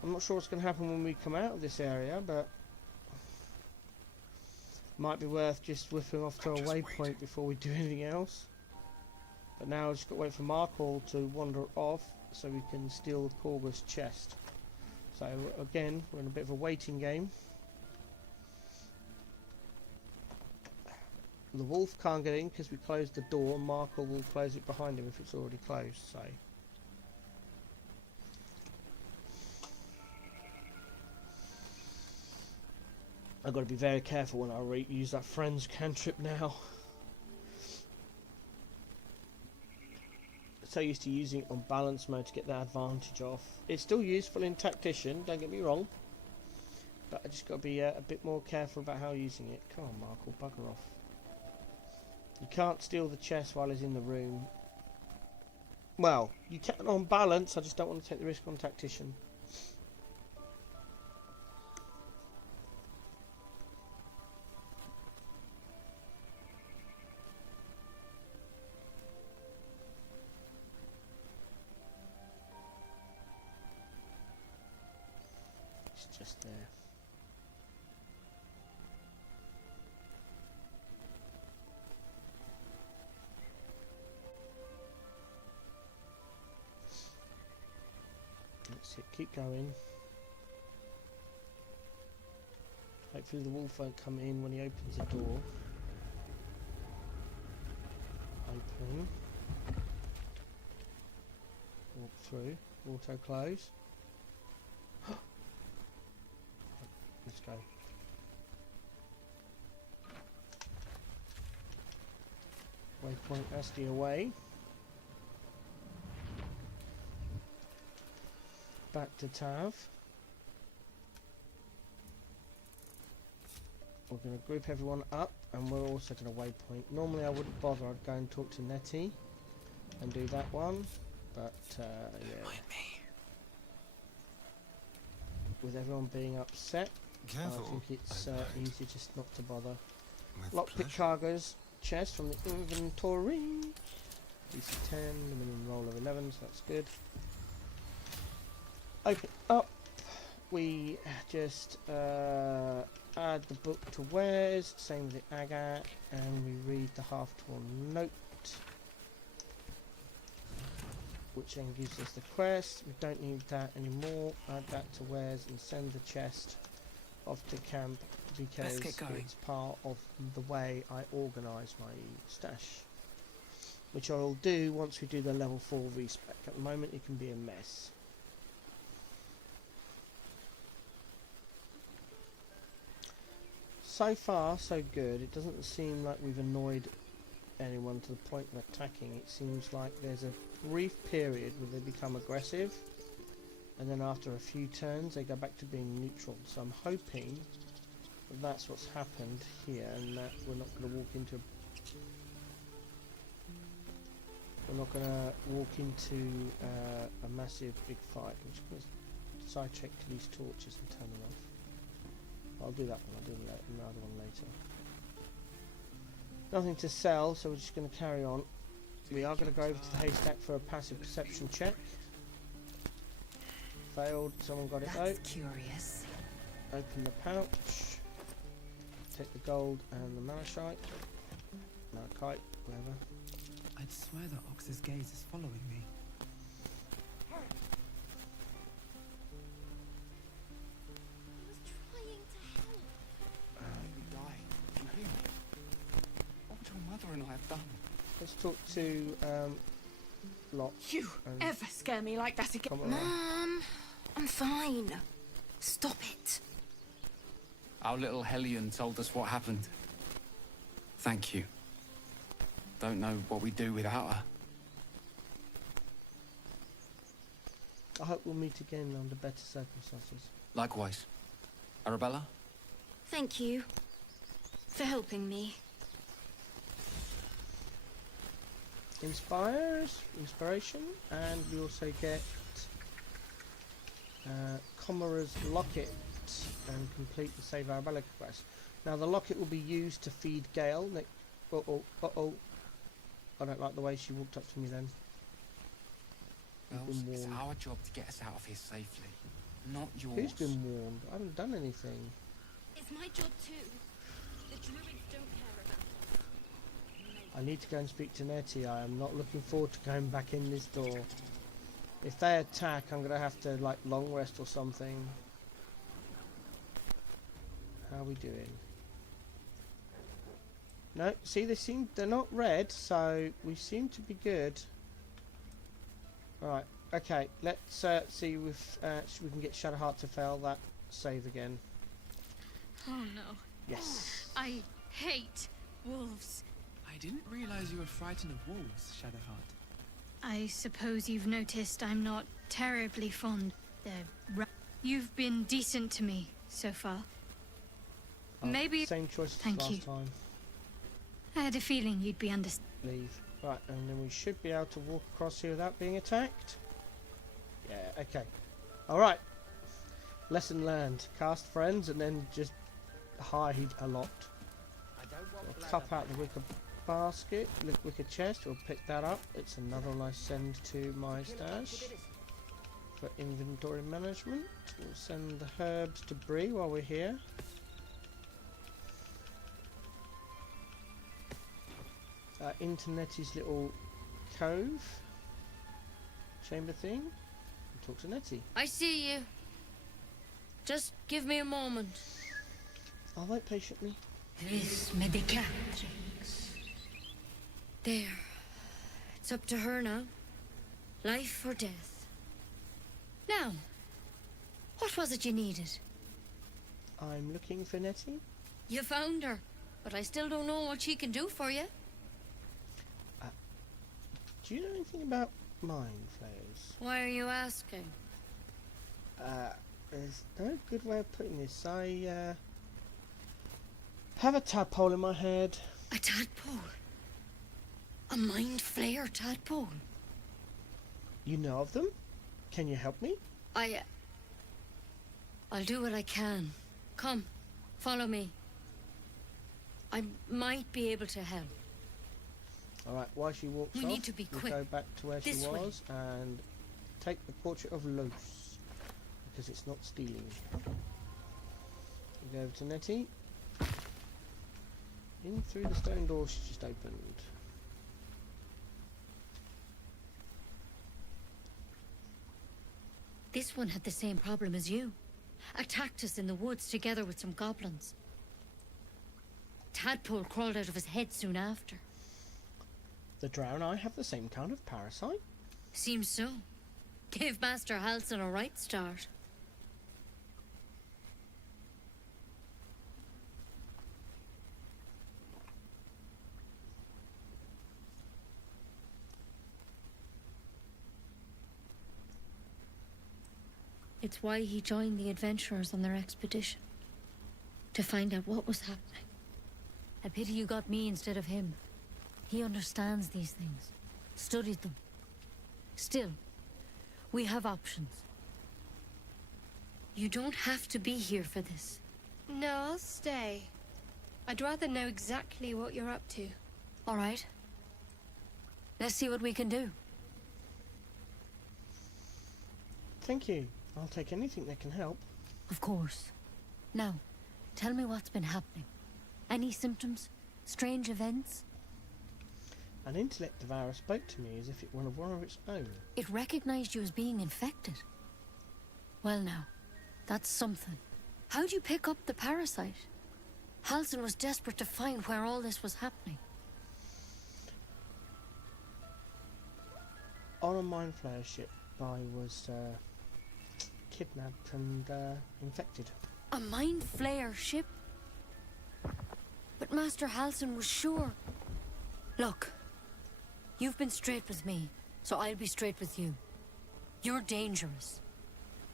not sure what's going to happen when we come out of this area, but might be worth just whipping off to a waypoint before we do anything else. But now I've just got to wait for Markle to wander off so we can steal the Corvus chest. So again, we're in a bit of a waiting game. The wolf can't get in because we closed the door. Markle will close it behind him if it's already closed. So I've got to be very careful when I use that friend's cantrip now. So used to using it on balance mode to get that advantage off. It's still useful in Tactician, don't get me wrong, but I just got to be a bit more careful about how using it. Come on, Markle, bugger off. You can't steal the chest while he's in the room. Well, you can on balance, I just don't want to take the risk on Tactician. It's just there. That's it, keep going. Hopefully the wolf won't come in when he opens the door. Open. Walk through. Auto close. Let's go. Waypoint Asti away. Back to Tav. We're going to group everyone up and we're also going to waypoint. Normally I wouldn't bother, I'd go and talk to Nettie and do that one, but yeah. With everyone being upset, Careful. I think it's easy just not to bother. Lockpick cargoes chest from the inventory. DC 10, the minimum roll of 11, so that's good. Open up. We just add the book to wares, same with the agate, and we read the half-torn note, which then gives us the quest. We don't need that anymore. Add that to wares and send the chest off to camp because it's part of the way I organise my stash, which I will do once we do the level 4 respec. At the moment it can be a mess. So far so good. It doesn't seem like we've annoyed anyone to the point of attacking. It seems like there's a brief period where they become aggressive and then after a few turns they go back to being neutral. So I'm hoping that that's what's happened here and that we're not going to walk into a massive big fight. I'm just going to sidetrack these torches and turn them off. I'll do that one, I'll do another one later. Nothing to sell, so we're just going to carry on. We are going to go over to the haystack for a passive perception check. Failed, someone got it though. That's curious. Open the pouch. Take the gold and the malachite. Malachite, whatever. I'd swear that Ox's gaze is following me. And I have done. Let's talk to Lot. You ever scare me like that again? Mom, I'm fine. Stop it. Our little Hellion told us what happened. Thank you. Don't know what we'd do without her. I hope we'll meet again under better circumstances. Likewise. Arabella? Thank you for helping me. Inspiration, and we also get Commora's Locket and complete the Save Arabella quest. Now the locket will be used to feed Gale. I don't like the way she walked up to me then. Wells, it's our job to get us out of here safely, not yours. Who's been warned? I haven't done anything. It's my job too. The druids don't care about us. I need to go and speak to Nettie. I am not looking forward to going back in this door. If they attack, I'm going to have to, like, long rest or something. How are we doing? No, see, they're not red, so we seem to be good. Right, okay, let's see if we can get Shadowheart to fail that save again. Oh no. Yes. I hate wolves. I didn't realize you were frightened of wolves, Shadowheart. I suppose you've noticed I'm not terribly fond. You've been decent to me so far. Maybe. Same choice as Thank last you. time. I had a feeling you'd be understanding. Leave. Right, and then we should be able to walk across here without being attacked. Yeah, okay. Alright. Lesson learned. Cast friends and then just hide a lot. We'll cup out the wicker basket, wicker chest, we'll pick that up. It's another one I send to my stash for inventory management. We'll send the herbs to Bree while we're here. Into Nettie's little cove chamber thing. We'll talk to Nettie. I see you. Just give me a moment. I'll wait patiently. This medicatrix. There. It's up to her now. Life or death. Now, what was it you needed? I'm looking for Nettie. You found her, but I still don't know what she can do for you. Do you know anything about mind flayers? Why are you asking? There's no good way of putting this. I have a tadpole in my head. A tadpole? A mind flayer tadpole? You know of them? Can you help me? I'll do what I can. Come, follow me. I might be able to help. Alright, while she walks off, We need to be we'll quick. go back to where This she way. was and take the portrait of Los, because it's not stealing. We go over to Nettie. In through the stone door she just opened. This one had the same problem as you. Attacked us in the woods together with some goblins. Tadpole crawled out of his head soon after. The drow and I have the same kind of parasite? Seems so. Gave Master Halsin a right start. It's why he joined the adventurers on their expedition. To find out what was happening. A pity you got me instead of him. He understands these things. Studied them. Still, we have options. You don't have to be here for this. No, I'll stay. I'd rather know exactly what you're up to. All right. Let's see what we can do. Thank you. I'll take anything that can help. Of course. Now, tell me what's been happening. Any symptoms? Strange events? An intellect devourer spoke to me as if it were one of its own. It recognized you as being infected. Well now, that's something. How'd you pick up the parasite? Halsin was desperate to find where all this was happening. On a mind flayer ship, I was kidnapped and infected. A mind flayer ship? But Master Halsin was sure. Look, you've been straight with me, so I'll be straight with you. You're dangerous.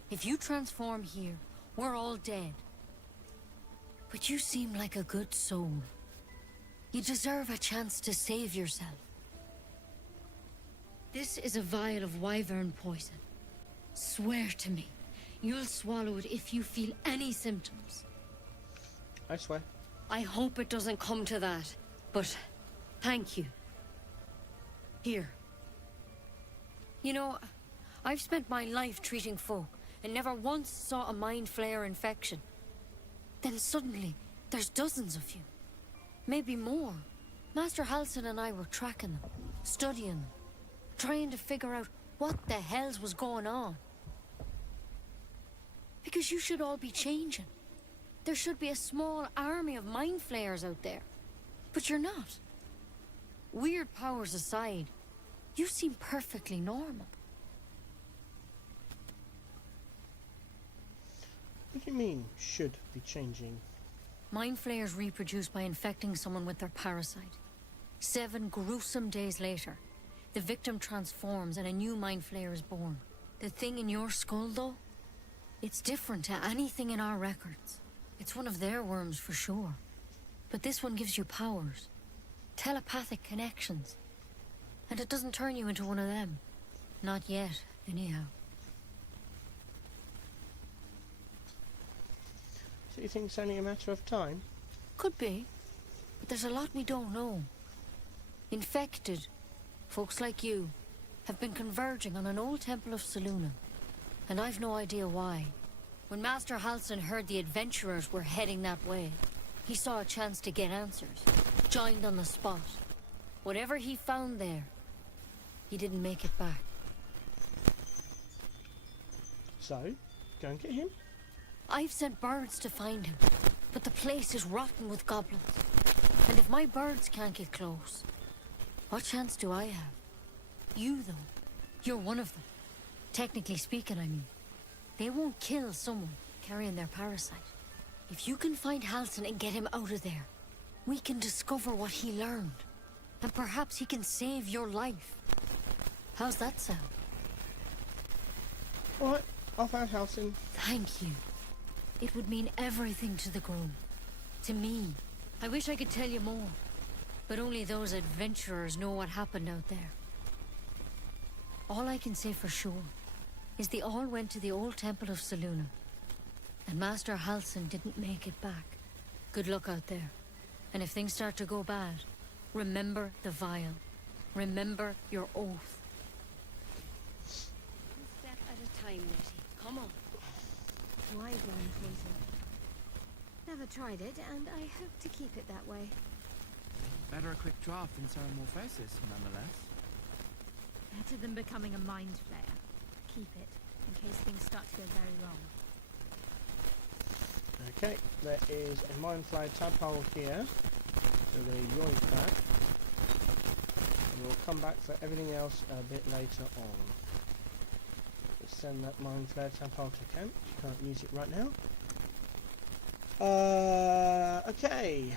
If you transform here, we're all dead. But you seem like a good soul. You deserve a chance to save yourself. This is a vial of wyvern poison. Swear to me, you'll swallow it if you feel any symptoms. I swear. I hope it doesn't come to that, but thank you. Here. You know, I've spent my life treating folk and never once saw a mind flayer infection. Then suddenly, there's dozens of you. Maybe more. Master Halsin and I were tracking them, studying them, trying to figure out what the hells was going on. Because you should all be changing. There should be a small army of mind flayers out there. But you're not. Weird powers aside, you seem perfectly normal. What do you mean, should be changing? Mind flayers reproduce by infecting someone with their parasite. 7 gruesome days later, the victim transforms and a new mind flayer is born. The thing in your skull, though, it's different to anything in our records. It's one of their worms for sure. But this one gives you powers. Telepathic connections. And it doesn't turn you into one of them. Not yet, anyhow. So you think it's only a matter of time? Could be. But there's a lot we don't know. Infected, folks like you, have been converging on an old temple of Selûne. And I've no idea why. When Master Halsin heard the adventurers were heading that way, he saw a chance to get answers. Joined on the spot. Whatever he found there, he didn't make it back. So, go and get him? I've sent birds to find him, but the place is rotten with goblins. And if my birds can't get close, what chance do I have? You, though, you're one of them. Technically speaking, I mean. They won't kill someone carrying their parasite. If you can find Halsin and get him out of there, we can discover what he learned. And perhaps he can save your life. How's that sound? Alright, I'll find Halsin. Thank you. It would mean everything to the groom. To me. I wish I could tell you more. But only those adventurers know what happened out there. All I can say for sure is they all went to the old temple of Selûne. And Master Halsin didn't make it back. Good luck out there. And if things start to go bad, remember the vial. Remember your oath. One step at a time, Nettie. Come on. Why blind poison? Never tried it, and I hope to keep it that way. Better a quick draft than Ceramorphosis, nonetheless. Better than becoming a mind flayer. Keep it, in case things start to go very wrong. Okay, there is a mind flayer tadpole here. So we're going to yoink that. And we'll come back for everything else a bit later on. Let's send that mind flayer tadpole to camp. You can't use it right now. Okay.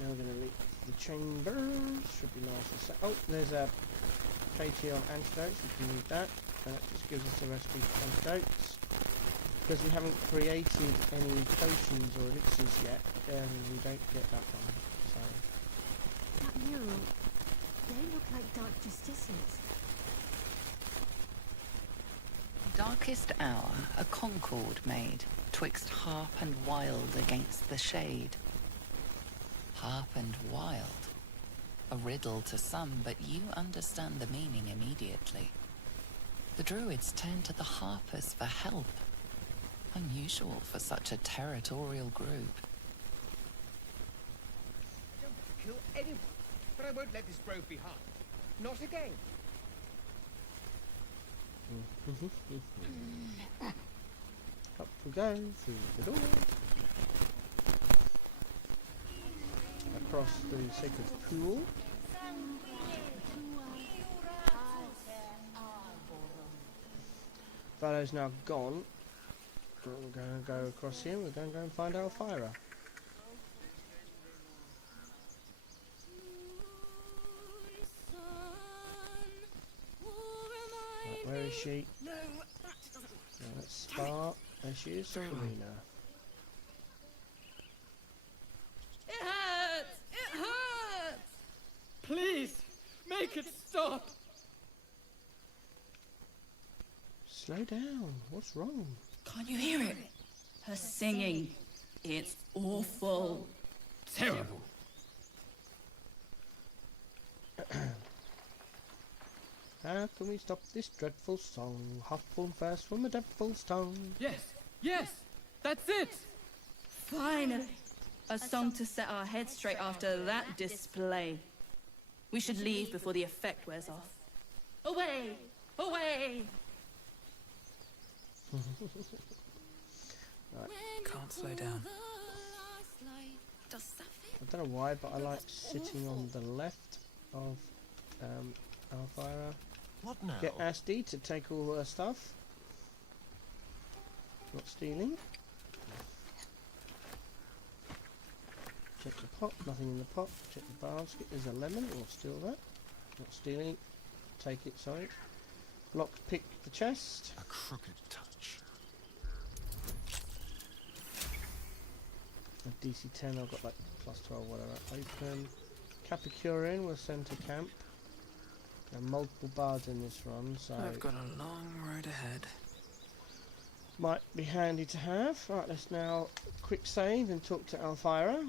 Now we're going to leave the chambers. Should be nice and set. Oh, there's a KT on antidotes. We can use that. And that just gives us a recipe for antidotes. Because we haven't created any potions or elixirs yet, we don't get that one. So. That mural, they look like dark justicians. Darkest hour, a concord made, twixt harp and wild against the shade. Harp and wild. A riddle to some, but you understand the meaning immediately. The druids turn to the harpers for help. Unusual for such a territorial group. Don't kill anyone, but I won't let this grove be harmed. Not again. Up we go through the door. Across the sacred pool. Valo's now gone. We're going to go across here. We're going to go and find Alfira. Right, where is she? No, Let's start. There she is, Serena. It hurts! It hurts! Please, make it stop! Slow down. What's wrong? Can't you hear it? Her singing. It's awful. Terrible. How can we stop this dreadful song? Huffle first from the devil's tongue. Yes, yes, that's it. Finally! A song to set our heads straight after that display. We should leave before the effect wears off. Away! Away! Right. Can't slow down. I don't know why, but I like sitting on the left of Elvira. What now? Get Asti to take all her stuff. Not stealing. Check the pot, nothing in the pot. Check the basket, there's a lemon, or steal that. Not stealing. Take it, sorry. Lock pick the chest. A crooked touch. A DC 10, I've got like plus 12, whatever. Open. Capicurian, we'll send to camp. There are multiple bards in this run, so I've got a long road ahead. might be handy to have. Right, let's now quick save and talk to Elvira.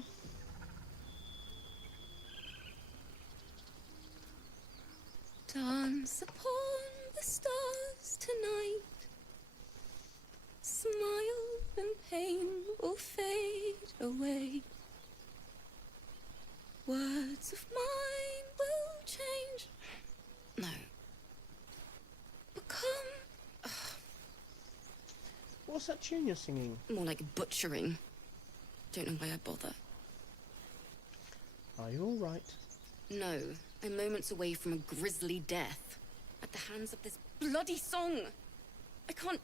Dance upon the stars tonight. Smile and pain will fade away. Words of mine will change. No. Become What's that tune you're singing? more like butchering. Don't know why I bother. Are you alright? No, I'm moments away from a grisly death. At the hands of this bloody song. I can't...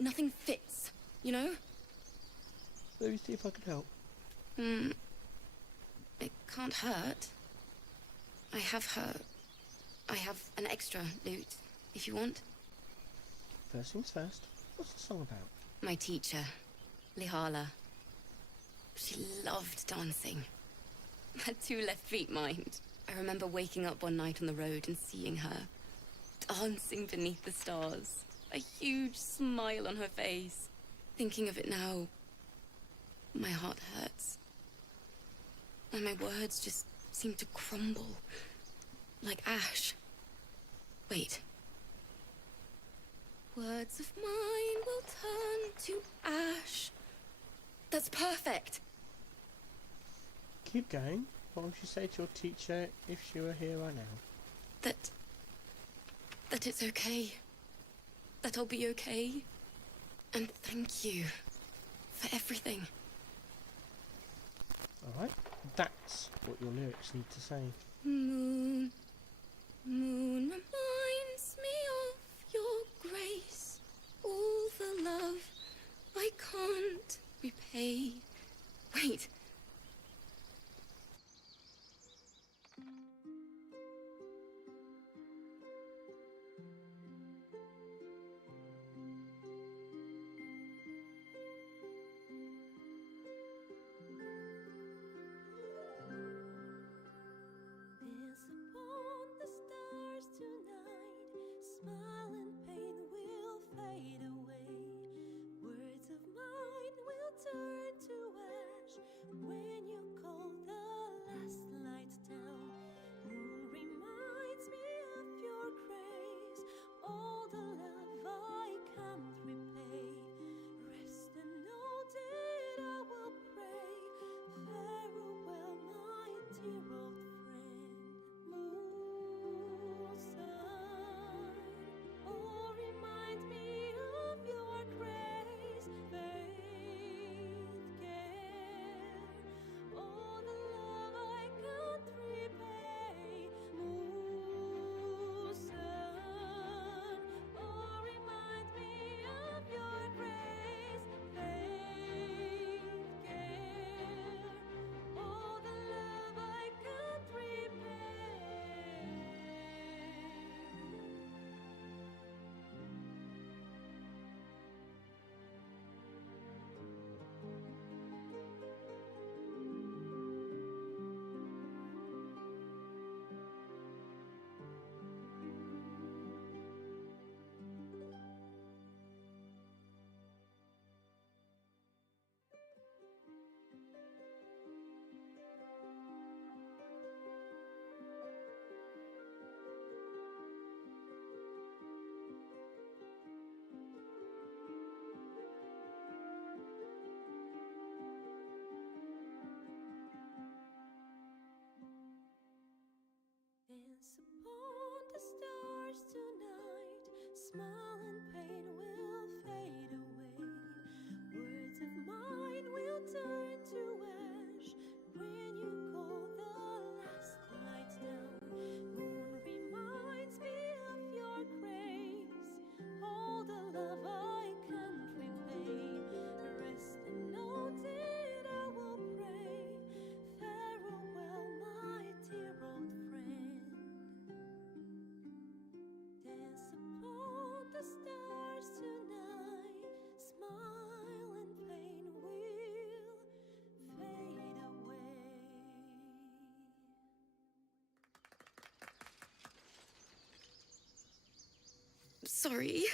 Nothing fits, you know? Let me see if I can help. It can't hurt. I have an extra loot, if you want. First things first, what's the song about? My teacher, Lihala. She loved dancing. Had 2 left feet, mind. I remember waking up one night on the road and seeing her, dancing beneath the stars. A huge smile on her face. Thinking of it now, my heart hurts. And my words just seem to crumble, like ash. Wait. Words of mine will turn to ash. That's perfect. Keep going. What would you say to your teacher if she were here right now? That it's okay. That I'll be okay. And thank you for everything. Alright, that's what your lyrics need to say. Moon, moon reminds me of your grace. All the love I can't repay. Wait. This upon the stars sorry.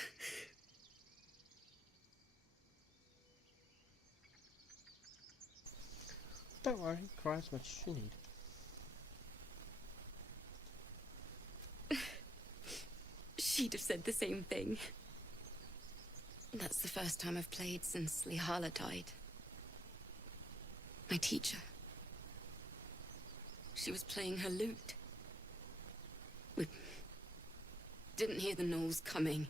Don't worry, cry as much as you need. She'd have said the same thing. That's the first time I've played since Lihala died. My teacher. She was playing her lute. We didn't hear the gnolls coming.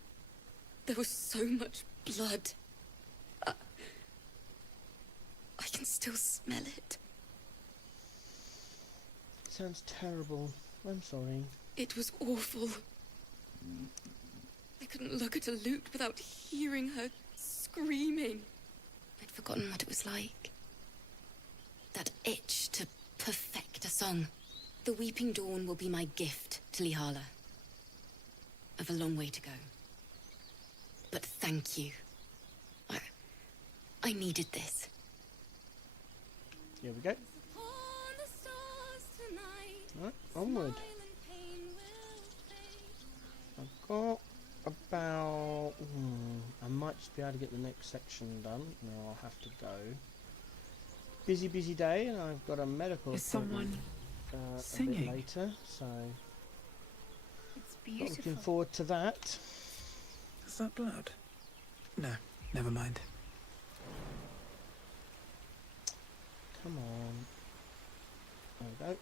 There was so much blood. I can still smell it. Sounds terrible. I'm sorry. It was awful. I couldn't look at a lute without hearing her screaming. I'd forgotten what it was like. That itch to perfect a song. The Weeping Dawn will be my gift to Lihala. I've a long way to go. But thank you. I needed this. Here we go. Right, onward. I've got about... I might just be able to get the next section done. No, I'll have to go. Busy day, and I've got a medical appointment a bit later, so... It's beautiful. Looking forward to that. Is that blood? No, never mind. Come on. There we go.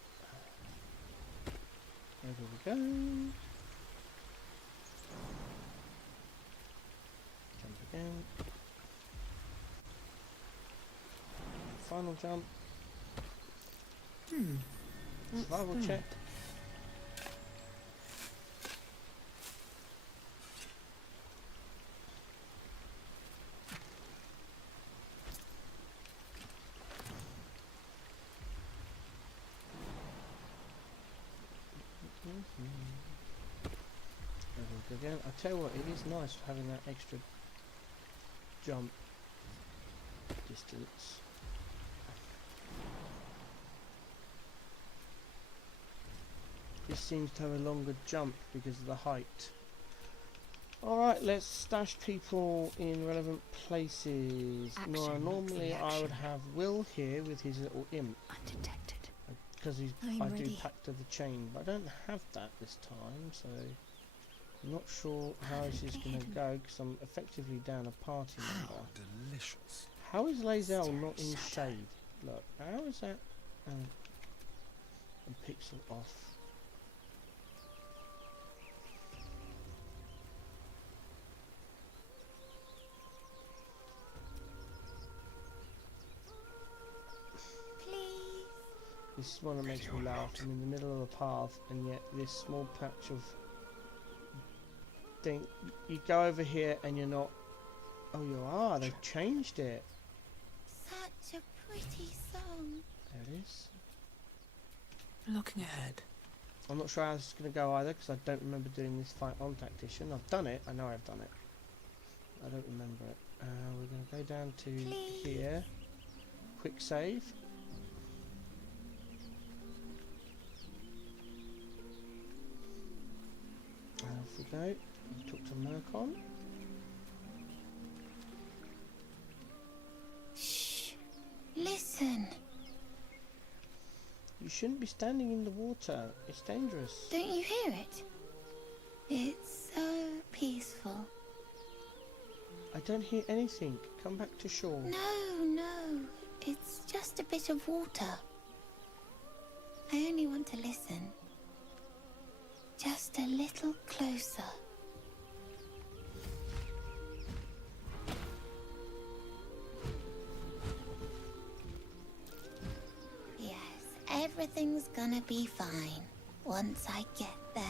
There we go. Jump again. Final jump. Survival check. Again, I tell you what, it is nice having that extra jump distance. This seems to have a longer jump because of the height. Alright, let's stash people in relevant places. Normally I would have Will here with his little imp. Undetected. Because I do Pact of the Chain, but I don't have that this time, so I'm not sure how this is going to go because I'm effectively down a party member. Delicious. How is Lae'zel not in shade? Look, how is that a pixel off? This is one that makes me laugh. I'm in the middle of a path, and yet this small patch of thing. You go over here, and you're not. Oh, you are. They've changed it. Such a pretty song. There it is. Looking ahead. I'm not sure how this is going to go either, because I don't remember doing this fight on Tactician. I've done it. I know I've done it. I don't remember it. We're going to go down to here. Quick save. Off we go. Talk to Mercon. Shh. Listen. You shouldn't be standing in the water. It's dangerous. Don't you hear it? It's so peaceful. I don't hear anything. Come back to shore. No. It's just a bit of water. I only want to listen. Just a little closer. Yes, everything's gonna be fine once I get there.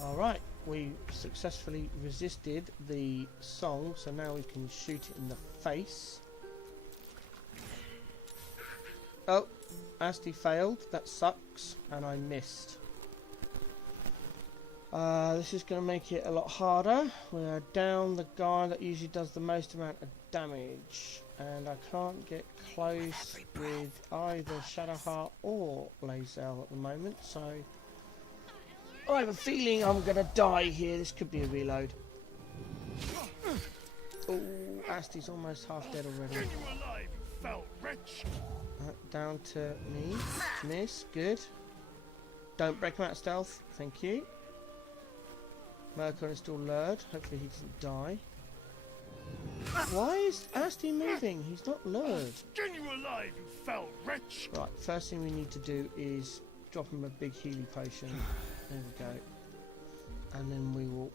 Alright, we successfully resisted the song, so now we can shoot it in the face. Oh, Asti failed. That sucks, and I missed. This is going to make it a lot harder. We are down the guy that usually does the most amount of damage. And I can't get close with either Shadowheart or Lae'zel at the moment, so I have a feeling I'm going to die here. This could be a reload. Oh, Asti's almost half dead already. Down to me. Miss, good. Don't break him out of stealth, thank you. Mercon is still lured, hopefully he doesn't die. Why is Asti moving? He's not lured. Skin you alive, you foul wretch! Right, first thing we need to do is drop him a big healing potion. There we go. And then we will...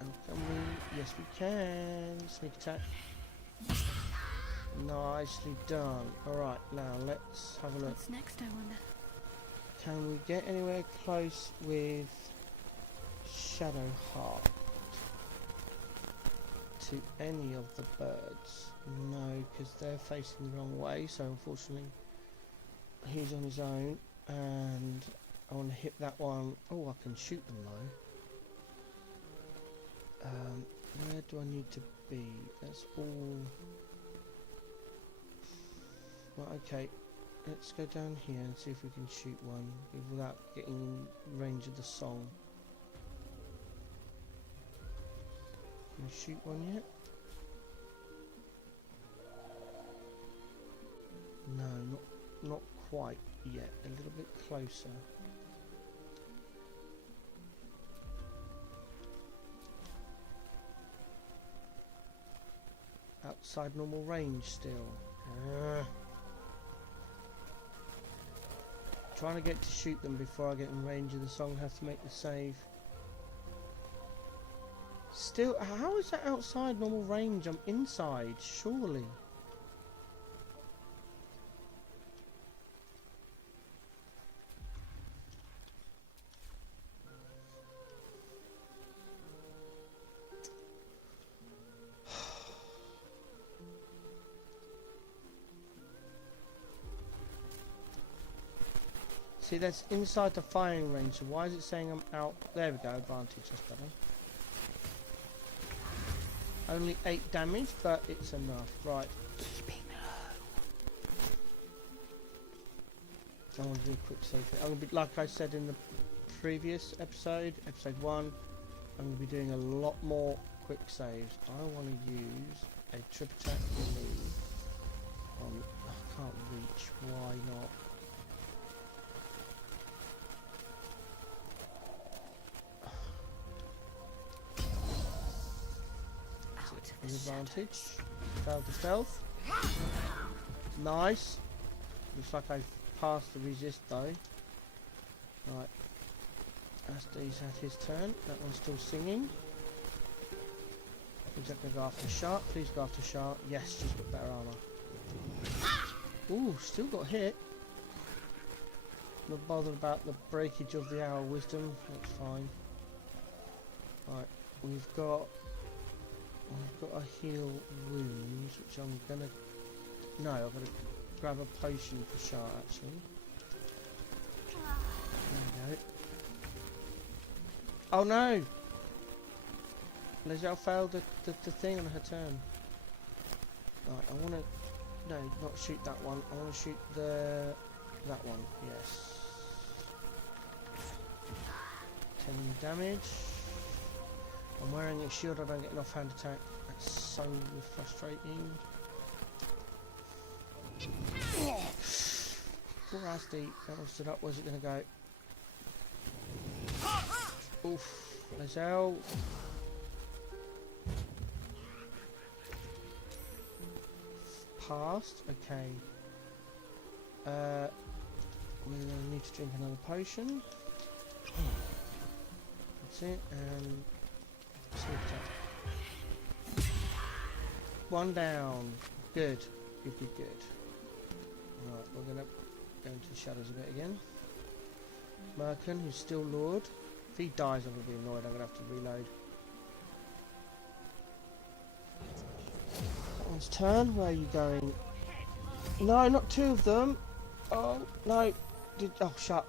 and can we? Yes, we can. Sneak attack. Nicely done. Alright, now let's have a look. What's next, I wonder? Can we get anywhere close with Shadowheart to any of the birds? No, because they're facing the wrong way, so unfortunately he's on his own, and I want to hit that one. Oh, I can shoot them though. Where do I need to be? That's all. Well, okay. Let's go down here and see if we can shoot one without getting in range of the song. Can we shoot one yet? No, not quite yet. A little bit closer. Outside normal range still. Trying to get to shoot them before I get in range of the song. Have to make the save. Still, how is that outside normal range? I'm inside, surely. See, that's inside the firing range, so why is it saying I'm out? There we go, advantage, that's better. Only 8 damage, but it's enough. Right. Keeping low. I want to do a quick save. I'm going to be, like I said in the previous episode, episode 1, I'm going to be doing a lot more quick saves. I want to use a trip attack relief on... I can't reach, why not? Advantage. Failed the stealth. Nice. Looks like I've passed the resist though. Right. Asti's had his turn. That one's still singing. Is that going to go after Shark? Please go after Shark. Yes, she's got better armor. Ooh, still got hit. Not bothered about the breakage of the Hour of Wisdom. That's fine. Right. We've got a heal wounds, which I'm gonna... No, I've got to grab a potion for Shart, actually. There we go. Oh no! Lae'zel failed the thing on her turn. Right, I want to... No, not shoot that one. I want to shoot that one, yes. 10 damage. I'm wearing a shield, I don't get an offhand attack. That's so frustrating. Poor Asti, that one stood up. Where's it going to go? Oof. Lae'zel. Passed. Okay. We're going to need to drink another potion. That's it. And... one down. Good. Good. Right, we're gonna go into the shadows a bit again. Merkin, who's still lured. If he dies, I'm gonna be annoyed. I'm gonna have to reload. That one's turn. Where are you going? No, not 2 of them. Oh no. Oh, shut.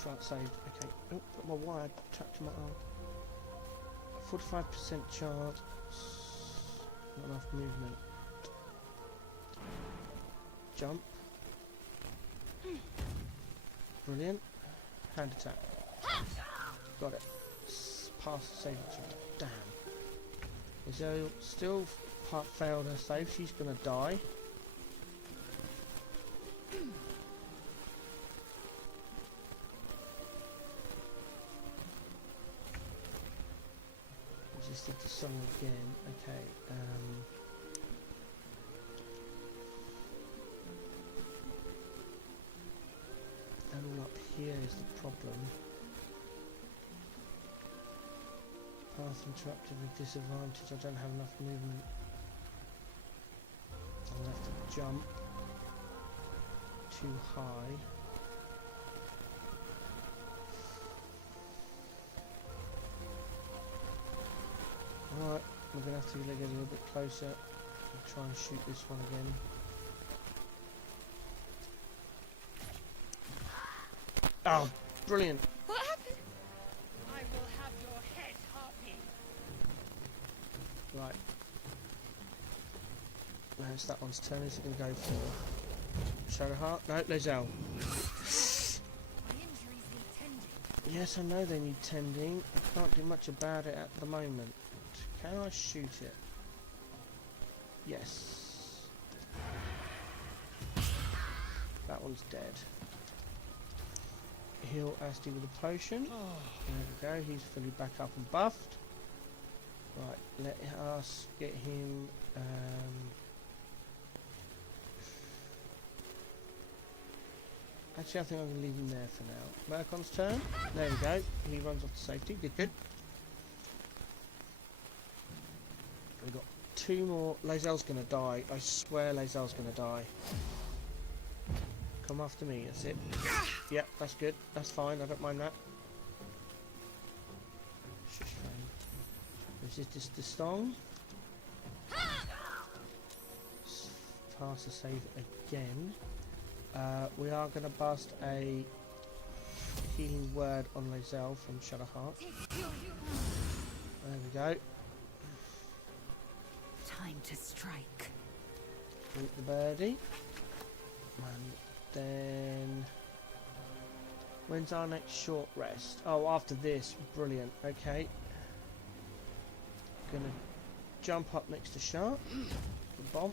Start saved. Okay. Oh, got my wire trapped to my arm. 45% chance. Not enough movement. Jump. Brilliant. Hand attack. Got it. Pass the saving throw. Damn. Is still failed her save. She's gonna die. Just did the song again. Okay. And all up here is the problem. Path interrupted with disadvantage. I don't have enough movement. I'll have to jump too high. Alright, we're going to have to get a little bit closer and try and shoot this one again. Oh, brilliant. What happened? I will have your head, Harpy. Right. Now it's that one's turn. Is it going to go for Shadowheart? No, Lizelle. Yes, I know they need tending. I can't do much about it at the moment. Can I shoot it? Yes. That one's dead. Heal Asti with a potion. There we go, he's fully back up and buffed. Right, let us get him... Actually, I think I'm going to leave him there for now. Mercon's turn. There we go. He runs off to safety. Good, good. We've got two more. Lazelle's going to die. I swear Lazelle's going to die. Come after me. That's it. Yep, that's good. That's fine. I don't mind that. Shush, fine. Resist the stong. Pass the save again. We are going to bust a healing word on Lazelle from Shadowheart. There we go. Time to strike. Eat the birdie. And then... When's our next short rest? Oh, after this. Brilliant. Okay. Gonna jump up next to Sharp. Bomb.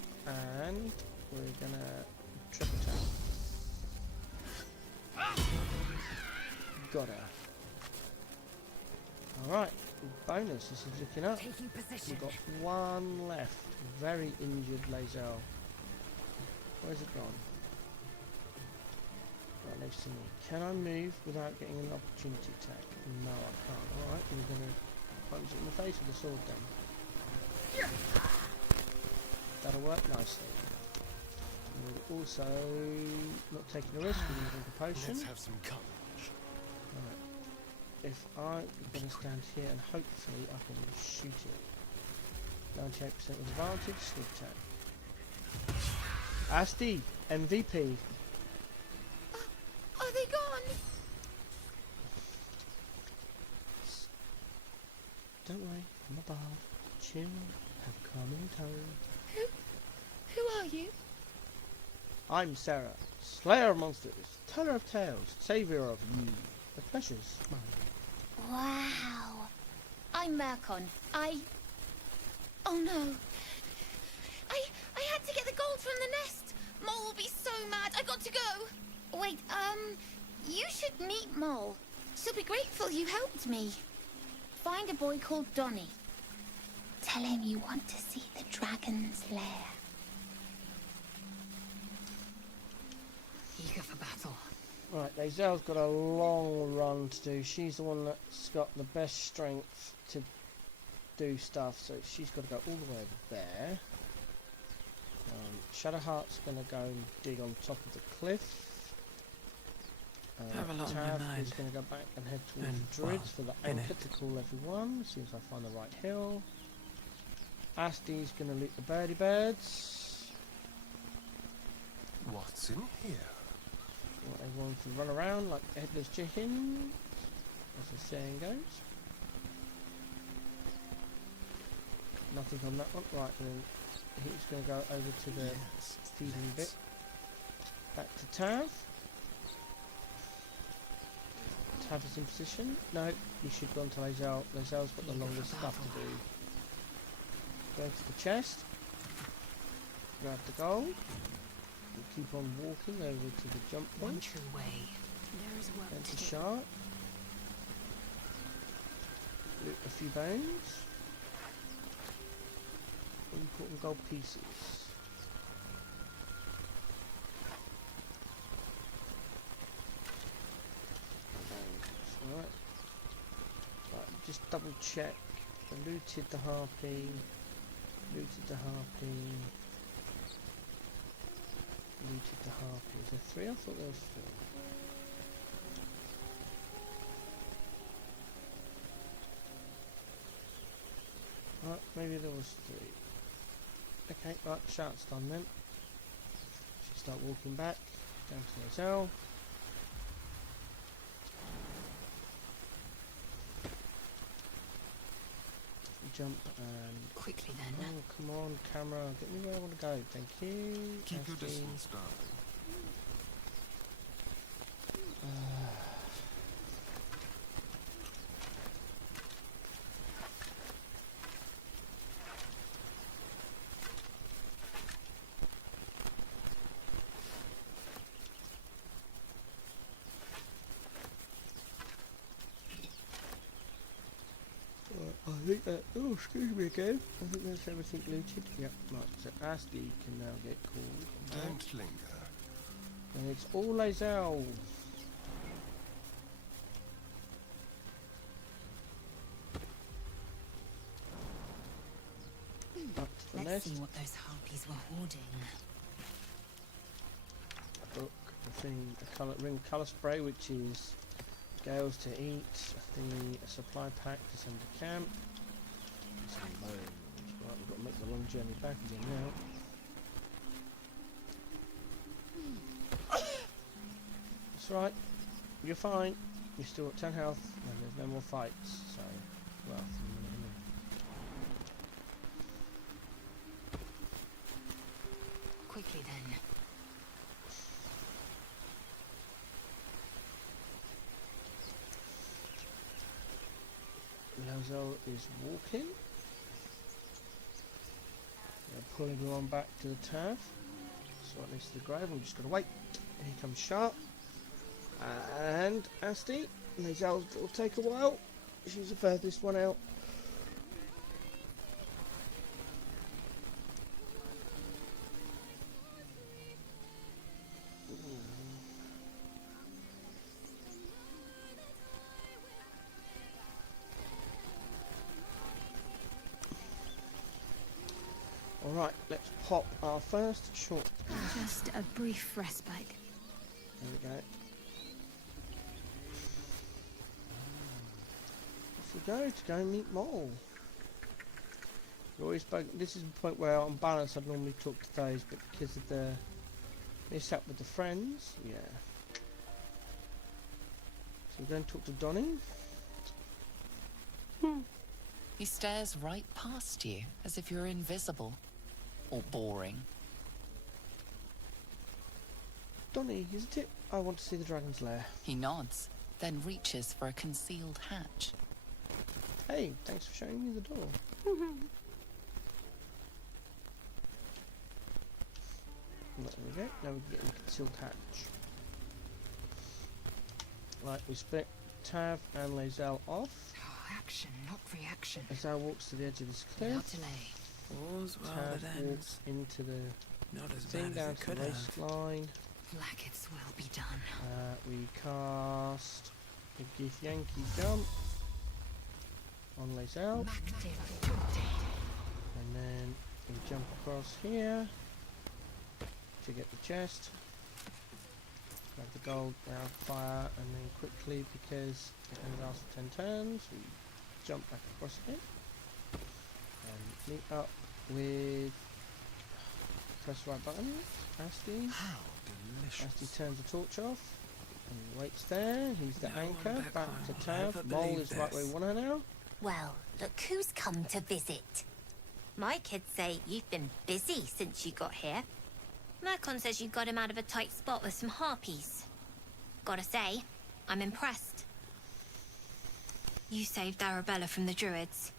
And we're gonna triple tap. Got her. Alright, bonus, this is looking up. We've got one left. Very injured Lazelle. Where's it gone? Right next to me. Can I move without getting an opportunity attack? No, I can't. Alright, we're going to punch it in the face with the sword then. That'll work nicely. We're also not taking a risk, we're using a potion. Let's have some courage. Right. If I'm going to stand here and hopefully I can shoot it. 98% with advantage, sneak attack. Asti, MVP. Are they gone? Don't worry, I'm a bard. Chill, have calm in tone. Who are you? I'm Sarah, Slayer of Monsters, Teller of Tales, Saviour of you. The pleasure's mine. Wow. I'm Mercon. Oh no. I had to get the gold from the nest. Mole will be so mad. I got to go. Wait, you should meet Mole. She'll be grateful you helped me. Find a boy called Donny. Tell him you want to see the dragon's lair. Eager for battle. Right, Lazelle's got a long run to do. She's the one that's got the best strength to do stuff, so she's got to go all the way over there. Shadowheart's going to go and dig on top of the cliff. Have a lot on my Tav mind. is going to go back and head towards And, the Druids for the in anchor it. to call everyone as soon as I find the right hill. Asti's going to loot the birdie birds. What's in here? want everyone to run around like headless chickens, as the saying goes. Nothing on that one. Right, and then he's going to go over to the feeding bit. Back to Tav. Tav is in position. No, you should go on to Lazelle. Lazelle's got the longest stuff to do. Go to the chest. Grab the gold. And keep on walking over to the jump point. One true way. There is work Then to to do. shark. Loot a few bones. Important gold pieces. Right. Right, just double check. I looted the harpy. Looted the harpy. Looted the harpy. Is there 3? I thought there was 4. Right, maybe there was 3. Okay, right, shout's done then. Should start walking back down to Lazelle. Jump and quickly then. Oh, come on, camera, get me where I want to go. Thank you. Keep your Nasty. distance, darling. I think that, oh, excuse me again. I think that's everything looted. Yep, right, so Asti can now get called. Don't linger. And it's all Lazelle. Up to the Let's nest. see what those harpies were hoarding. A book, a thing, a ring colour spray, which is Gales to eat, a thingy, a supply pack to send to camp. Some bones. Right, we've got to make the long journey back again now. That's right. You're fine. You're still at 10 health, and there's no more fights. So, well, Quickly then. Lazelle is walking. They're pulling her on back to the Tav. So at least the grave. I'm just going to wait. Here comes Sharp. And Asti. Lazelle will take a while. She's the furthest one out. Alright, let's pop our first short. Just a brief respite. There we go. Off we go to go meet Mole. This is the point where on balance I'd normally talk to those, but because of the mishap with the friends, yeah. So we're going to talk to Donnie. He stares right past you, as if you're invisible. Or boring. Donnie, isn't it? I want to see the dragon's lair. He nods, then reaches for a concealed hatch. Hey, thanks for showing me the door. There we go. Now we can get in the concealed hatch. Right, we split Tav and Lazelle off. Action, not reaction. Lazelle walks to the edge of this cliff. Without delay. All's well Tav that walks ends. into the Not as thing bad as down it to could the have. waistline. Like it's will be done. We cast a Gith Yankee jump on Lazelle. And then we jump across here to get the chest. Grab the gold, now fire, and then quickly, because it only lasts for 10 turns, we jump back across it. And meet up with... Press the right button, Asti. How As he turns the torch off and waits there. He's the anchor. Back to Tav. Mole is right where we want her now. Well, look who's come to visit. My kids say you've been busy since you got here. Mercon says you got him out of a tight spot with some harpies. Gotta say, I'm impressed. You saved Arabella from the Druids.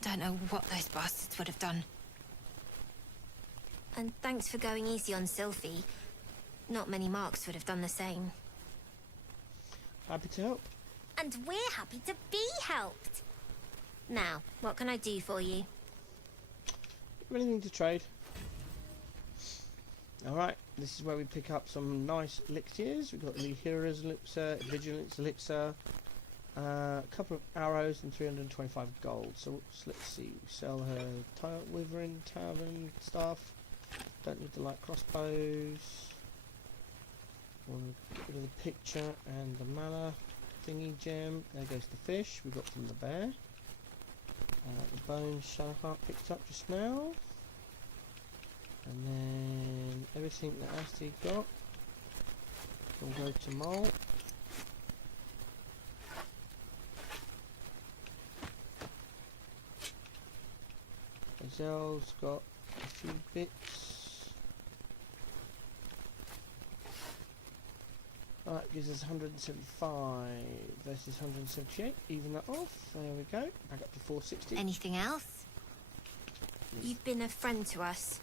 Don't know what those bastards would have done. And thanks for going easy on Sylphie. Not many marks would have done the same. Happy to help. And we're happy to be helped. Now, what can I do for you? Anything to trade. Alright, this is where we pick up some nice elixirs. We've got the Hero's Elixir, Vigilance Elixir, a couple of arrows and 325 gold. So let's see, we sell her Wyvern, Tavern stuff. Don't need the light crossbows. Want to get rid of the picture and the mana thingy gem. There goes the fish we got from the bear. The bones Shadowheart picked up just now. And then everything that Asti got will go to Mole. Azel's got a few bits. That gives us 175 versus 178. Even that off. There we go. Back up to 460. Anything else? You've been a friend to us.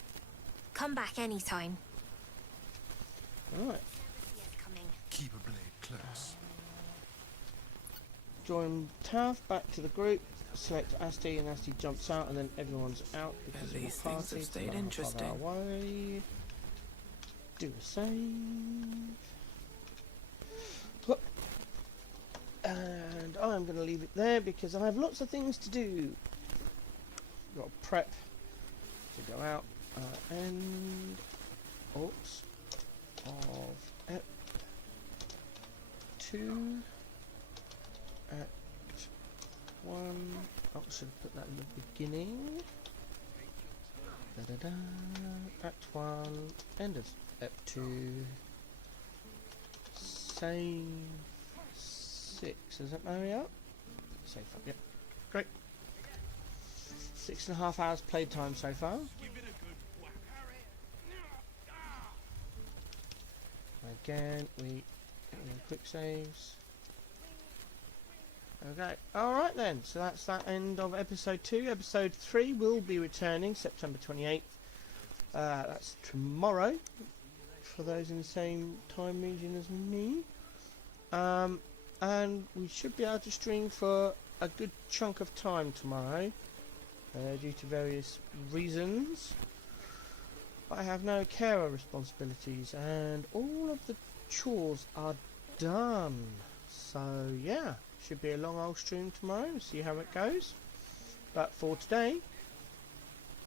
Come back anytime. Alright. Keep a blade close. Join Tav back to the group. Select Asti and Asti jumps out and then everyone's out because At of least the things party. have stayed So interesting. Away. Do a save. And I'm going to leave it there because I have lots of things to do. Got to prep to go out and oops of Ep 2 at 1. Oh, I should have put that in the beginning. Da, da, da. Act 1, end of Ep 2, save 6. Does that marry up? Save up, yep. Great. 6.5 hours playtime so far. Again, we get the quick saves. Okay, alright then, so that's that end of episode 2. Episode 3 will be returning September 28th. That's tomorrow, for those in the same time region as me. And we should be able to stream for a good chunk of time tomorrow, due to various reasons. I have no carer responsibilities and all of the chores are done. So yeah, should be a long old stream tomorrow, see how it goes. But for today,